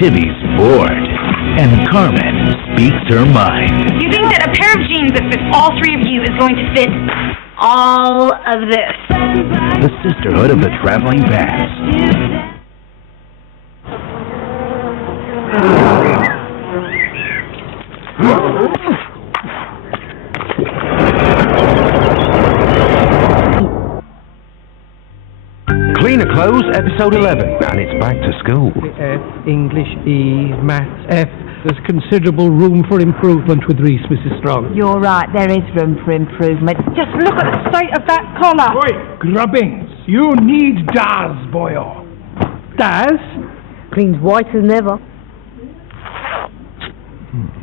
Timmy's bored. And Carmen speaks her mind. You think that a pair of jeans that fits all three of you is going to fit all of this? The Sisterhood of the Traveling Pants. Cleaner Clothes, episode 11, and it's back to school. F, English E, Maths F. There's considerable room for improvement with Reese, Mrs. Strong. You're right, there is room for improvement. Just look at the state of that collar. Oi, Grubbings, you need Daz, boyo. Daz? Cleans whiter than ever.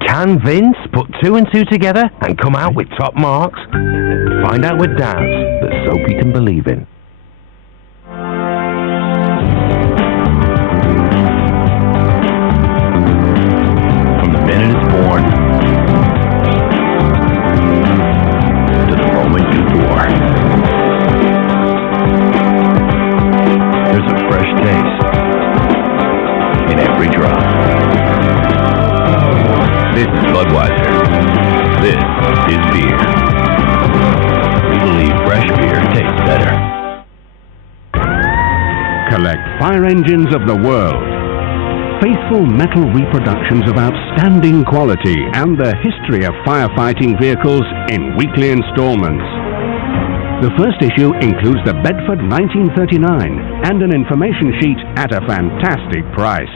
Can Vince put 2 and 2 together and come out with top marks? Find out with Daz that Soapy can believe in. From the minute it's born to the moment you bore, there's a fresh taste in every drop. This is Budweiser. This is beer. We believe fresh beer tastes better. Collect fire engines of the world. Faithful metal reproductions of outstanding quality and the history of firefighting vehicles in weekly installments. The first issue includes the Bedford 1939 and an information sheet at a fantastic price.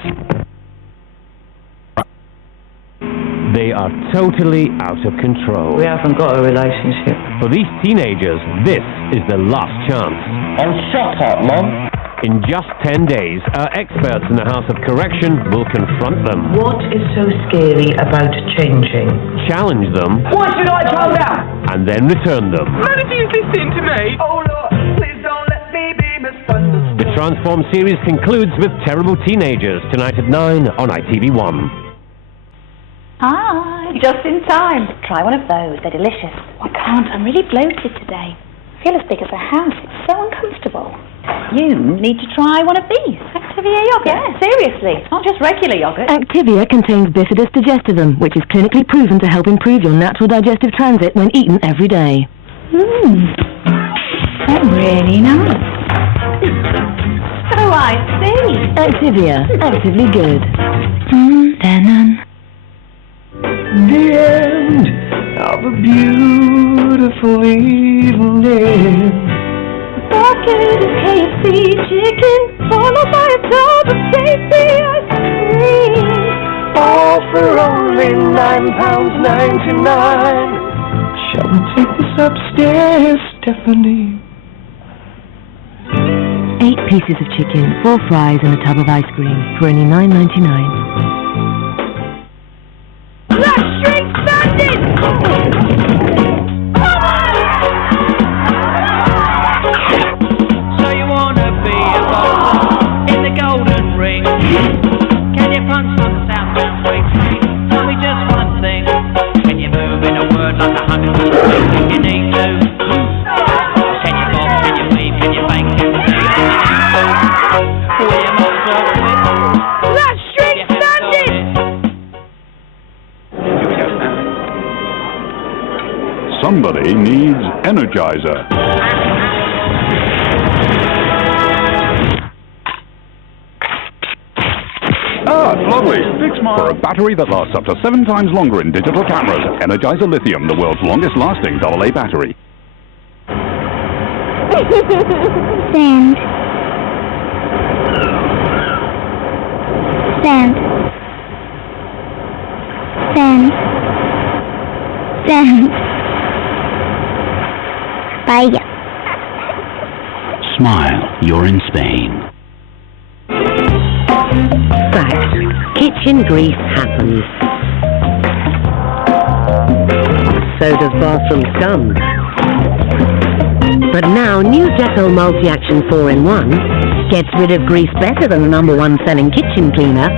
They are totally out of control. We haven't got a relationship. For these teenagers, this is the last chance. Oh, shut up, Mum. In just 10 days, our experts in the House of Correction will confront them. What is so scary about changing? Challenge them. Why should I calm down? And then return them. None of you listen to me. Oh, Lord, please don't let me be misunderstood. The Transform series concludes with Terrible Teenagers, tonight at 9 on ITV1. Hi. Just in time. Try one of those. They're delicious. I can't. I'm really bloated today. I feel as big as a house. It's so uncomfortable. You need to try one of these. Activia yogurt? Yeah, seriously. It's not just regular yogurt. Activia contains bifidus digestivum, which is clinically proven to help improve your natural digestive transit when eaten every day. That's really nice. So I see. Activia. Actively good. The end of a beautiful evening. Bucket of KFC chicken, followed by a tub of tasty ice cream. All for only £9.99. Shall we take this upstairs, Stephanie? 8 pieces of chicken, 4 fries and a tub of ice cream for only $9.99. Last string standing! So you wanna be a boxer in the golden ring? Can you punch on the southbound freight train? Tell me Everybody needs Energizer. Ah, lovely. For a battery that lasts up to 7 times longer in digital cameras, Energizer Lithium, the world's longest-lasting AA battery. Sand. Sand. Sand. Sand. Vaya. Smile, you're in Spain. Fact. Kitchen grease happens. So does bathroom scum. But now, new Dettol Multi-Action 4-in-1 gets rid of grease better than the #1 selling kitchen cleaner,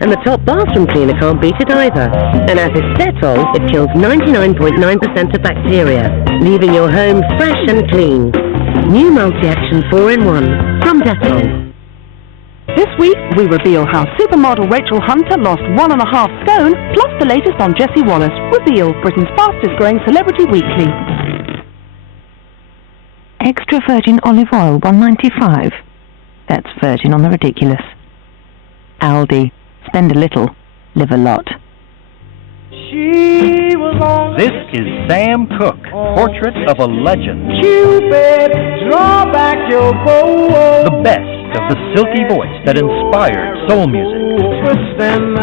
and the top bathroom cleaner can't beat it either. And as it's Dettol, it kills 99.9% of bacteria, leaving your home fresh and clean. New Multi-Action 4-in-1 from Dettol. This week, we reveal how supermodel Rachel Hunter lost 1.5 stone, plus the latest on Jessie Wallace. Reveal, Britain's fastest growing celebrity weekly. Extra virgin olive oil, $1.95. That's virgin on the ridiculous. Aldi. Spend a little, live a lot. This is Sam Cooke, Portrait of a Legend. Cupid, draw back your bow. The best of the silky voice that inspired soul music. Twisting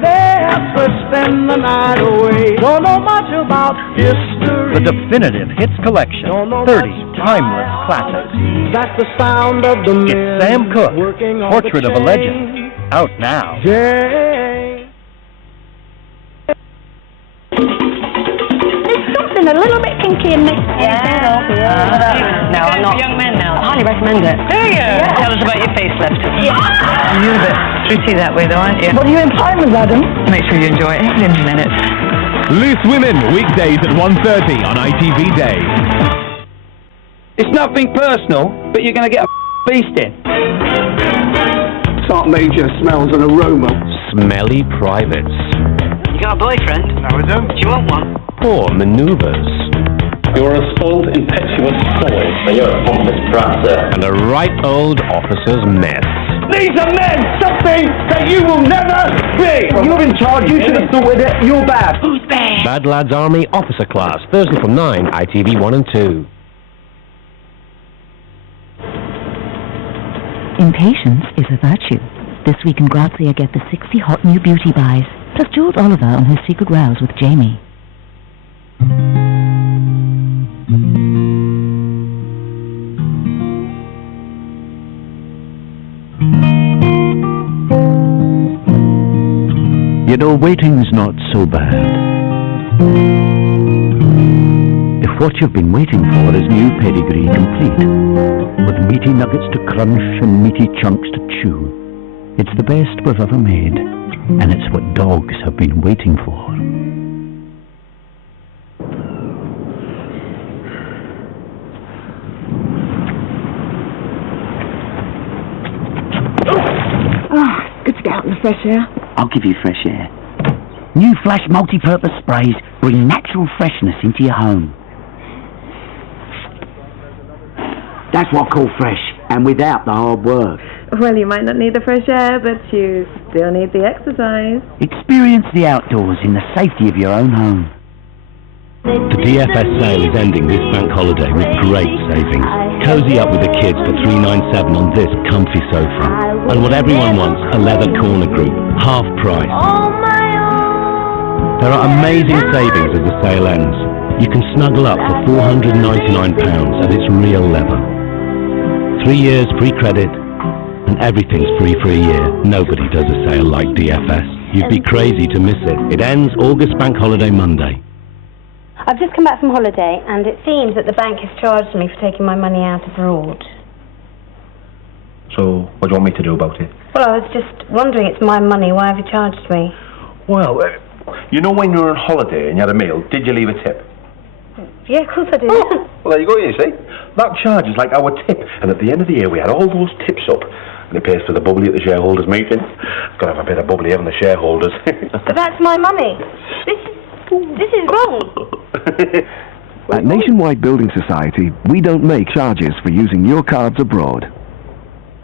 there, twisting the night away. Don't know much about history. The definitive hits collection, 30 timeless classics. That's the sound of the men. It's Sam Cooke, Portrait of a Legend, out now. A little bit kinky in this. No, I'm not. Young men now. I highly recommend it. Do you? Yeah. Tell us about your facelift. Yeah. You're a bit fruity that way though, aren't you? What are you implying with, Adam? Make sure you enjoy it in a minute. Loose Women, weekdays at 1:30 on ITV Day. It's nothing personal, but you're going to get a feasting. Sergeant Major smells an aroma. Smelly privates. You got a boyfriend? No, I don't. Do you want one? Poor manoeuvres. You're a spoiled, impetuous boy. And you're a pompous brasser. And a right old officer's mess. These are men, something that you will never be. You're in charge, you should have sorted it, you're bad. Who's bad? Bad Lads Army Officer Class, Thursday from 9, ITV 1 and 2. Impatience is a virtue. This week in Grazia, get the 60 hot new beauty buys, plus Jules Oliver on her secret rows with Jamie. You know, waiting's not so bad. If what you've been waiting for is new pedigree complete, with meaty nuggets to crunch and meaty chunks to chew, it's the best we've ever made, and it's what dogs have been waiting for. Oh, good to get out in the fresh air. I'll give you fresh air. New Flash multi-purpose sprays bring natural freshness into your home. That's what I call fresh, and without the hard work. Well, you might not need the fresh air, but you still need the exercise. Experience the outdoors in the safety of your own home. The DFS sale is ending this bank holiday with great savings. Cozy up with the kids for $397 on this comfy sofa. And what everyone wants, a leather corner group, half price. There are amazing savings as the sale ends. You can snuggle up for £499 and it's real leather. 3 years free credit and everything's free for a year. Nobody does a sale like DFS. You'd be crazy to miss it. It ends August Bank Holiday Monday. I've just come back from holiday, and it seems that the bank has charged me for taking my money out abroad. So, what do you want me to do about it? Well, I was just wondering, it's my money, why have you charged me? Well, you know when you were on holiday and you had a meal, did you leave a tip? Yeah, of course I did. Oh, well, there you go, you see. That charge is like our tip, and at the end of the year we had all those tips up, and it pays for the bubbly at the shareholders' meeting. Got to have a bit of bubbly having the shareholders. But that's my money. This is wrong. At Nationwide Building Society, we don't make charges for using your cards abroad.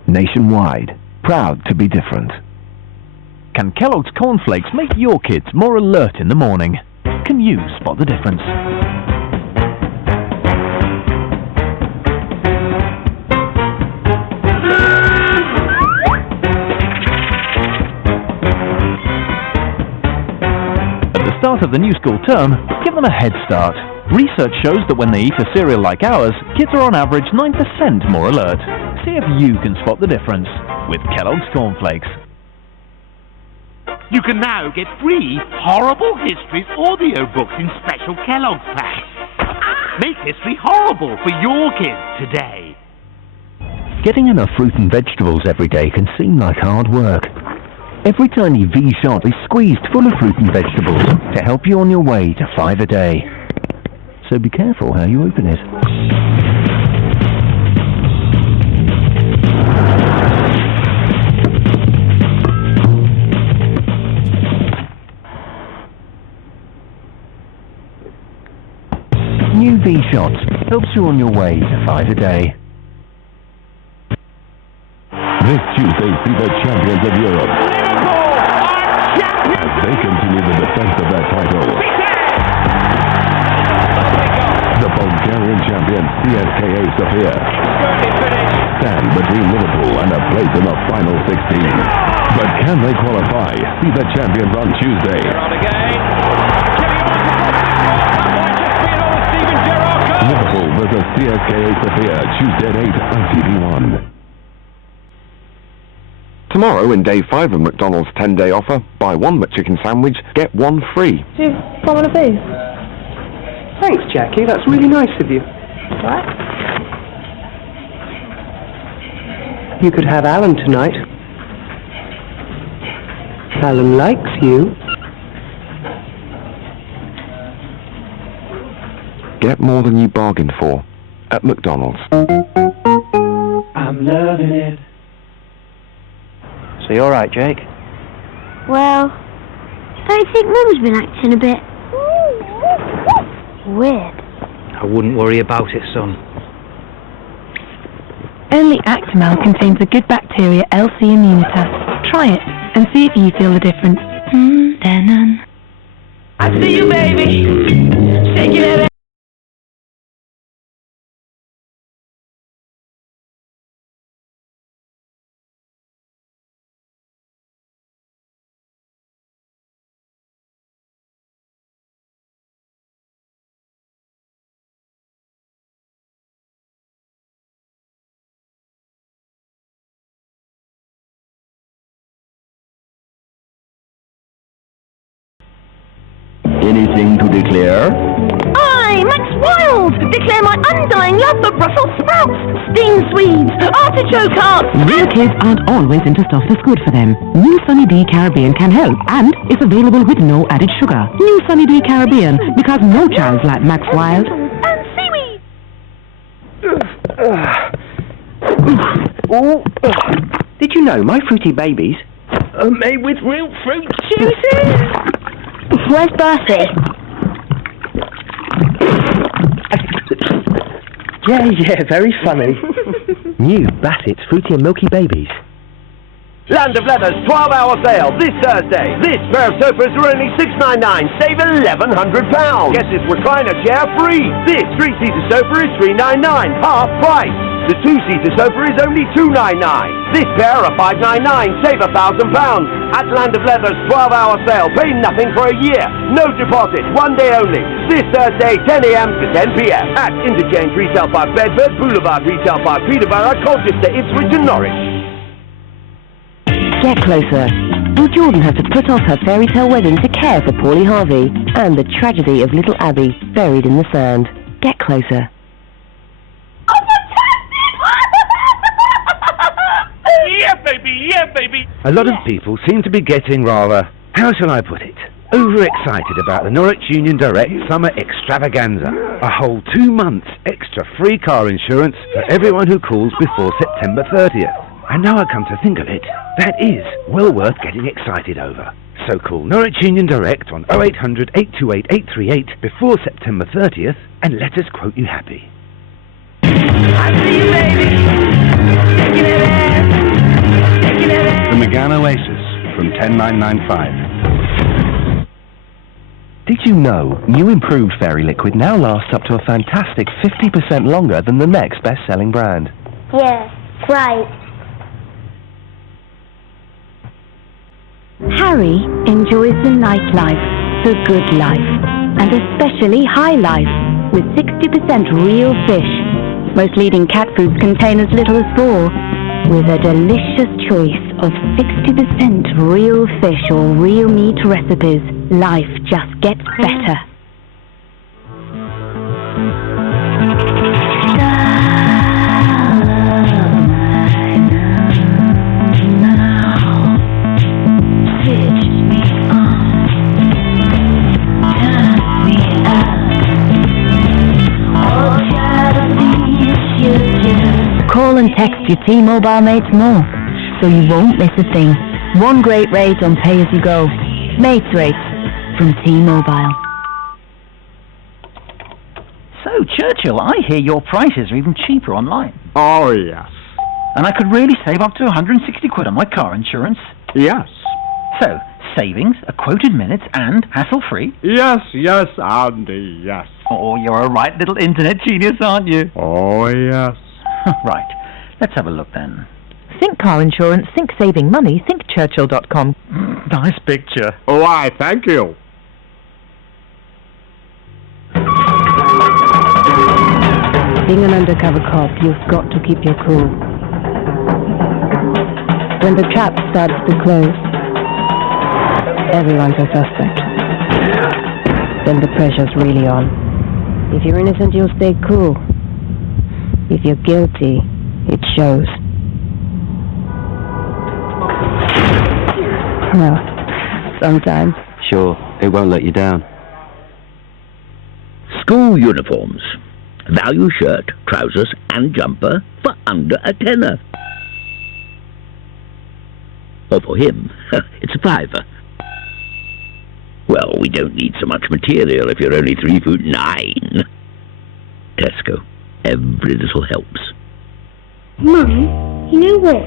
Nationwide, proud to be different. Can Kellogg's cornflakes make your kids more alert in the morning? Can you spot the difference? At the start of the new school term, give them a head start. Research shows that when they eat a cereal like ours, kids are on average 9% more alert. See if you can spot the difference with Kellogg's cornflakes. You can now get free Horrible Histories audiobooks in special Kellogg's packs. Make history horrible for your kids today. Getting enough fruit and vegetables every day can seem like hard work. Every tiny V-shot is squeezed full of fruit and vegetables to help you on your way to 5 a day. So be careful how you open it. New V-Shots helps you on your way to 5 a day. This Tuesday, see the champions of Europe. As they continue the defense of their title. The Bulgarian champion, CSKA Sofia, stand between Liverpool and a place in the final 16. But can they qualify? See the champions on Tuesday. Liverpool versus CSKA Sofia, Tuesday at 8 on TV1. Tomorrow in day 5 of McDonald's 10-day offer, buy one McChicken sandwich, get one free. Do you want one of these? Thanks, Jackie. That's really nice of you. What? You could have Alan tonight. Alan likes you. Get more than you bargained for at McDonald's. I'm loving it. So you alright, Jake? Well, don't you think Mum's been acting a bit weird? I wouldn't worry about it, son. Only Actimel contains a good bacteria LC Immunitas. Try it and see if you feel the difference. I see you, baby. Shake it. Anything to declare? I, Max Wild, declare my undying love for Brussels sprouts, steamed Swedes, artichoke hearts. Real kids aren't always into stuff that's good for them. New Sunny D Caribbean can help, and it's available with no added sugar. New Sunny D Caribbean, because no child's like Max Wild. And seaweed. Did you know my fruity babies are made with real fruit juices? Where's Bertie? Yeah, very funny. New Bassett's Fruity and Milky Babies. Land of Leather's 12-hour sale this Thursday. This pair of sofas are only $699. Save £1,100. Get this recliner chair free. This 3-seater sofa is $399, half price. The 2-seater sofa is only $299. This pair are $599. Save £1,000. At Land of Leather's 12-hour sale. Pay nothing for a year. No deposit. 1 day only. This Thursday, 10 a.m. to 10 p.m. At Interchange Retail Park Bedford, Boulevard Retail Park Peterborough, Colchester, Ipswich and Norwich. Get closer. Will Jordan have to put off her fairy tale wedding to care for Paulie Harvey and the tragedy of little Abby buried in the sand? Get closer. Yeah, baby, yeah, baby. A lot of people seem to be getting rather, how shall I put it, overexcited about the Norwich Union Direct Summer Extravaganza. A whole 2 months extra free car insurance for everyone who calls before September 30th. And now I come to think of it, that is well worth getting excited over. So call Norwich Union Direct on 0800 828 838 before September 30th and let us quote you happy. I see you, baby. Taking it in. Taking it in. The McGann Oasis from 10995. Did you know new improved Fairy Liquid now lasts up to a fantastic 50% longer than the next best-selling brand? Yeah, right. Harry enjoys the nightlife, the good life, and especially high life, with 60% real fish. Most leading cat foods contain as little as 4, with a delicious choice of 60% real fish or real meat recipes. Life just gets better. Call and text your T-Mobile mates more, so you won't miss a thing. One great rate on pay-as-you-go. Mates rates from T-Mobile. So, Churchill, I hear your prices are even cheaper online. Oh, yes. And I could really save up to 160 quid on my car insurance. Yes. So, savings, a quoted minutes, and hassle-free. Yes, Andy, yes. Oh, you're a right little internet genius, aren't you? Oh, yes. Right. Let's have a look then. Think car insurance, think saving money, think Churchill.com. Nice picture. Why, thank you. Being an undercover cop, you've got to keep your cool. When the trap starts to close, everyone's a suspect. Then the pressure's really on. If you're innocent, you'll stay cool. If you're guilty, it shows. Well, sometimes. Sure, it won't let you down. School uniforms. Value shirt, trousers and jumper for under a tenner. Or for him, it's a £5. Well, we don't need so much material if you're only 3'9". Tesco. Every little helps. Mum, you know what?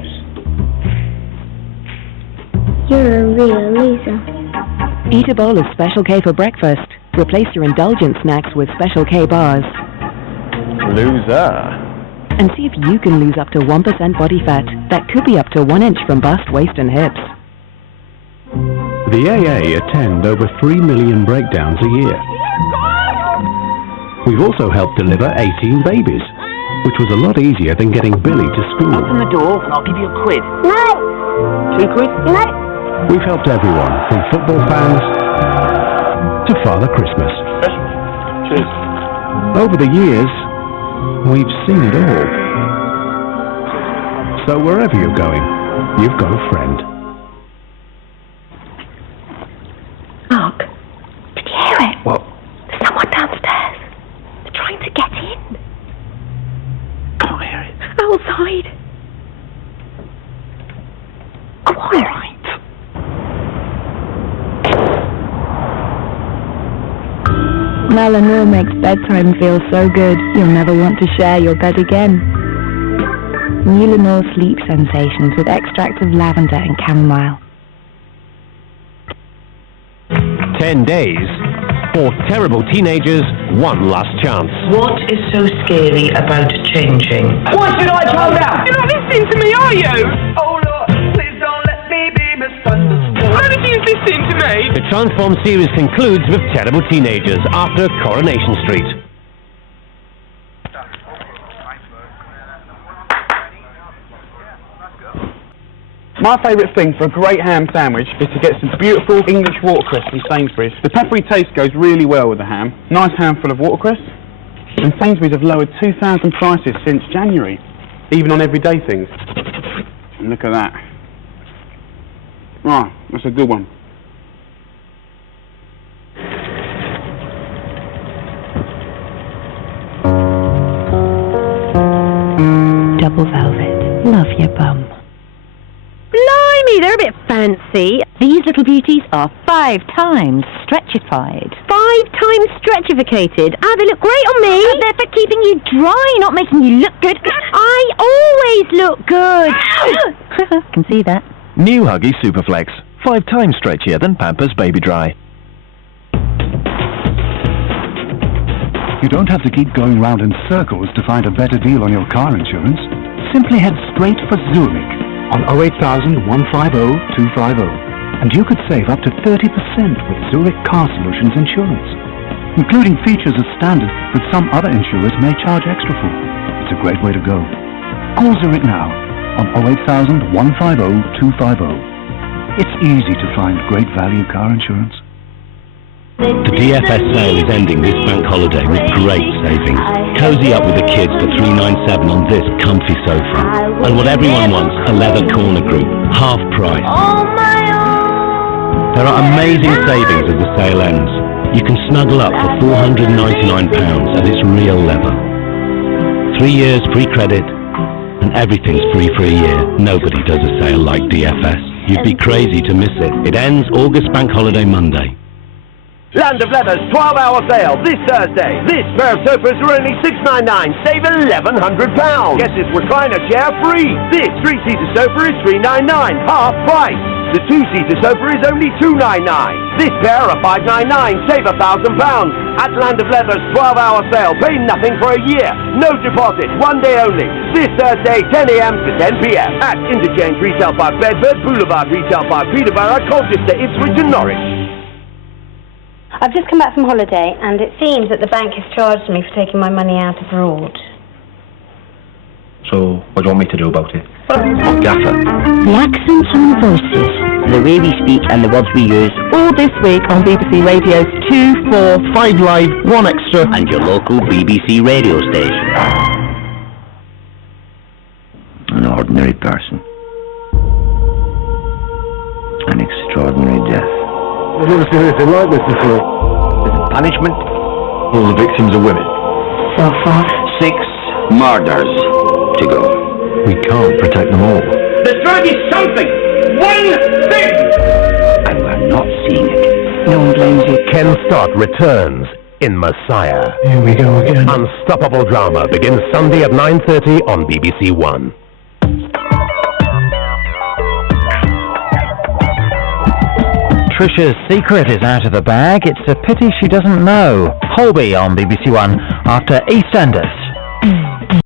You're a real loser. Eat a bowl of Special K for breakfast. Replace your indulgent snacks with Special K bars. Loser. And see if you can lose up to 1% body fat. That could be up to 1 inch from bust, waist and hips. The AA attend over 3 million breakdowns a year. We've also helped deliver 18 babies, which was a lot easier than getting Billy to school. Open the door and I'll give you a quid. No! 2 quid? No! We've helped everyone, from football fans to Father Christmas. Cheers. Over the years, we've seen it all. So wherever you're going, you've got a friend. Mark, did you hear it? What? There's someone downstairs. They're trying to get in. Can't hear it. Outside. Go on. All right. Melanor makes bedtime feel so good, you'll never want to share your bed again. Melanor Sleep Sensations with extracts of lavender and chamomile. 10 days. 4 terrible teenagers, 1 last chance. What is so scary about changing? Why should I calm down? You're not listening to me, are you? Oh, Lord, please don't let me be misunderstood. How did you listen to me? The Transform series concludes with terrible teenagers after Coronation Street. My favourite thing for a great ham sandwich is to get some beautiful English watercress from Sainsbury's. The peppery taste goes really well with the ham. Nice handful of watercress. And Sainsbury's have lowered 2,000 prices since January, even on everyday things. And look at that. Oh, that's a good one. Double velvet. Love your bum. Blimey, they're a bit fancy. fancy. These little beauties are 5 times stretchified. 5 times stretchificated? Ah, they look great on me. They're for keeping you dry, not making you look good. I always look good. Can see that. New Huggies Superflex. 5 times stretchier than Pampers Baby Dry. You don't have to keep going round in circles to find a better deal on your car insurance. Simply head straight for Zurich on 08000 150 250, and you could save up to 30% with Zurich Car Solutions Insurance, including features as standard that some other insurers may charge extra for. It's a great way to go. Call Zurich now on 08000 150 250. It's easy to find great value car insurance. The DFS sale is ending this bank holiday with great savings. Cozy up with the kids for $397 on this comfy sofa. And what everyone wants, a leather corner group, half price. There are amazing savings as the sale ends. You can snuggle up for £499 and it's real leather. 3 years free credit and everything's free for a year. Nobody does a sale like DFS. You'd be crazy to miss it. It ends August Bank Holiday Monday. Land of Leather's 12-hour sale this Thursday. This pair of sofas are only $699. Save £1,100. Get this recliner chair free. This 3-seater sofa is $399, half price. The 2-seater sofa is only $299. This pair are $599. Save £1,000. At Land of Leather's 12-hour sale, pay nothing for a year. No deposit, 1 day only. This Thursday, 10 a.m. to 10 p.m. At Interchange Retail Park, Bedford, Boulevard Retail Park, Peterborough, Colchester, Ipswich and Norwich. I've just come back from holiday, and it seems that the bank has charged me for taking my money out abroad. So, what do you want me to do about it? Gaffer. The accents and the voices, The way we speak and the words we use. All this week on BBC Radio's 2, 4, 5 Live, 1 Extra. And your local BBC radio station. An ordinary person. An extraordinary death. I've never seen anything like this before. Is it punishment? All the victims are women. So far, 6 murders to go. We can't protect them all. The drug is something! One thing! And we're not seeing it. no one blames you. Ken Stott returns in Messiah. Here we go again. Unstoppable drama begins Sunday at 9:30 on BBC One. Trisha's secret is out of the bag. It's a pity she doesn't know. Holby on BBC One after EastEnders.